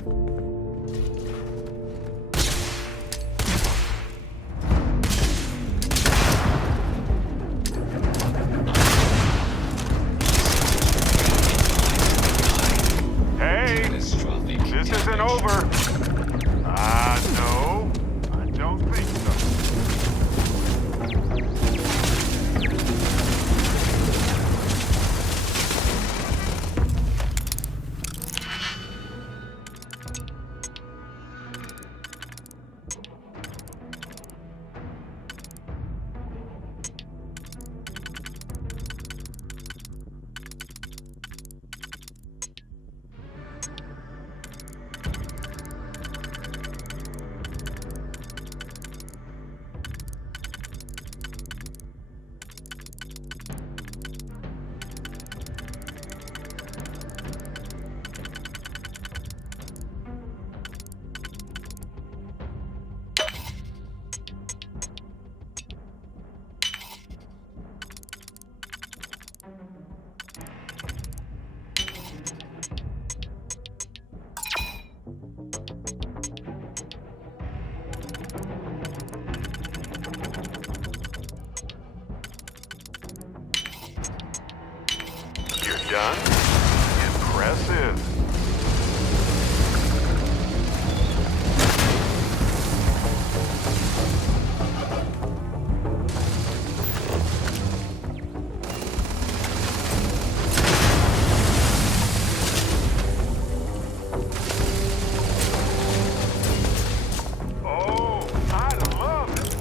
Hey, this isn't over. No, I don't think so. Done? Impressive. Oh, I love it.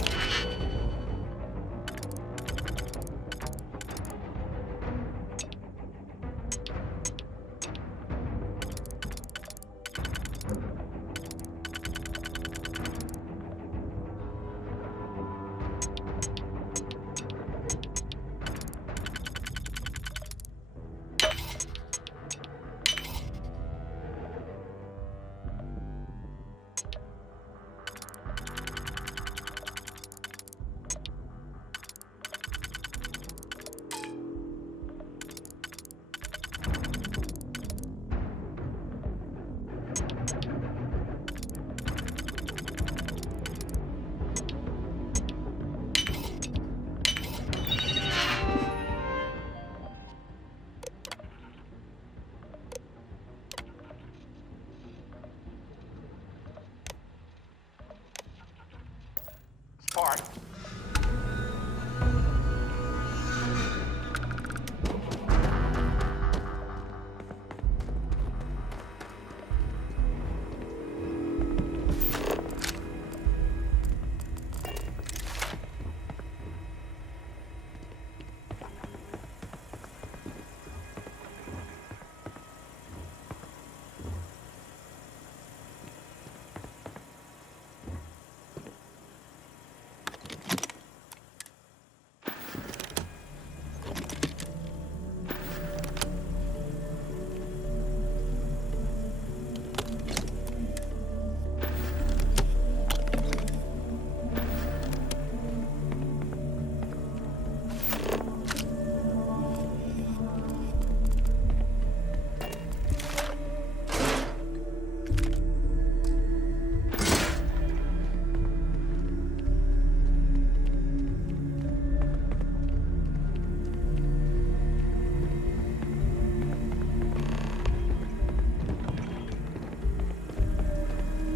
Spark.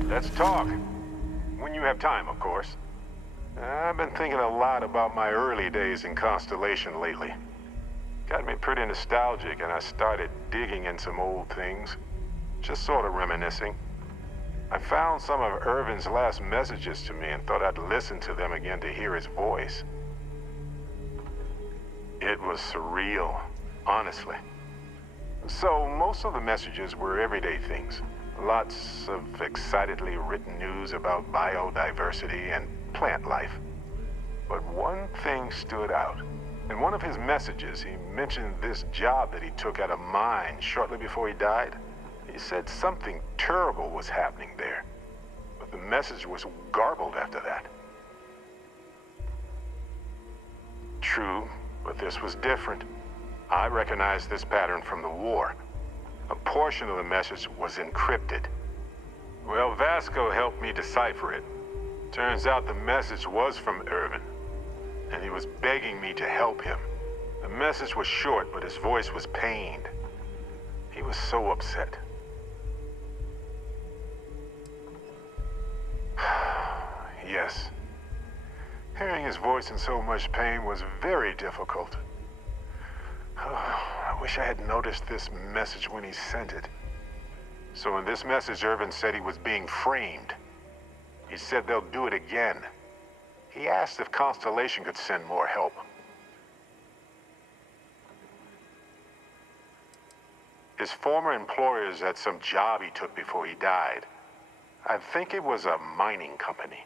Let's talk. When you have time, of course. I've been thinking a lot about my early days in Constellation lately. Got me pretty nostalgic, and I started digging in some old things. Just sort of reminiscing. I found some of Irvin's last messages to me and thought I'd listen to them again to hear his voice. It was surreal, honestly. So, most of the messages were everyday things. Lots of excitedly written news about biodiversity and plant life. But one thing stood out. In one of his messages, he mentioned this job that he took at a mine shortly before he died. He said something terrible was happening there. But the message was garbled after that. True, but this was different. I recognized this pattern from the war. A portion of the message was encrypted. Well, Vasco helped me decipher it. Turns out the message was from Irvin, and he was begging me to help him. The message was short, but his voice was pained. He was so upset. Yes. Hearing his voice in so much pain was very difficult. I wish I had noticed this message when he sent it. So in this message, Irvin said he was being framed. He said they'll do it again. He asked if Constellation could send more help. His former employers had some job he took before he died. I think it was a mining company.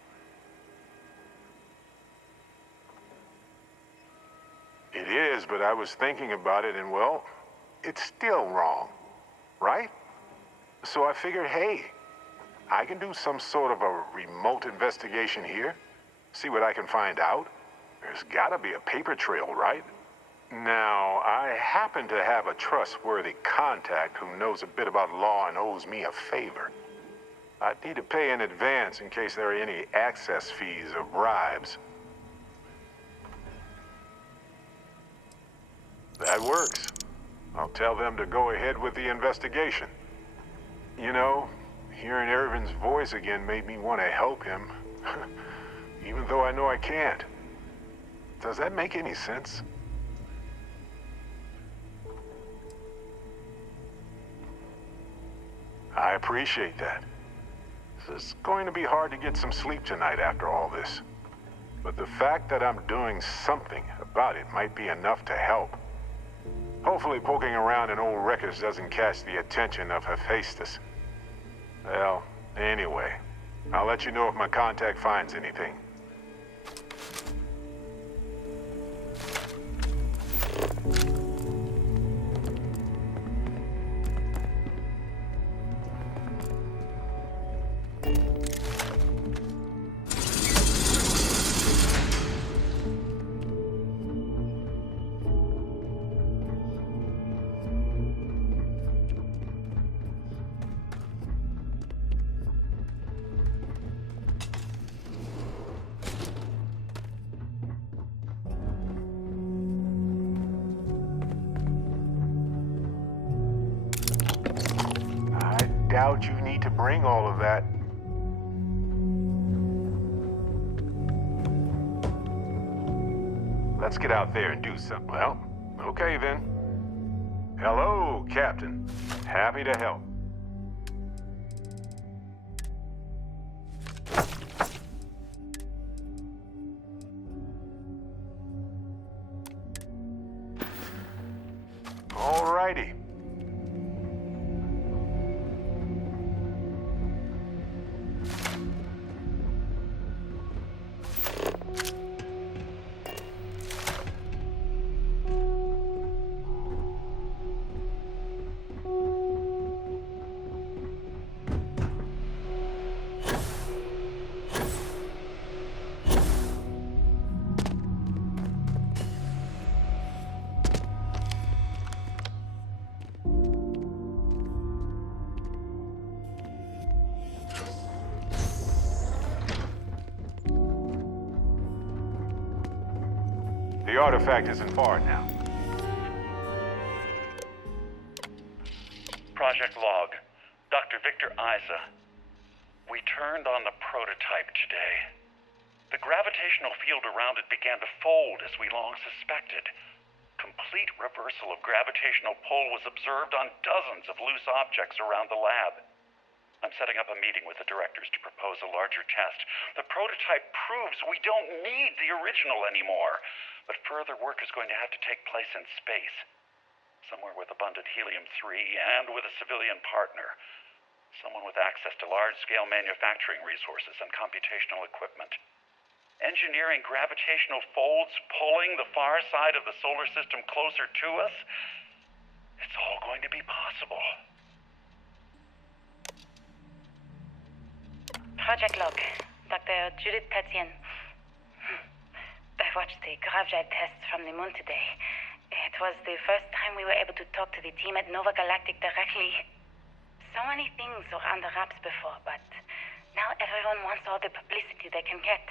It is, but I was thinking about it and, well, it's still wrong, right? So I figured, hey, I can do some sort of a remote investigation here, see what I can find out. There's gotta be a paper trail, right? Now, I happen to have a trustworthy contact who knows a bit about law and owes me a favor. I'd need to pay in advance in case there are any access fees or bribes. That works. I'll tell them to go ahead with the investigation. You know, hearing Irvin's voice again made me want to help him, even though I know I can't. Does that make any sense? I appreciate that. It's going to be hard to get some sleep tonight after all this. But the fact that I'm doing something about it might be enough to help. Hopefully poking around in old records doesn't catch the attention of Hephaestus. Well, anyway, I'll let you know if my contact finds anything. Doubt you need to bring all of that. Let's get out there and do something. Well, okay then. Hello, Captain. Happy to help. Alrighty. The artifact isn't far now. Project Log. Dr. Victor Isa. We turned on the prototype today. The gravitational field around it began to fold as we long suspected. Complete reversal of gravitational pull was observed on dozens of loose objects around the lab. I'm setting up a meeting with the directors to propose a larger test. The prototype proves we don't need the original anymore, but further work is going to have to take place in space. Somewhere with abundant helium-3 and with a civilian partner. Someone with access to large-scale manufacturing resources and computational equipment. Engineering gravitational folds pulling the far side of the solar system closer to us? It's all going to be possible. Project Log. Dr. Judith Tatien. I watched the gravjite tests from the moon today. It was the first time we were able to talk to the team at Nova Galactic directly. So many things things were under wraps before, but now everyone wants all the publicity they can get.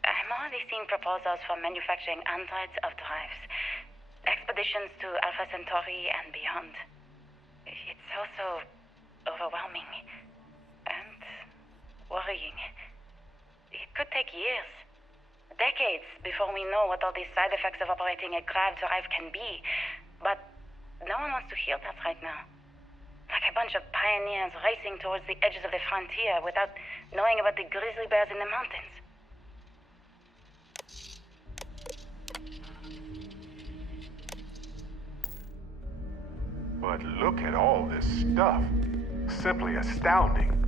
I'm already seeing proposals for manufacturing androids of drives, expeditions to Alpha Centauri and beyond. It's also overwhelming and worrying. It could take years, decades, before we know what all these side effects of operating a grav drive can be. But no one wants to hear that right now. Like a bunch of pioneers racing towards the edges of the frontier without knowing about the grizzly bears in the mountains. But look at all this stuff. Simply astounding.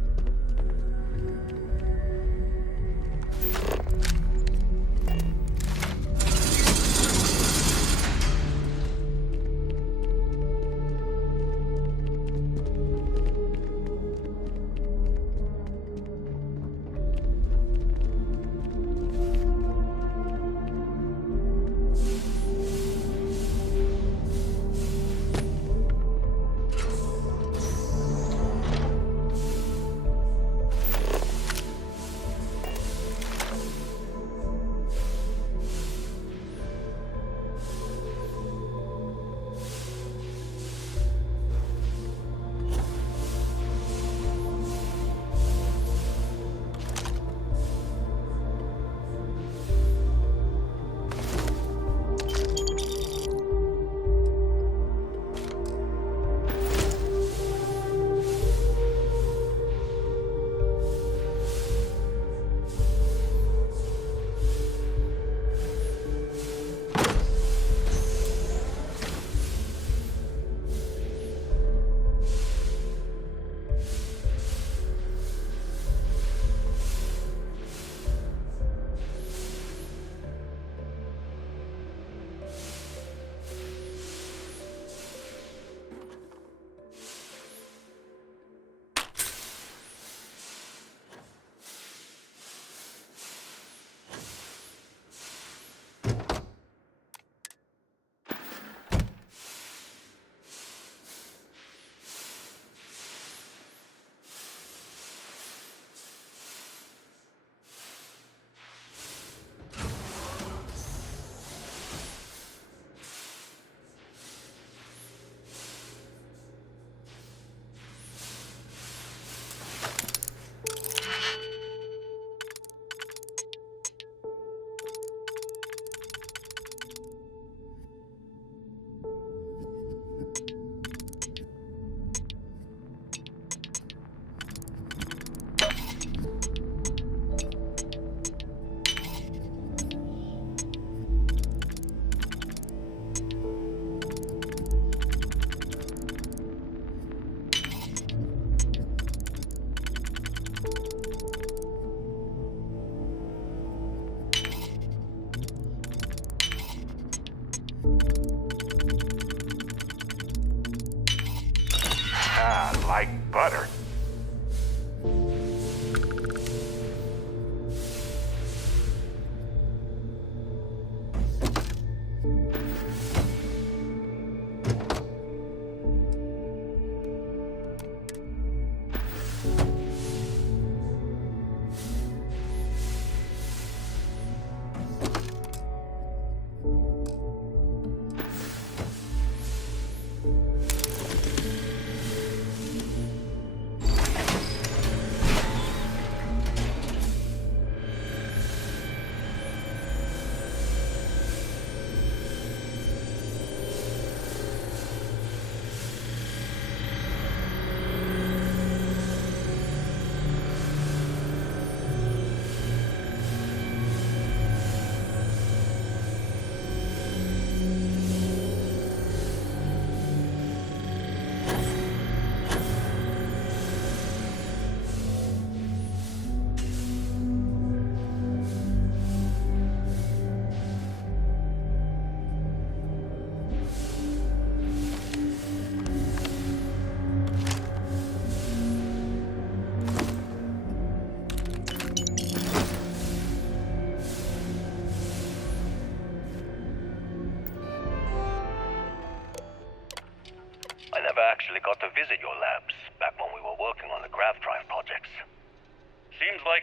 Like butter.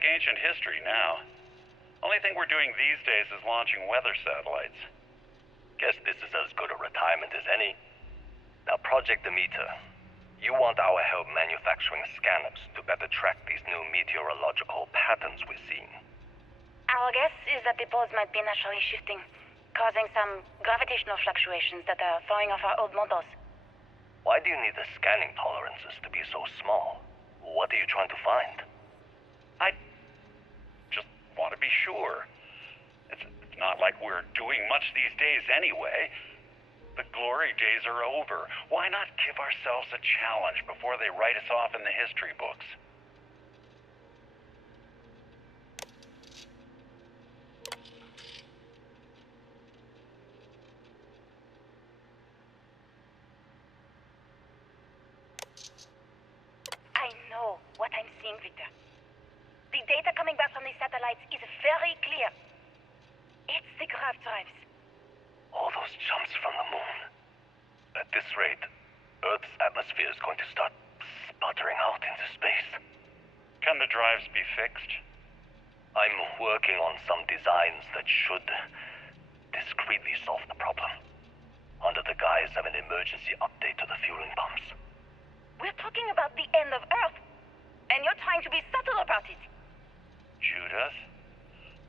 like ancient history now. Only thing we're doing these days is launching weather satellites. Guess this is as good a retirement as any. Now, Project Demeter. You want our help manufacturing scanners to better track these new meteorological patterns we're seeing. Our guess is that the poles might be naturally shifting, causing some gravitational fluctuations that are throwing off our old models. Why do you need the scanning tolerances to be so small? What are you trying to find? I just want to be sure. It's not like we're doing much these days anyway. The glory days are over. Why not give ourselves a challenge before they write us off in the history books? I know what I'm seeing, Victor. The data coming back from the satellites is very clear. It's the grav drives. All those jumps from the moon. At this rate, Earth's atmosphere is going to start sputtering out into space. Can the drives be fixed? I'm working on some designs that should discreetly solve the problem, under the guise of an emergency update to the fueling pumps. We're talking about the end of Earth, and you're trying to be subtle about it. Judith,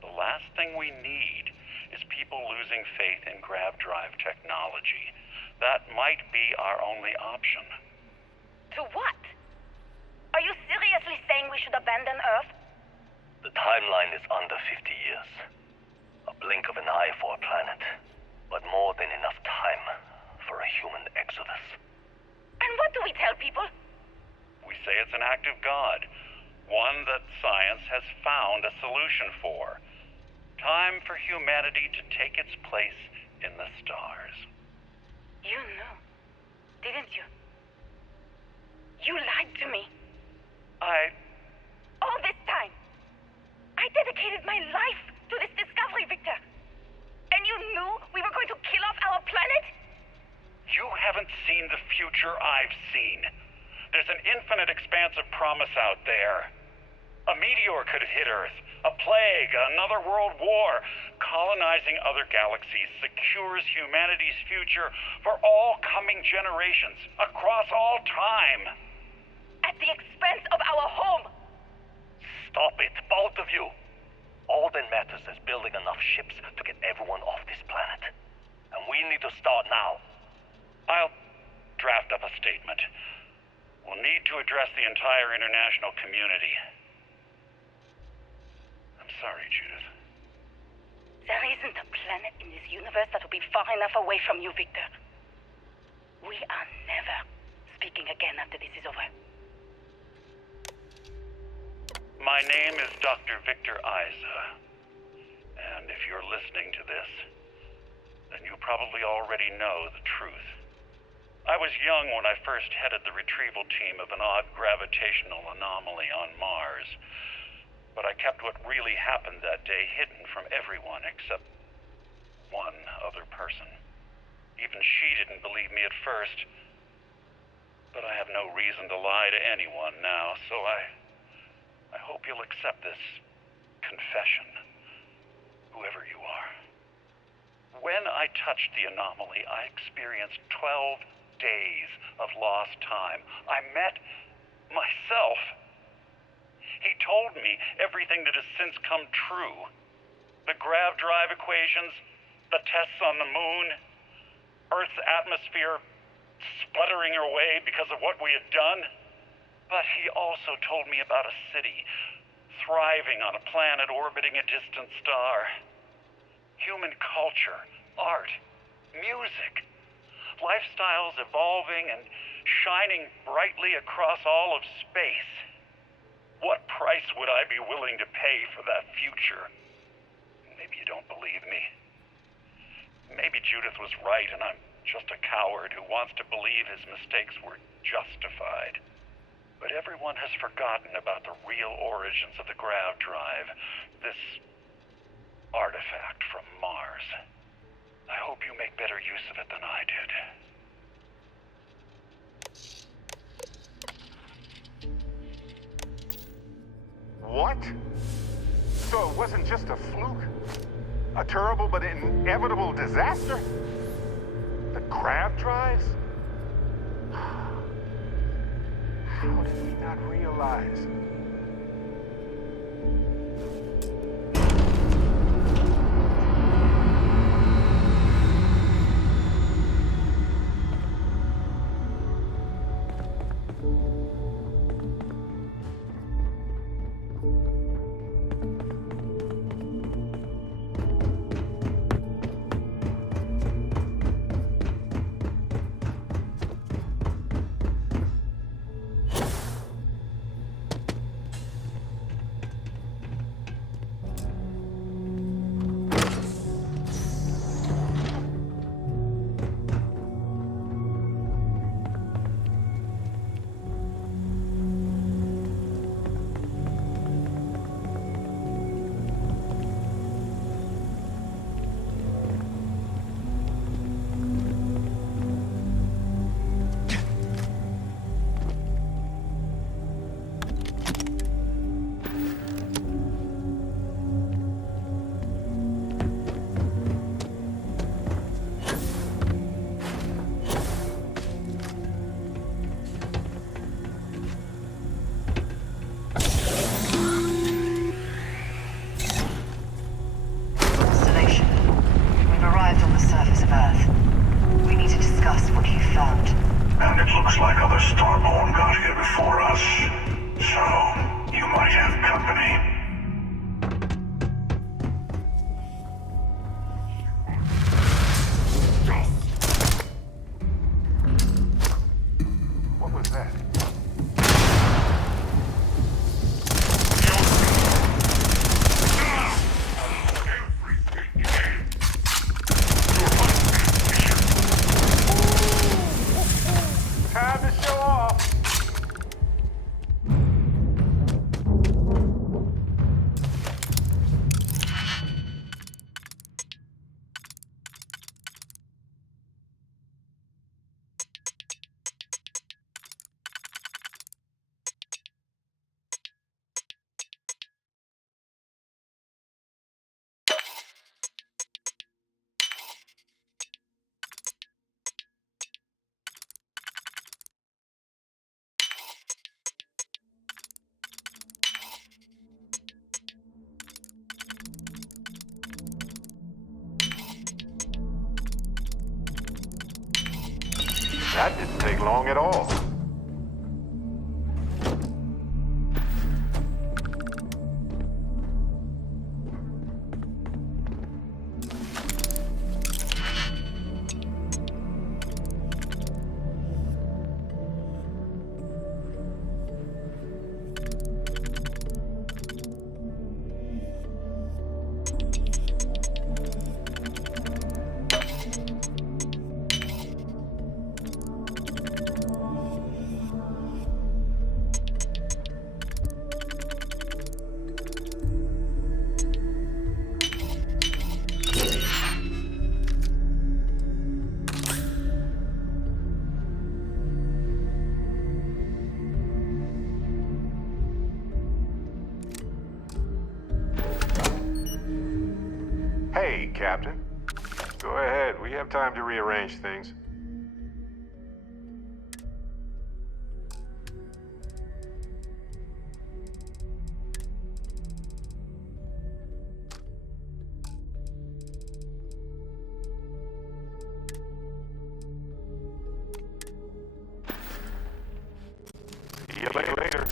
the last thing we need is people losing faith in grav drive technology. That might be our only option. To what? Are you seriously saying we should abandon Earth? The timeline is under 50 years. A blink of an eye for a planet, but more than enough time for a human exodus. And what do we tell people? We say it's an act of God, one that science has found a solution for. Time for humanity to take its place in the stars. You knew, didn't you? You lied to me. All this time, I dedicated my life to this discovery, Victor. And you knew we were going to kill off our planet? You haven't seen the future I've seen. There's an infinite expanse of promise out there. A meteor could hit Earth, a plague, another world war. Colonizing other galaxies secures humanity's future for all coming generations, across all time. At the expense of our home. Stop it, both of you. All that matters is building enough ships to get everyone off this planet. And we need to start now. I'll draft up a statement. We'll need to address the entire international community. I'm sorry, Judith. There isn't a planet in this universe that will be far enough away from you, Victor. We are never speaking again after this is over. My name is Dr. Victor Isa. And if you're listening to this, then you probably already know the truth. I was young when I first headed the retrieval team of an odd gravitational anomaly on Mars. But I kept what really happened that day hidden from everyone except one other person. Even she didn't believe me at first. But I have no reason to lie to anyone now, so I hope you'll accept this confession, whoever you are. When I touched the anomaly, I experienced 12 days of lost time. I met myself. He told me everything that has since come true. The grav drive equations, the tests on the moon, Earth's atmosphere sputtering away because of what we had done. But he also told me about a city thriving on a planet orbiting a distant star. Human culture, art, music, lifestyles evolving and shining brightly across all of space. What price would I be willing to pay for that future? Maybe you don't believe me. Maybe Judith was right and I'm just a coward who wants to believe his mistakes were justified. But everyone has forgotten about the real origins of the grav drive, this artifact from Mars. I hope you make better use of it than I did. What? So it wasn't just a fluke? A terrible but inevitable disaster? The crab drives? How did we not realize? That didn't take long at all. Hey, Captain. Go ahead. We have time to rearrange things. See you later.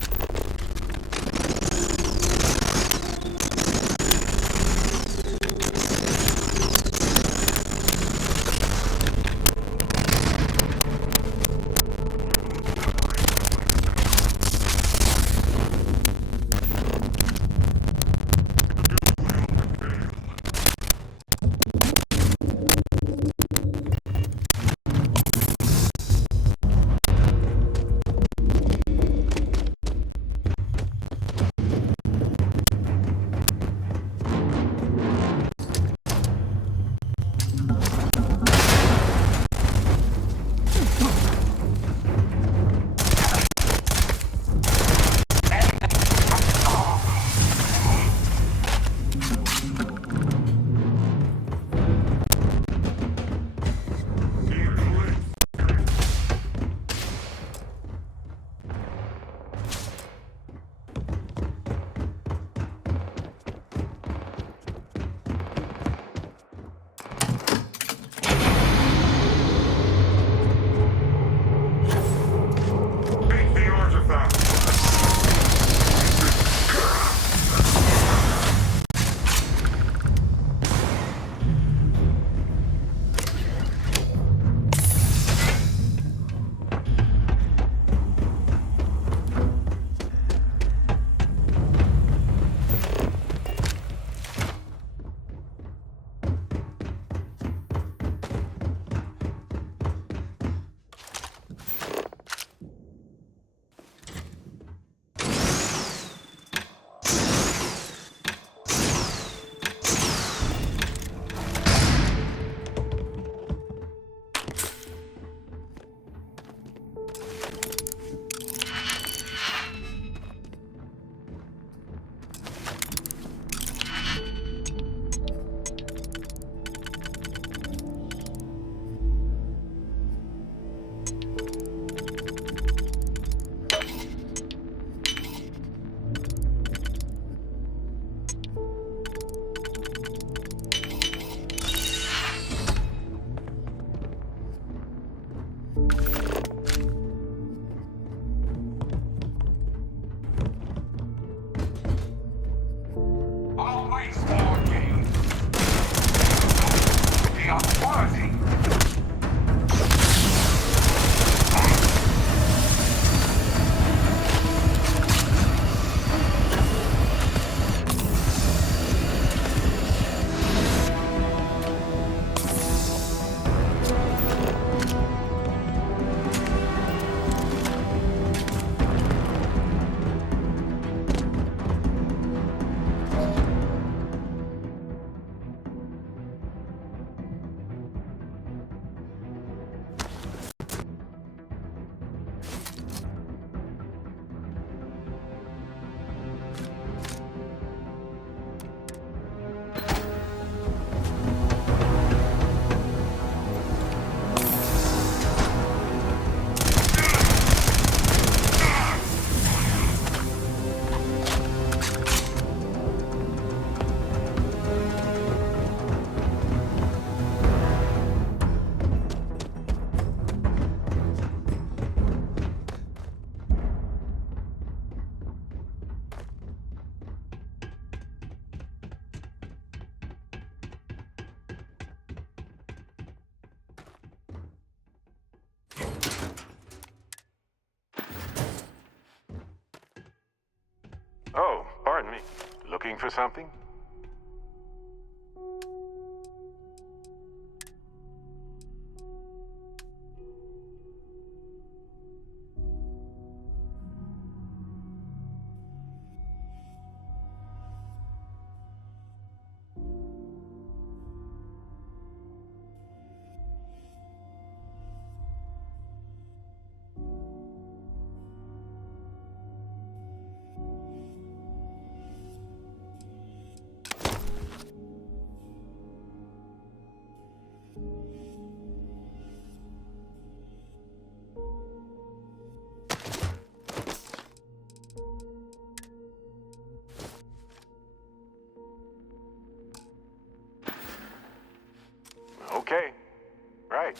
Looking for something? Okay. Right.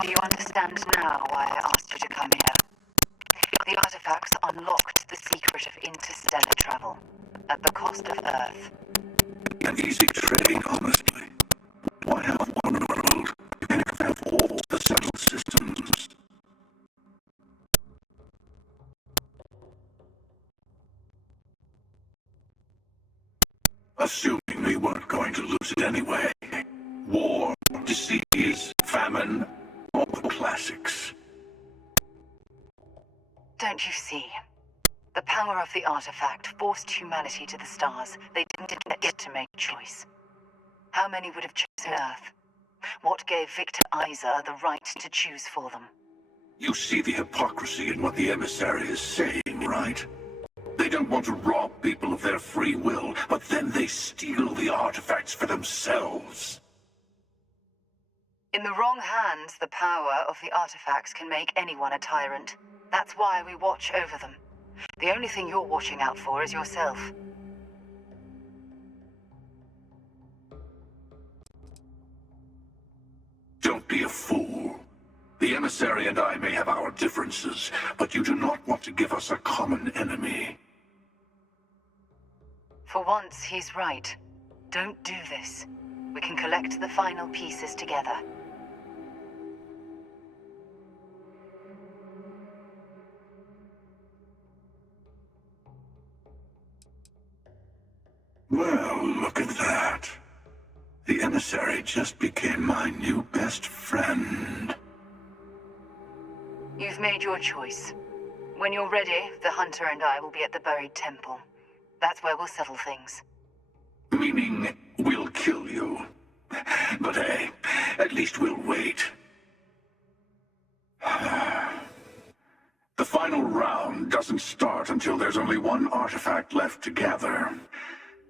Do you understand now why I asked you to come here? The artifacts unlocked the secret of interstellar travel, at the cost of Earth. An easy trade, honestly. Why have one world? You can have all the settled systems. Assuming we weren't going to lose it anyway. War, disease, famine, all the classics. Don't you see? The power of the artifact forced humanity to the stars. They didn't get to make a choice. How many would have chosen Earth? What gave Victor Isa the right to choose for them? You see the hypocrisy in what the emissary is saying, right? They don't want to rob people of their free will, but then they steal the artifacts for themselves. In the wrong hands, the power of the artifacts can make anyone a tyrant. That's why we watch over them. The only thing you're watching out for is yourself. Don't be a fool. The emissary and I may have our differences, but you do not want to give us a common enemy. For once, he's right. Don't do this. We can collect the final pieces together. Well, look at that. The emissary just became my new best friend. You've made your choice. When you're ready, the Hunter and I will be at the buried temple. That's where we'll settle things. Meaning, we'll kill you. But hey, at least we'll wait. The final round doesn't start until there's only one artifact left to gather.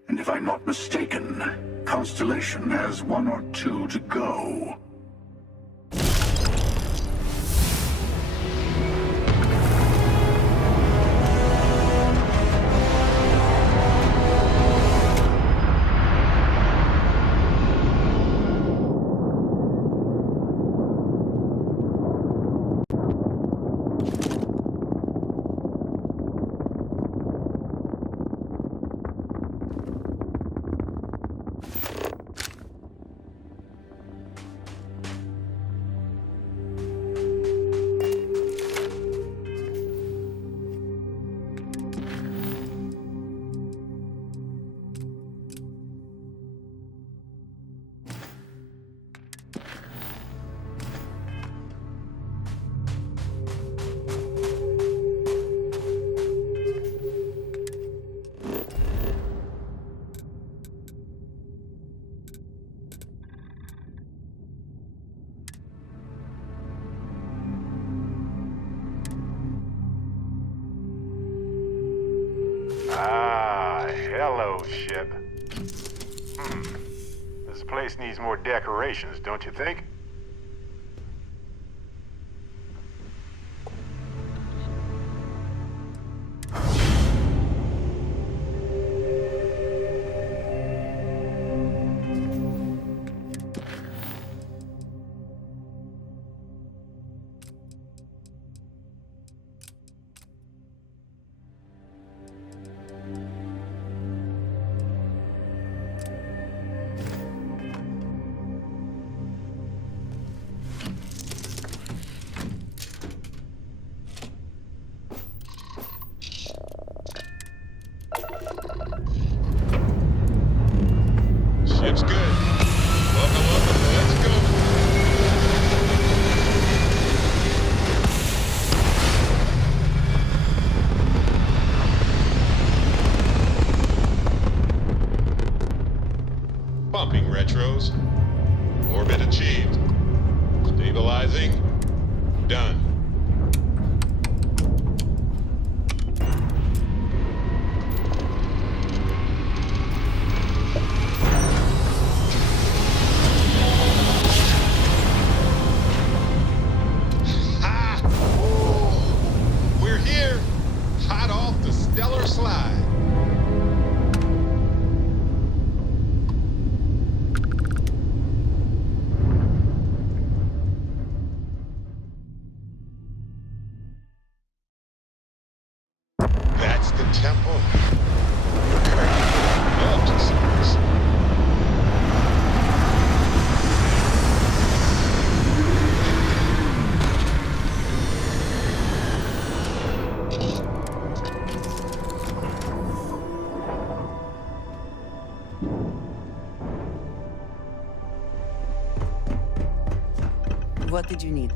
And if I'm not mistaken, Constellation has one or two to go. Ah, hello, ship. This place needs more decorations, don't you think? temple. What did you need?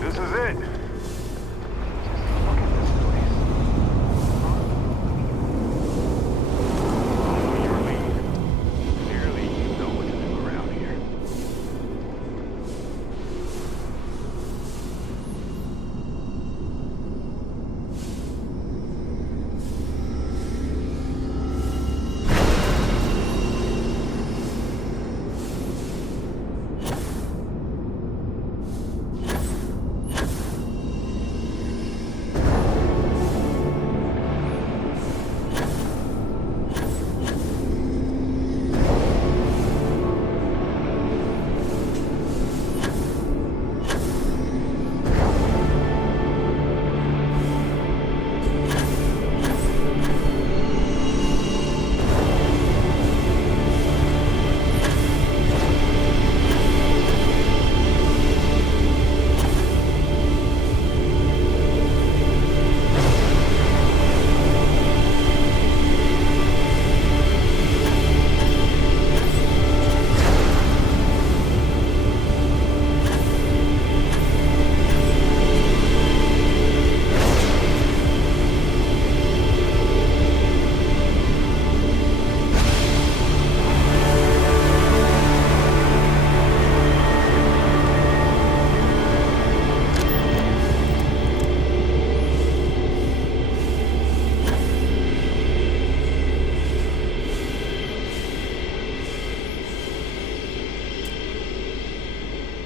This is it. Clearly, you know what to do around here.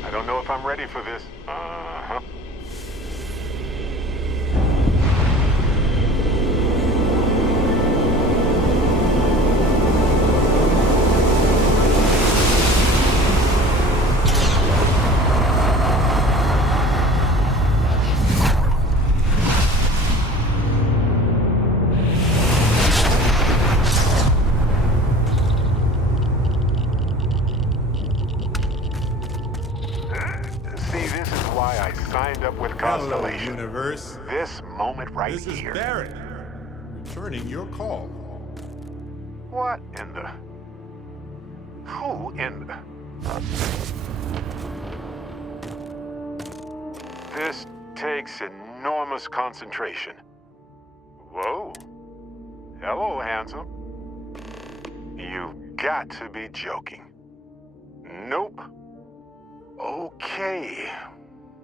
I don't know if I'm ready for this. Uh-huh. See, this is why I signed up with Constellation. Hello, universe. This moment right This is here. Barrett, returning your call. What in the... Who in the... This takes enormous concentration. Whoa. Hello, handsome. You've got to be joking. Nope. Okay.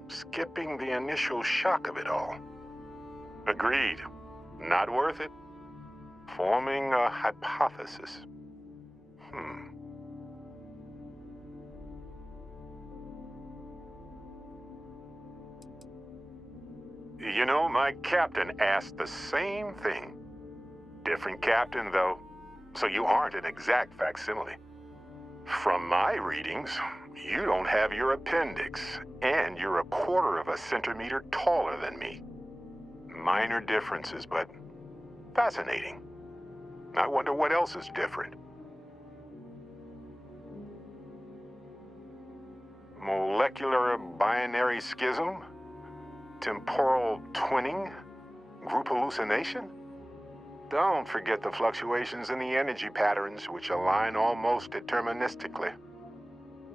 Skipping the initial shock of it all. Agreed. Not worth it. Forming a hypothesis. You know, my captain asked the same thing. Different captain, though, so you aren't an exact facsimile. From my readings, you don't have your appendix, and you're 1/4 of a centimeter taller than me. Minor differences, but fascinating. I wonder what else is different. Molecular binary schism? Temporal twinning? Group hallucination? Don't forget the fluctuations in the energy patterns, which align almost deterministically.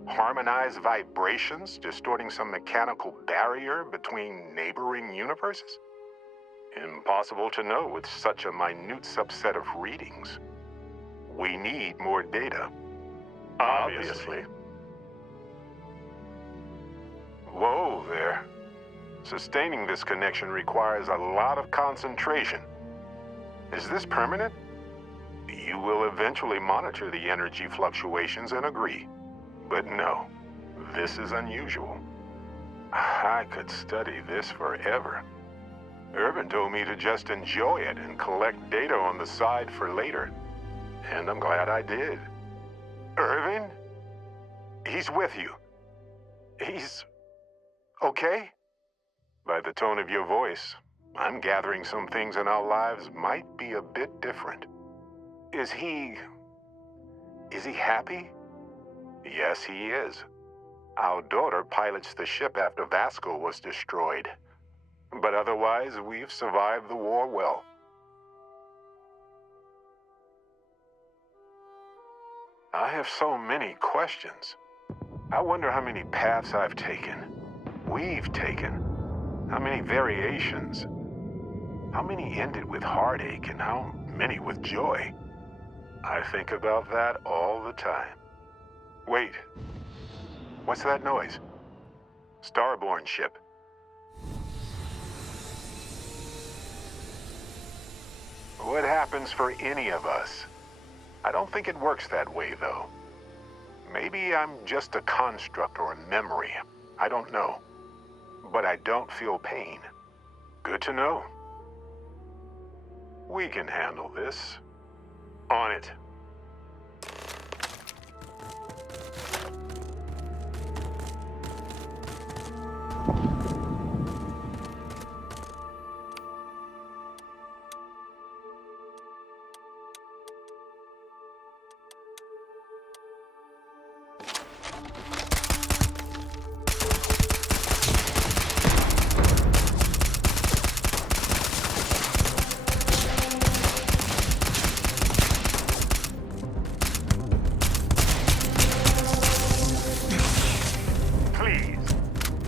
Harmonize vibrations, distorting some mechanical barrier between neighboring universes? Impossible to know with such a minute subset of readings. We need more data. Obviously. Whoa there. Sustaining this connection requires a lot of concentration. Is this permanent? You will eventually monitor the energy fluctuations and agree. But no, this is unusual. I could study this forever. Irvin told me to just enjoy it and collect data on the side for later. And I'm glad I did. Irvin? He's with you. He's okay? By the tone of your voice, I'm gathering some things in our lives might be a bit different. Is he happy? Yes, he is. Our daughter pilots the ship after Vasco was destroyed. But otherwise, we've survived the war well. I have so many questions. I wonder how many paths I've taken, we've taken, how many variations, how many ended with heartache, and how many with joy. I think about that all the time. Wait, what's that noise? Starborn ship. What happens for any of us? I don't think it works that way, though. Maybe I'm just a construct or a memory. I don't know. But I don't feel pain. Good to know. We can handle this. On it.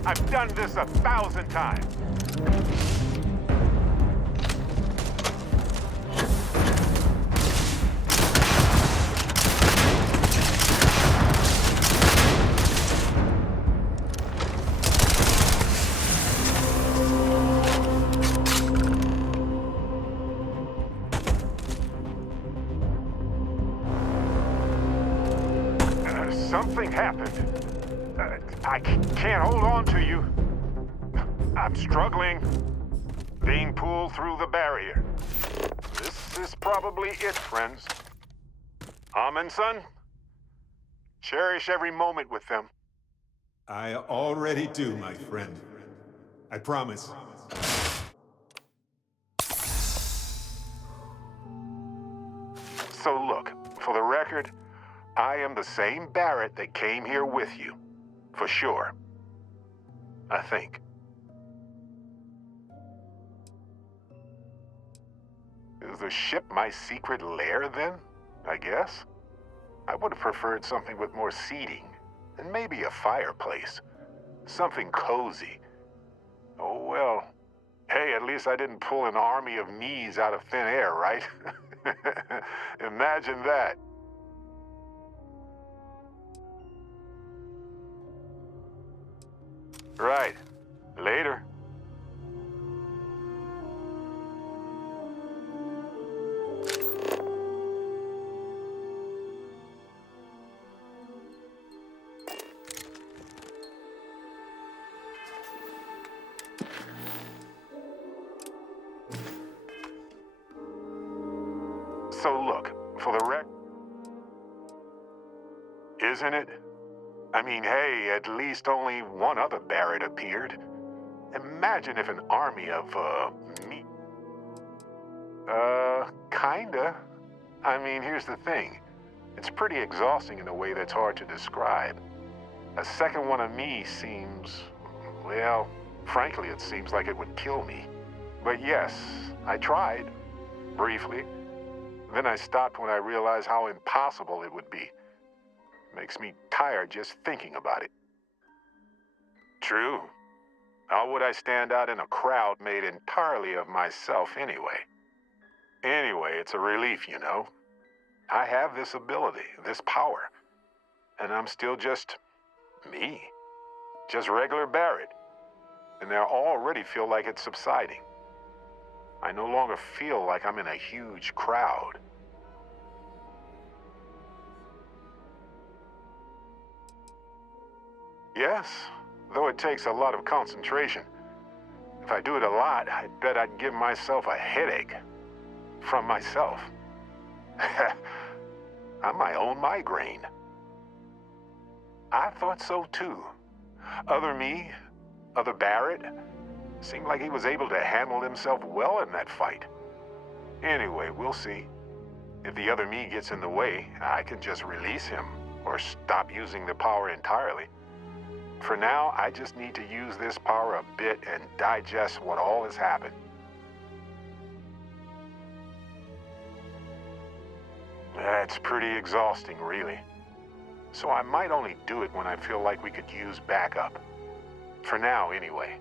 I've done this 1,000 times. Something happened. I can't hold on to you. I'm struggling. Being pulled through the barrier. This is probably it, friends. Son, cherish every moment with them. I already do, my friend. I promise. So look, for the record, I am the same Barrett that came here with you. For sure. I think. Is the ship my secret lair, then? I guess? I would have preferred something with more seating, and maybe a fireplace. Something cozy. Oh well. Hey, at least I didn't pull an army of knees out of thin air, right? Imagine that. Right. Later. So look, for the isn't it? I mean, hey, at least only one other Barrett appeared. Imagine if an army of, me... kinda. I mean, here's the thing. It's pretty exhausting in a way that's hard to describe. A second one of me seems... well, frankly, it seems like it would kill me. But yes, I tried. Briefly. Then I stopped when I realized how impossible it would be. Makes me tired just thinking about it. True. How would I stand out in a crowd made entirely of myself anyway? Anyway, it's a relief, you know. I have this ability, this power, and I'm still just me. Just regular Barrett. And I already feel like it's subsiding. I no longer feel like I'm in a huge crowd. Yes, though it takes a lot of concentration. If I do it a lot, I bet I'd give myself a headache. From myself. I'm my own migraine. I thought so too. Other me, other Barrett, seemed like he was able to handle himself well in that fight. Anyway, we'll see. If the other me gets in the way, I can just release him or stop using the power entirely. For now, I just need to use this power a bit and digest what all has happened. That's pretty exhausting, really. So I might only do it when I feel like we could use backup. For now, anyway.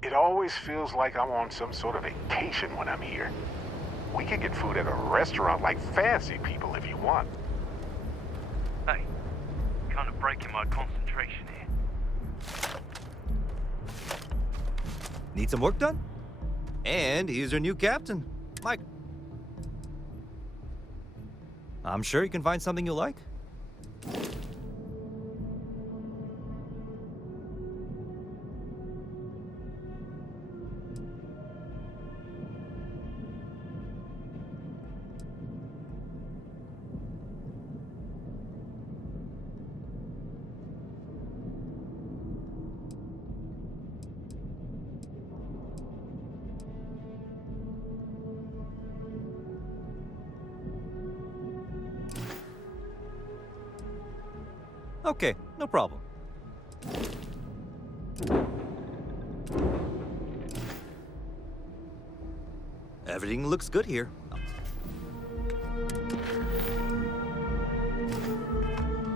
It always feels like I'm on some sort of vacation when I'm here. We could get food at a restaurant like fancy people if you want. Hey, kind of breaking my concentration here. Need some work done? And here's your new captain, Mike. I'm sure you can find something you'll like. Okay, no problem. Everything looks good here.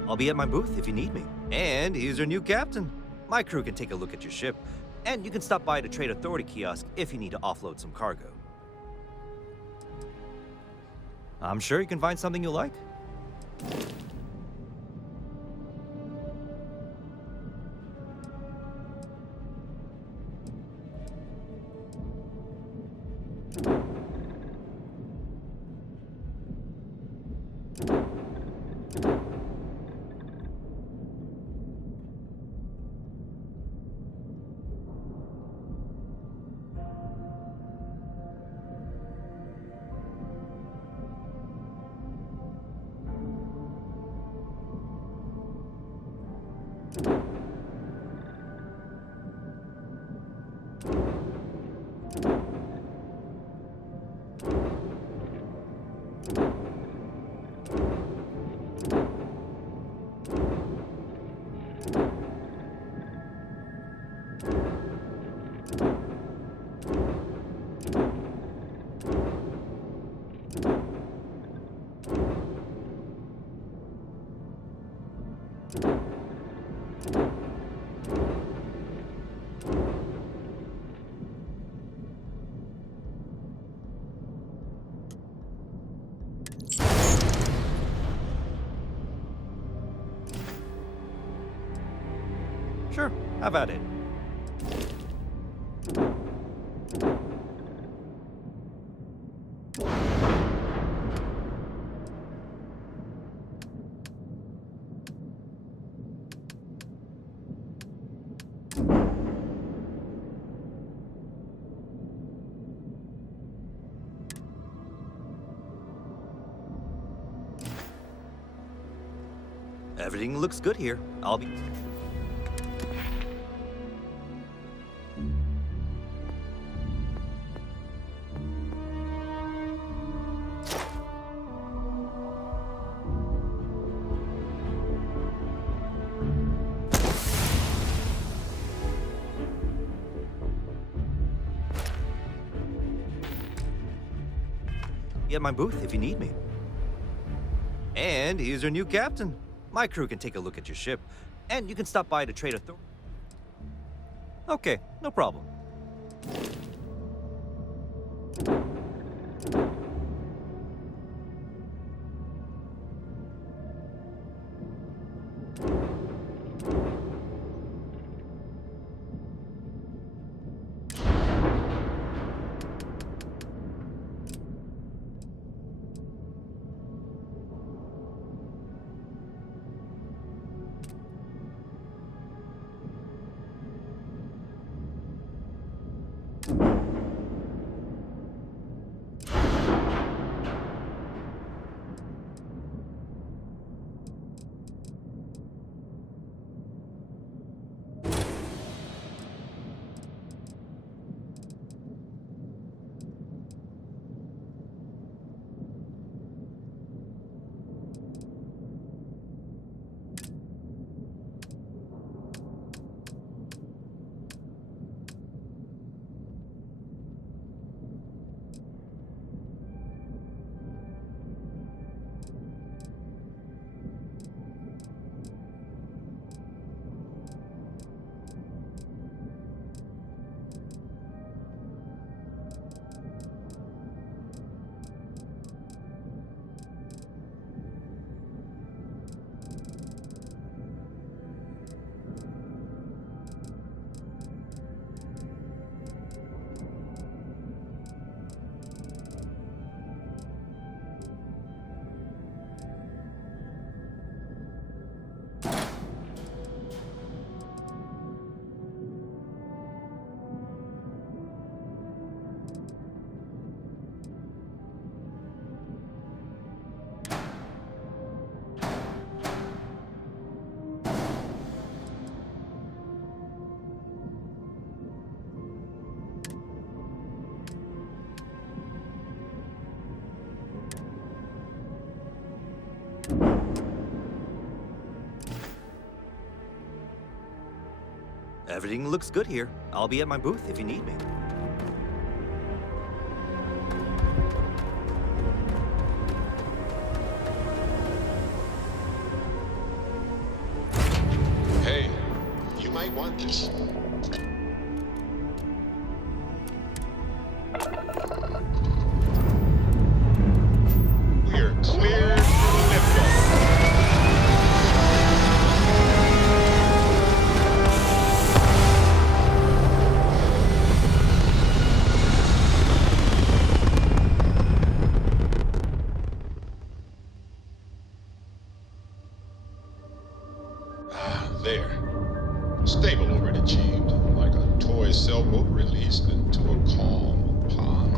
I'll be at my booth if you need me. And here's your new captain. My crew can take a look at your ship. And you can stop by the Trade Authority kiosk if you need to offload some cargo. I'm sure you can find something you'll like. Sure, have at it. Everything looks good here. I'll be... Be at my booth if you need me. And here's your new captain. My crew can take a look at your ship, and you can stop by to trade authority. Okay, no problem. Everything looks good here. I'll be at my booth if you need me. Hey, you might want this. We're clear for liftoff. There. Stable orbit achieved, like a toy sailboat released into a calm pond.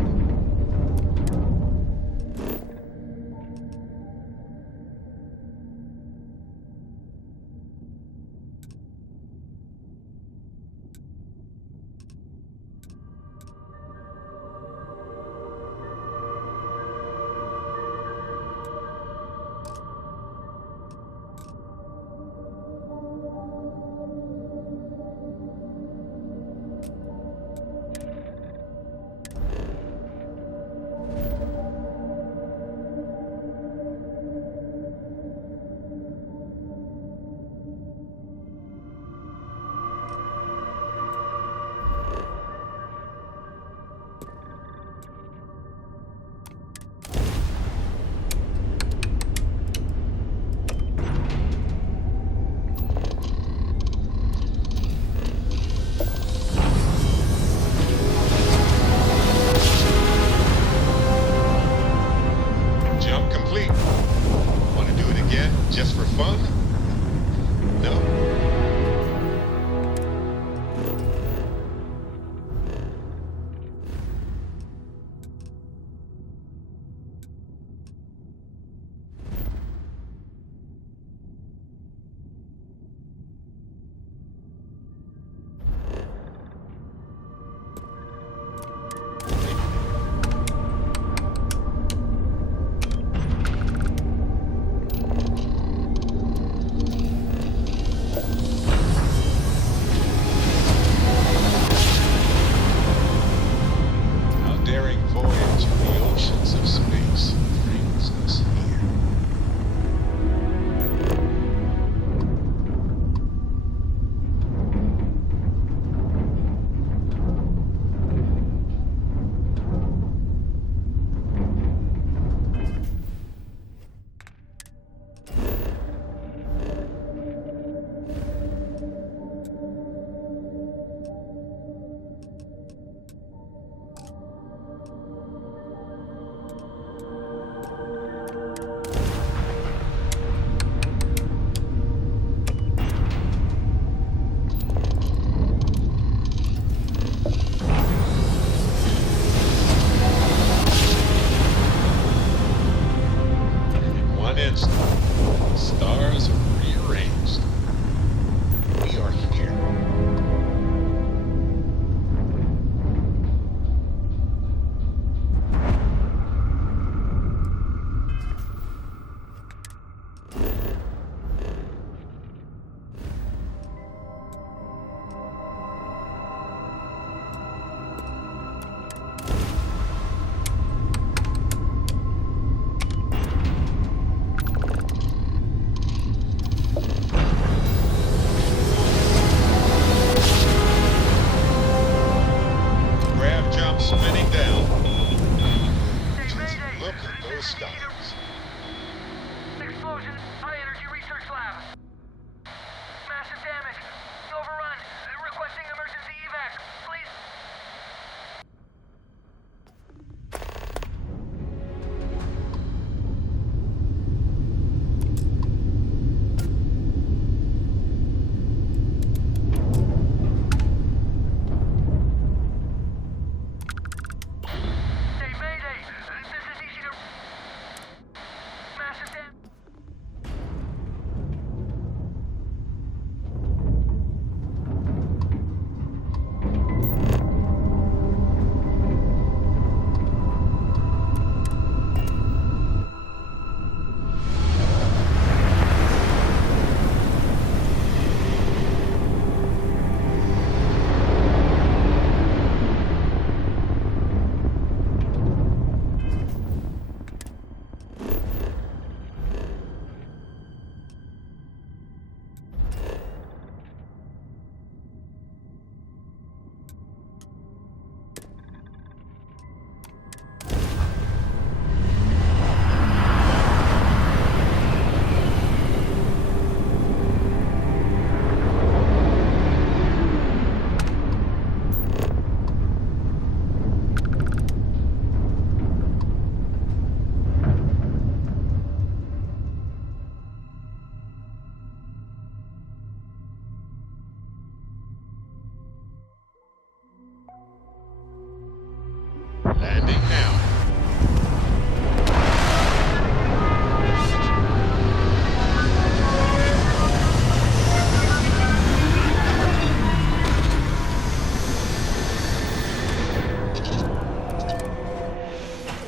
Landing now.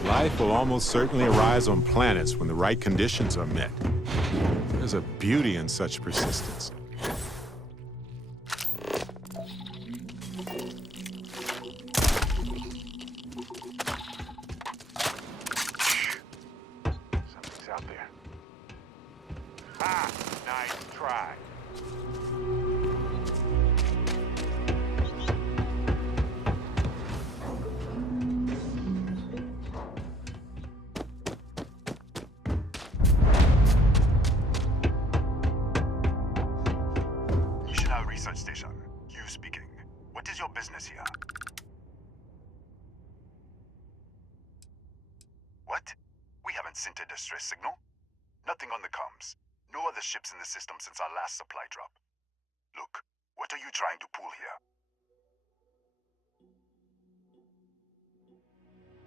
Life will almost certainly arise on planets when the right conditions are met. There's a beauty in such persistence. Something's out there. Ah, nice try. Research station. Hugh speaking. What is your business here? What? We haven't sent a distress signal? Nothing on the comms. No other ships in the system since our last supply drop. Look, what are you trying to pull here?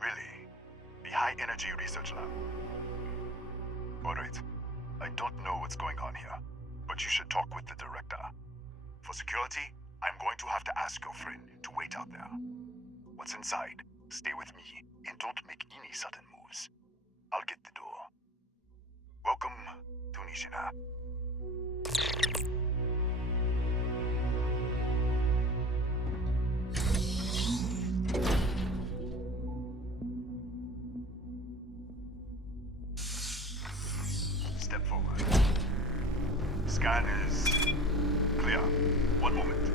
Really? The High Energy Research Lab? Alright. I don't know what's going on here, but you should talk with the director. For security, I'm going to have to ask your friend to wait out there. Once inside, stay with me and don't make any sudden moves. I'll get the door. Welcome to Nishina. Step forward. Scan is clear. One moment.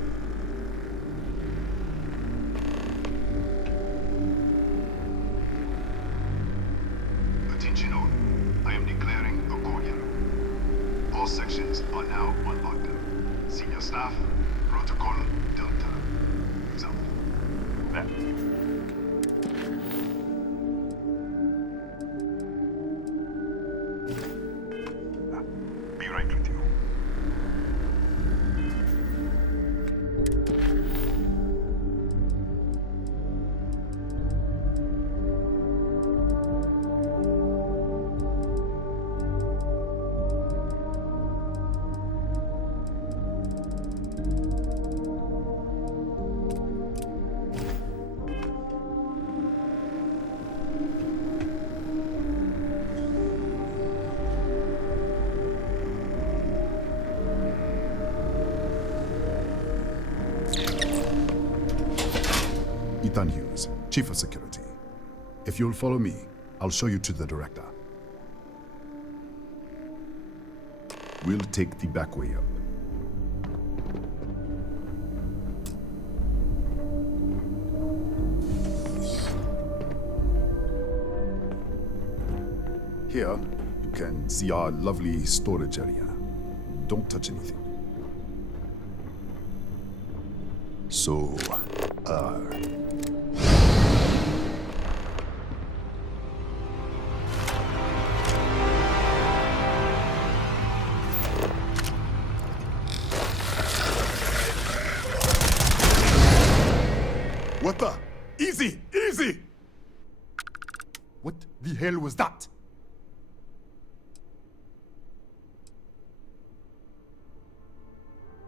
Attention all. I am declaring a go here. All sections are now on lockdown. Senior staff, protocol Delta. Example. There. Be right with you. Ethan Hughes, Chief of Security. If you'll follow me, I'll show you to the director. We'll take the back way up. Here, you can see our lovely storage area. Don't touch anything. So, What the? Easy! Easy! What the hell was that?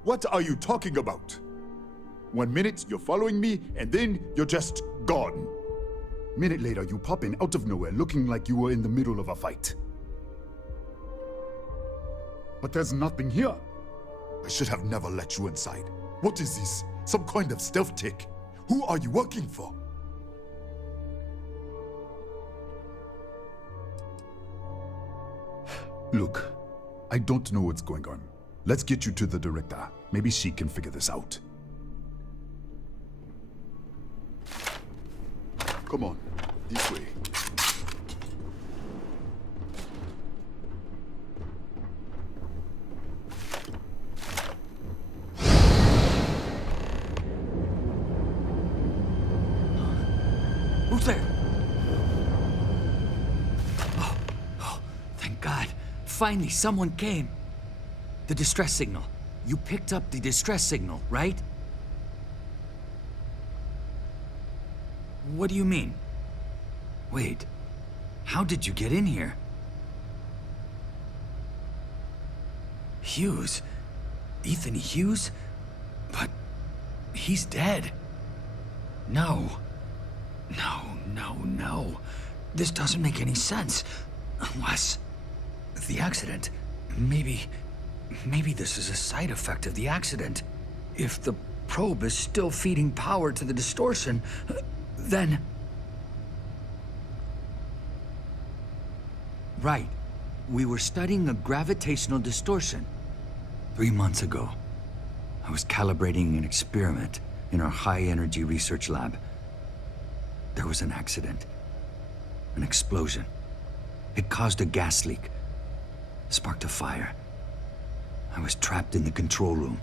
What are you talking about? 1 minute, you're following me, and then you're just gone. Minute later, you pop in out of nowhere looking like you were in the middle of a fight. But there's nothing here. I should have never let you inside. What is this? Some kind of stealth tick? Who are you working for? Look, I don't know what's going on. Let's get you to the director. Maybe she can figure this out. Come on, this way. Who's there? Oh, thank God. Finally, someone came. The distress signal. You picked up the distress signal, right? What do you mean? Wait, how did you get in here? Hughes? Ethan Hughes? But he's dead. No. No. This doesn't make any sense. Unless... the accident. Maybe this is a side effect of the accident. If the probe is still feeding power to the distortion, then... Right. We were studying a gravitational distortion. 3 months ago, I was calibrating an experiment in our high-energy research lab. There was an accident. An explosion. It caused a gas leak. Sparked a fire. I was trapped in the control room.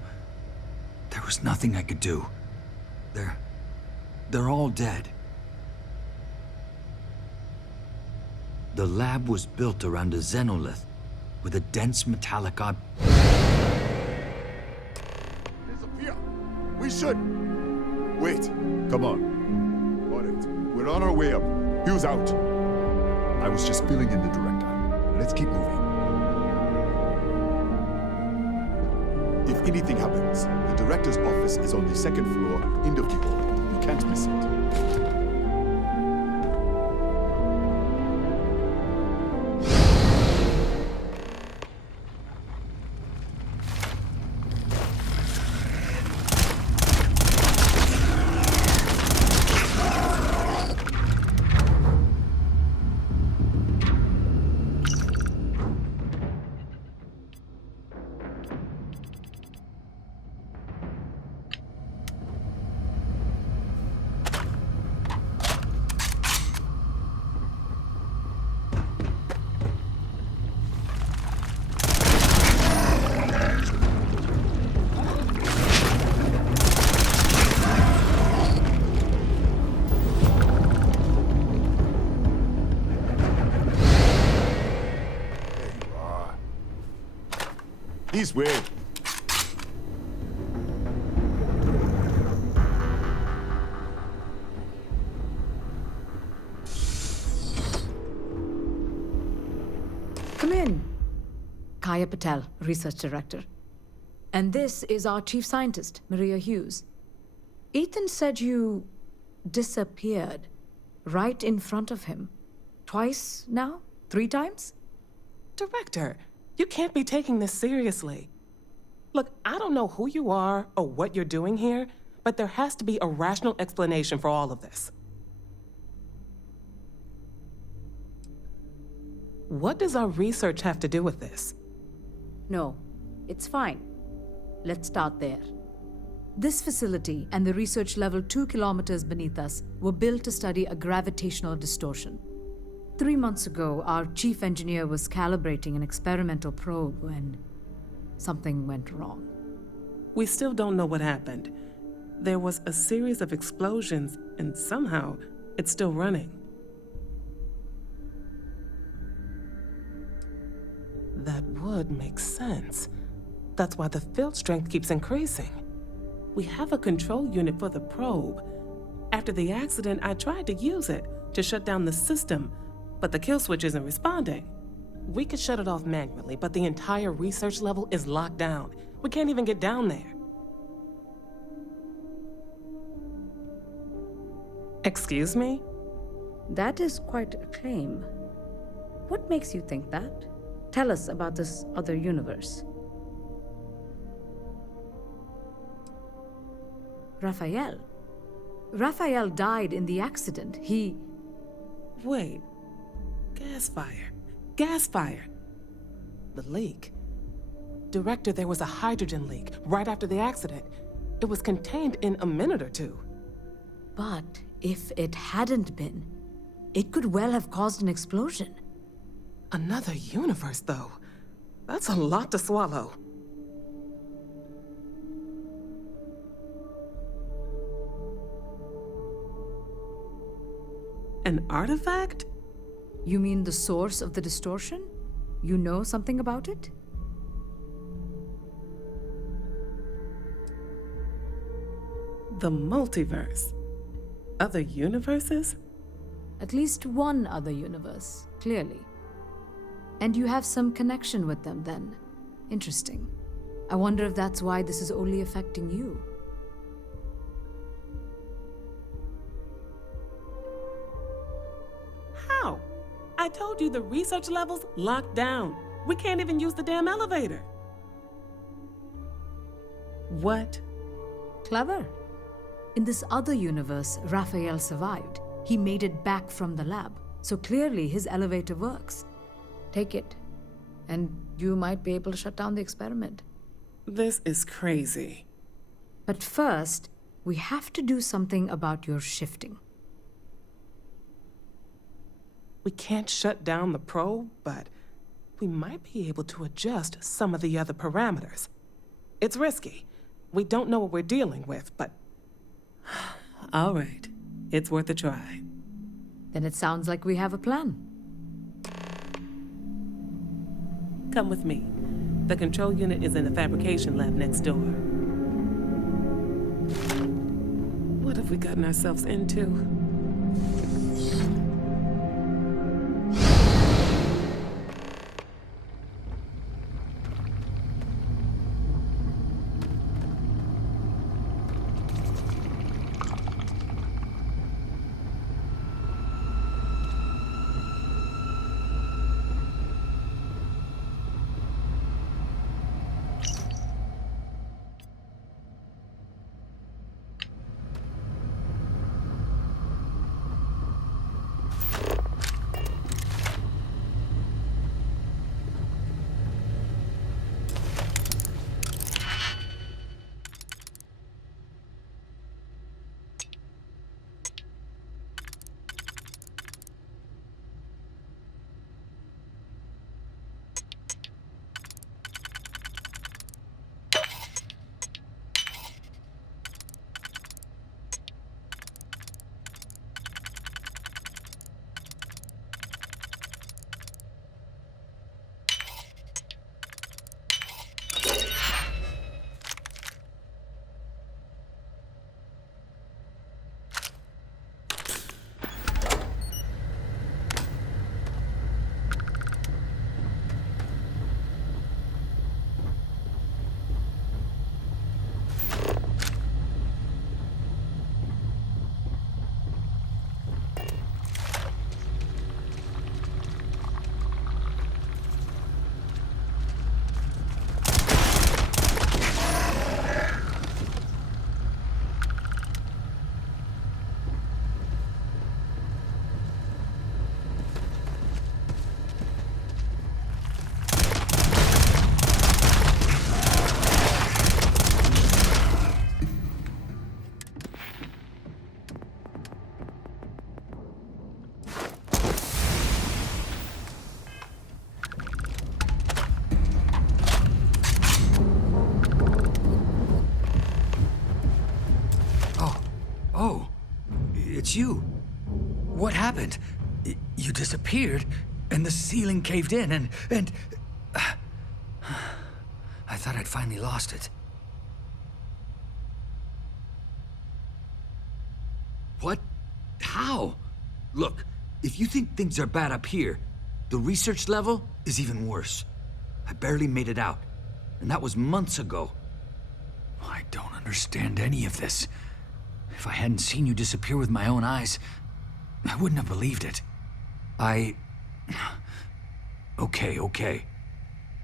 There was nothing I could do. They're all dead. The lab was built around a xenolith with a dense metallic Disappear! We should... Wait, come on. All right, we're on our way up. Hughes out. I was just filling in the director. Let's keep moving. If anything happens, the director's office is on the second floor, end of the hall. You can't miss it. This way. Come in. Kaya Patel, Research Director. And this is our Chief Scientist, Maria Hughes. Ethan said you disappeared right in front of him. Twice now? 3 times? Director, you can't be taking this seriously. Look, I don't know who you are or what you're doing here, but there has to be a rational explanation for all of this. What does our research have to do with this? No, it's fine. Let's start there. This facility and the research level 2 kilometers beneath us were built to study a gravitational distortion. 3 months ago, our chief engineer was calibrating an experimental probe when something went wrong. We still don't know what happened. There was a series of explosions, and somehow it's still running. That would make sense. That's why the field strength keeps increasing. We have a control unit for the probe. After the accident, I tried to use it to shut down the system, but the kill switch isn't responding. We could shut it off manually, but the entire research level is locked down. We can't even get down there. Excuse me? That is quite a claim. What makes you think that? Tell us about this other universe. Raphael. Raphael died in the accident. He... Wait. Gas fire. Gas fire. The leak. Director, there was a hydrogen leak right after the accident. It was contained in a minute or 2. But if it hadn't been, it could well have caused an explosion. Another universe, though. That's a lot to swallow. An artifact? You mean the source of the distortion? You know something about it? The multiverse. Other universes? At least one other universe, clearly. And you have some connection with them then. Interesting. I wonder if that's why this is only affecting you. How? I told you the research level's locked down. We can't even use the damn elevator. What? Clever. In this other universe, Raphael survived. He made it back from the lab, so clearly his elevator works. Take it, and you might be able to shut down the experiment. This is crazy. But first, we have to do something about your shifting. We can't shut down the probe, but we might be able to adjust some of the other parameters. It's risky. We don't know what we're dealing with, but... All right. It's worth a try. Then it sounds like we have a plan. Come with me. The control unit is in the fabrication lab next door. What have we gotten ourselves into? Oh, it's you. What happened? You disappeared, and the ceiling caved in, and... I thought I'd finally lost it. What? How? Look, if you think things are bad up here, the research level is even worse. I barely made it out, and that was months ago. I don't understand any of this. If I hadn't seen you disappear with my own eyes, I wouldn't have believed it. Okay.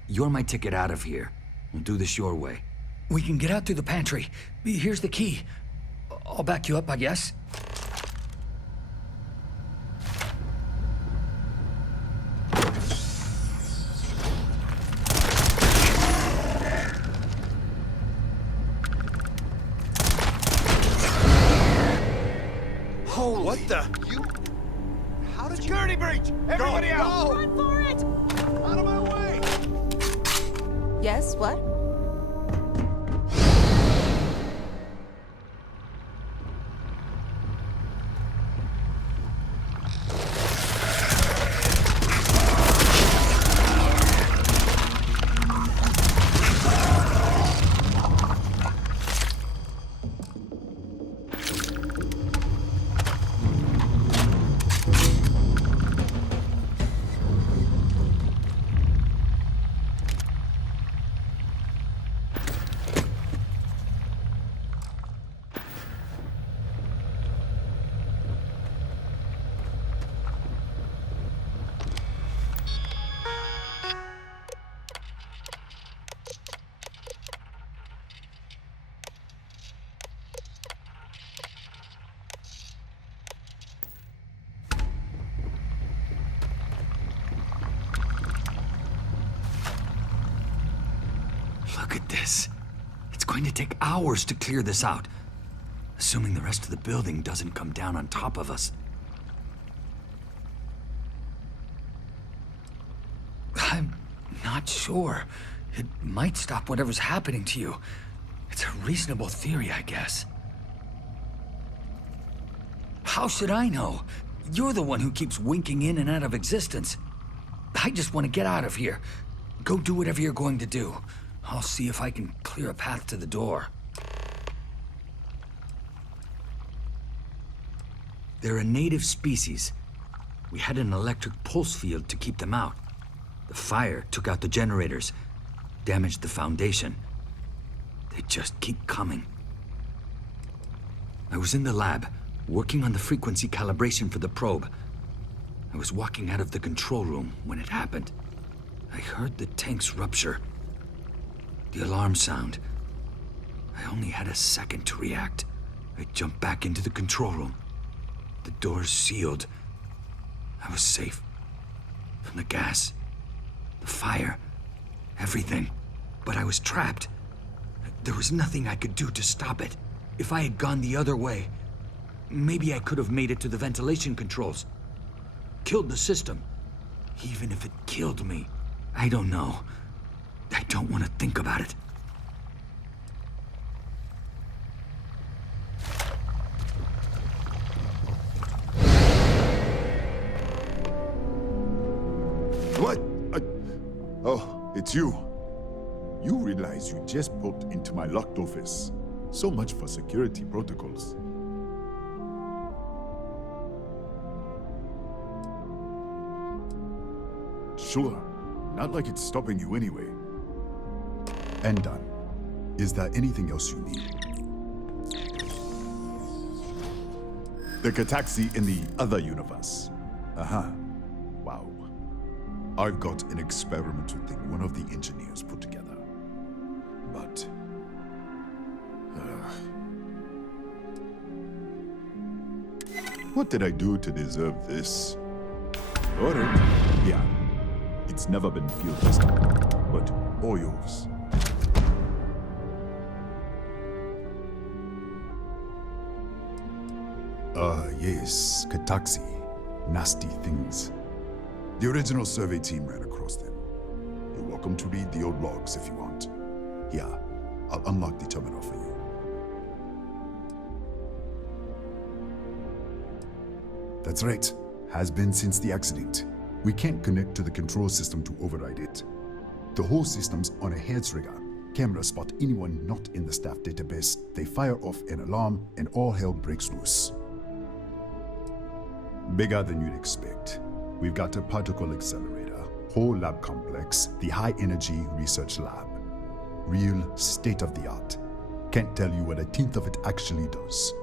You're my ticket out of here. We'll do this your way. We can get out through the pantry. Here's the key. I'll back you up, I guess. Holy... What the... You... How did Security breach! Everybody out! Go. Run for it! Out of my way! Yes, what? going to take hours to clear this out. Assuming the rest of the building doesn't come down on top of us. I'm not sure. It might stop whatever's happening to you. It's a reasonable theory, I guess. How should I know? You're the one who keeps winking in and out of existence. I just want to get out of here. Go do whatever you're going to do. I'll see if I can clear a path to the door. They're a native species. We had an electric pulse field to keep them out. The fire took out the generators, damaged the foundation. They just keep coming. I was in the lab, working on the frequency calibration for the probe. I was walking out of the control room when it happened. I heard the tanks rupture. The alarm sound. I only had a second to react. I jumped back into the control room. The doors sealed. I was safe. From the gas, the fire, everything. But I was trapped. There was nothing I could do to stop it. If I had gone the other way, maybe I could have made it to the ventilation controls. Killed the system. Even if it killed me. I don't know. I don't want to think about it. What? Oh, it's you. You realize you just poked into my locked office. So much for security protocols. Sure. Not like it's stopping you anyway. And done. Is there anything else you need? The Kataxi in the other universe. Uh-huh. Wow. I've got an experimental thing one of the engineers put together. But... what did I do to deserve this? Alright. Yeah. It's never been field tested, but all yours. Yes, Kataxi. Nasty things. The original survey team ran across them. You're welcome to read the old logs if you want. Here, I'll unlock the terminal for you. That's right. Has been since the accident. We can't connect to the control system to override it. The whole system's on a heads rigger. Cameras spot anyone not in the staff database. They fire off an alarm and all hell breaks loose. Bigger than you'd expect. We've got a particle accelerator, whole lab complex, the high energy research lab. Real state of the art. Can't tell you what a tenth of it actually does.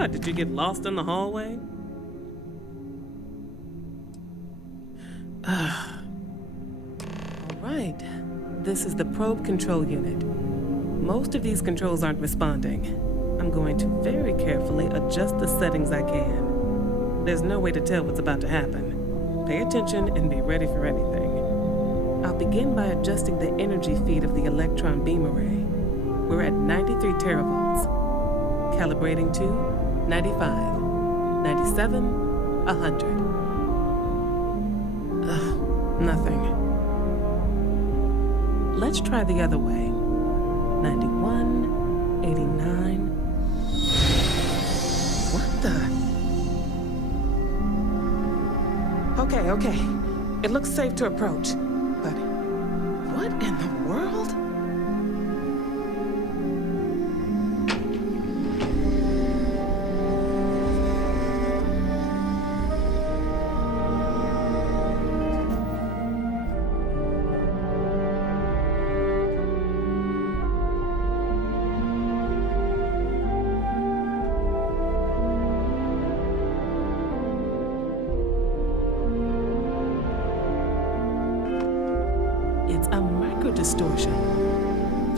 What, did you get lost in the hallway? Alright, this is the probe control unit. Most of these controls aren't responding. I'm going to very carefully adjust the settings I can. There's no way to tell what's about to happen. Pay attention and be ready for anything. I'll begin by adjusting the energy feed of the electron beam array. We're at 93 teravolts. Calibrating to 95, 97, 100. Nothing. Let's try the other way. 91, 89. What the? Okay. It looks safe to approach. But what in the world? It's a microdistortion.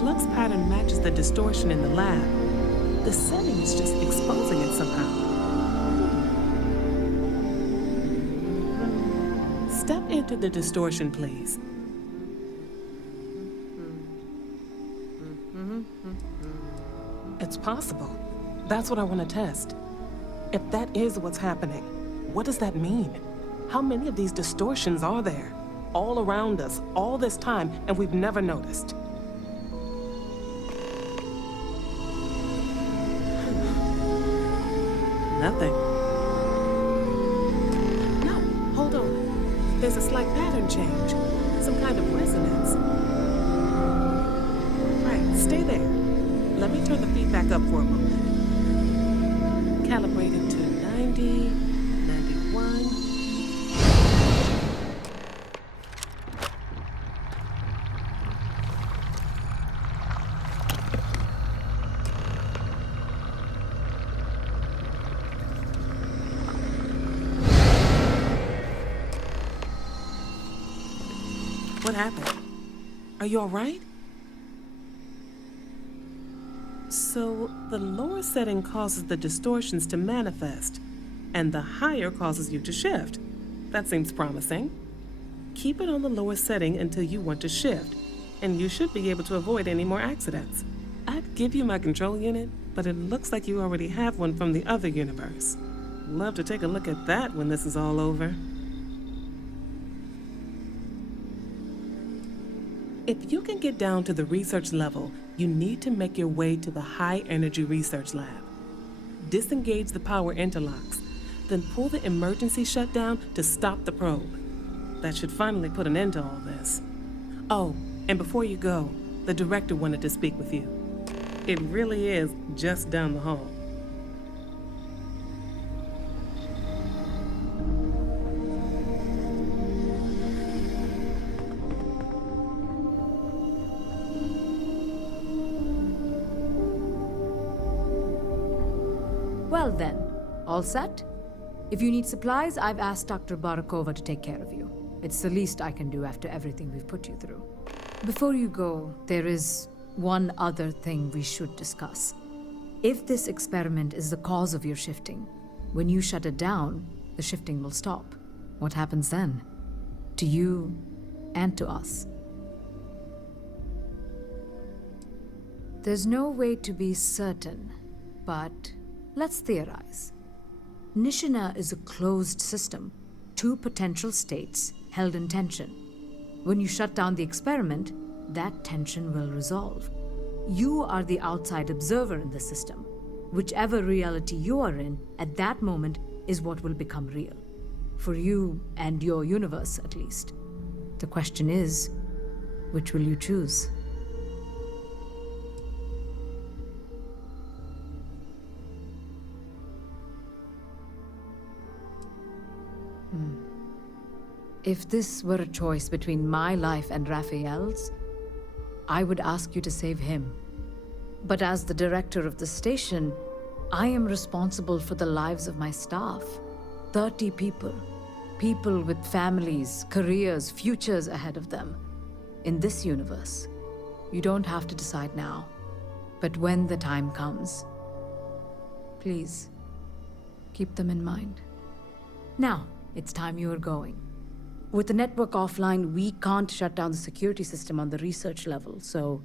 Flux pattern matches the distortion in the lab. The setting is just exposing it somehow. Step into the distortion, please. It's possible. That's what I want to test. If that is what's happening, what does that mean? How many of these distortions are there? All around us, all this time, and we've never noticed. Nothing. No, hold on. There's a slight pattern change. Some kind of resonance. Right, stay there. Let me turn the feedback up for a moment. Calibrated to 90, 91. What happened? Are you all right? So, the lower setting causes the distortions to manifest, and the higher causes you to shift. That seems promising. Keep it on the lower setting until you want to shift, and you should be able to avoid any more accidents. I'd give you my control unit, but it looks like you already have one from the other universe. Love to take a look at that when this is all over. If you can get down to the research level, you need to make your way to the High Energy Research Lab. Disengage the power interlocks, then pull the emergency shutdown to stop the probe. That should finally put an end to all this. Oh, and before you go, the director wanted to speak with you. It really is just down the hall. Well then, all set? If you need supplies, I've asked Dr. Barakova to take care of you. It's the least I can do after everything we've put you through. Before you go, there is one other thing we should discuss. If this experiment is the cause of your shifting, when you shut it down, the shifting will stop. What happens then? To you and to us. There's no way to be certain, but let's theorize. Nishina is a closed system, two potential states held in tension. When you shut down the experiment, that tension will resolve. You are the outside observer in the system. Whichever reality you are in at that moment is what will become real. For you and your universe, at least. The question is, which will you choose? If this were a choice between my life and Raphael's, I would ask you to save him. But as the director of the station, I am responsible for the lives of my staff. 30 people. People with families, careers, futures ahead of them. In this universe, you don't have to decide now. But when the time comes, please, keep them in mind. Now, it's time you are going. With the network offline, we can't shut down the security system on the research level, so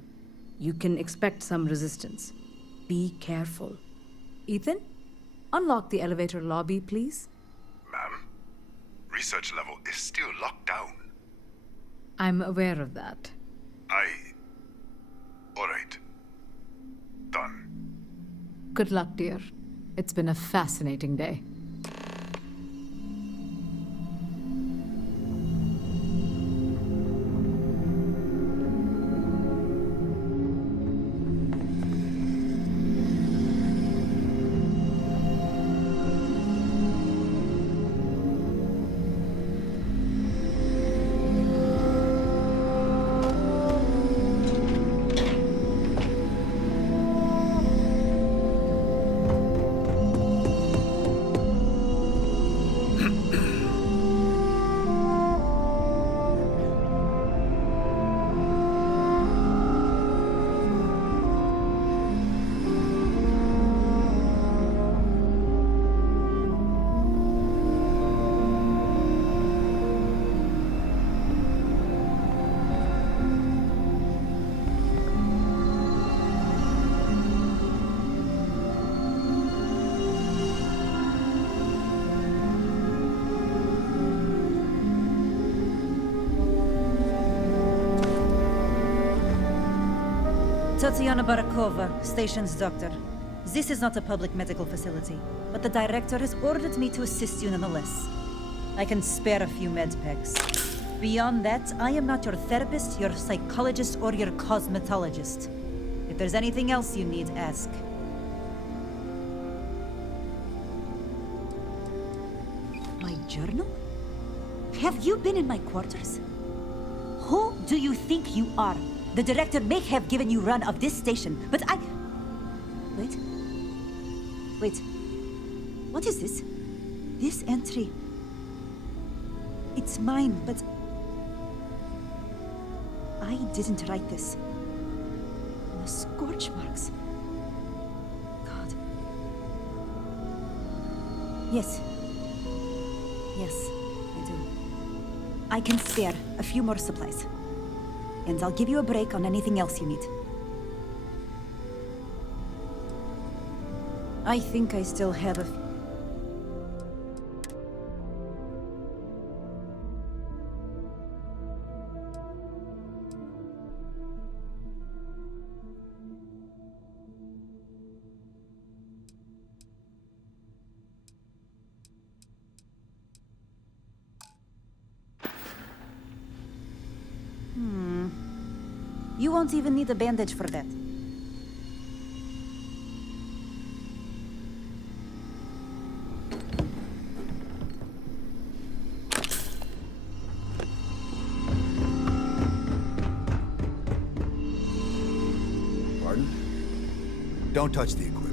you can expect some resistance. Be careful. Ethan, unlock the elevator lobby, please. Ma'am, research level is still locked down. I'm aware of that. All right. Done. Good luck, dear. It's been a fascinating day. Tatiana Barakova, station's doctor. This is not a public medical facility, but the director has ordered me to assist you nonetheless. I can spare a few med packs. Beyond that, I am not your therapist, your psychologist, or your cosmetologist. If there's anything else you need, ask. My journal? Have you been in my quarters? Who do you think you are? The director may have given you run of this station, but I... Wait. What is this? This entry... It's mine, but... I didn't write this. The scorch marks... God... Yes. Yes, I do. I can spare a few more supplies. And I'll give you a break on anything else you need. I think I still have a... You won't even need a bandage for that. Pardon? Don't touch the equipment.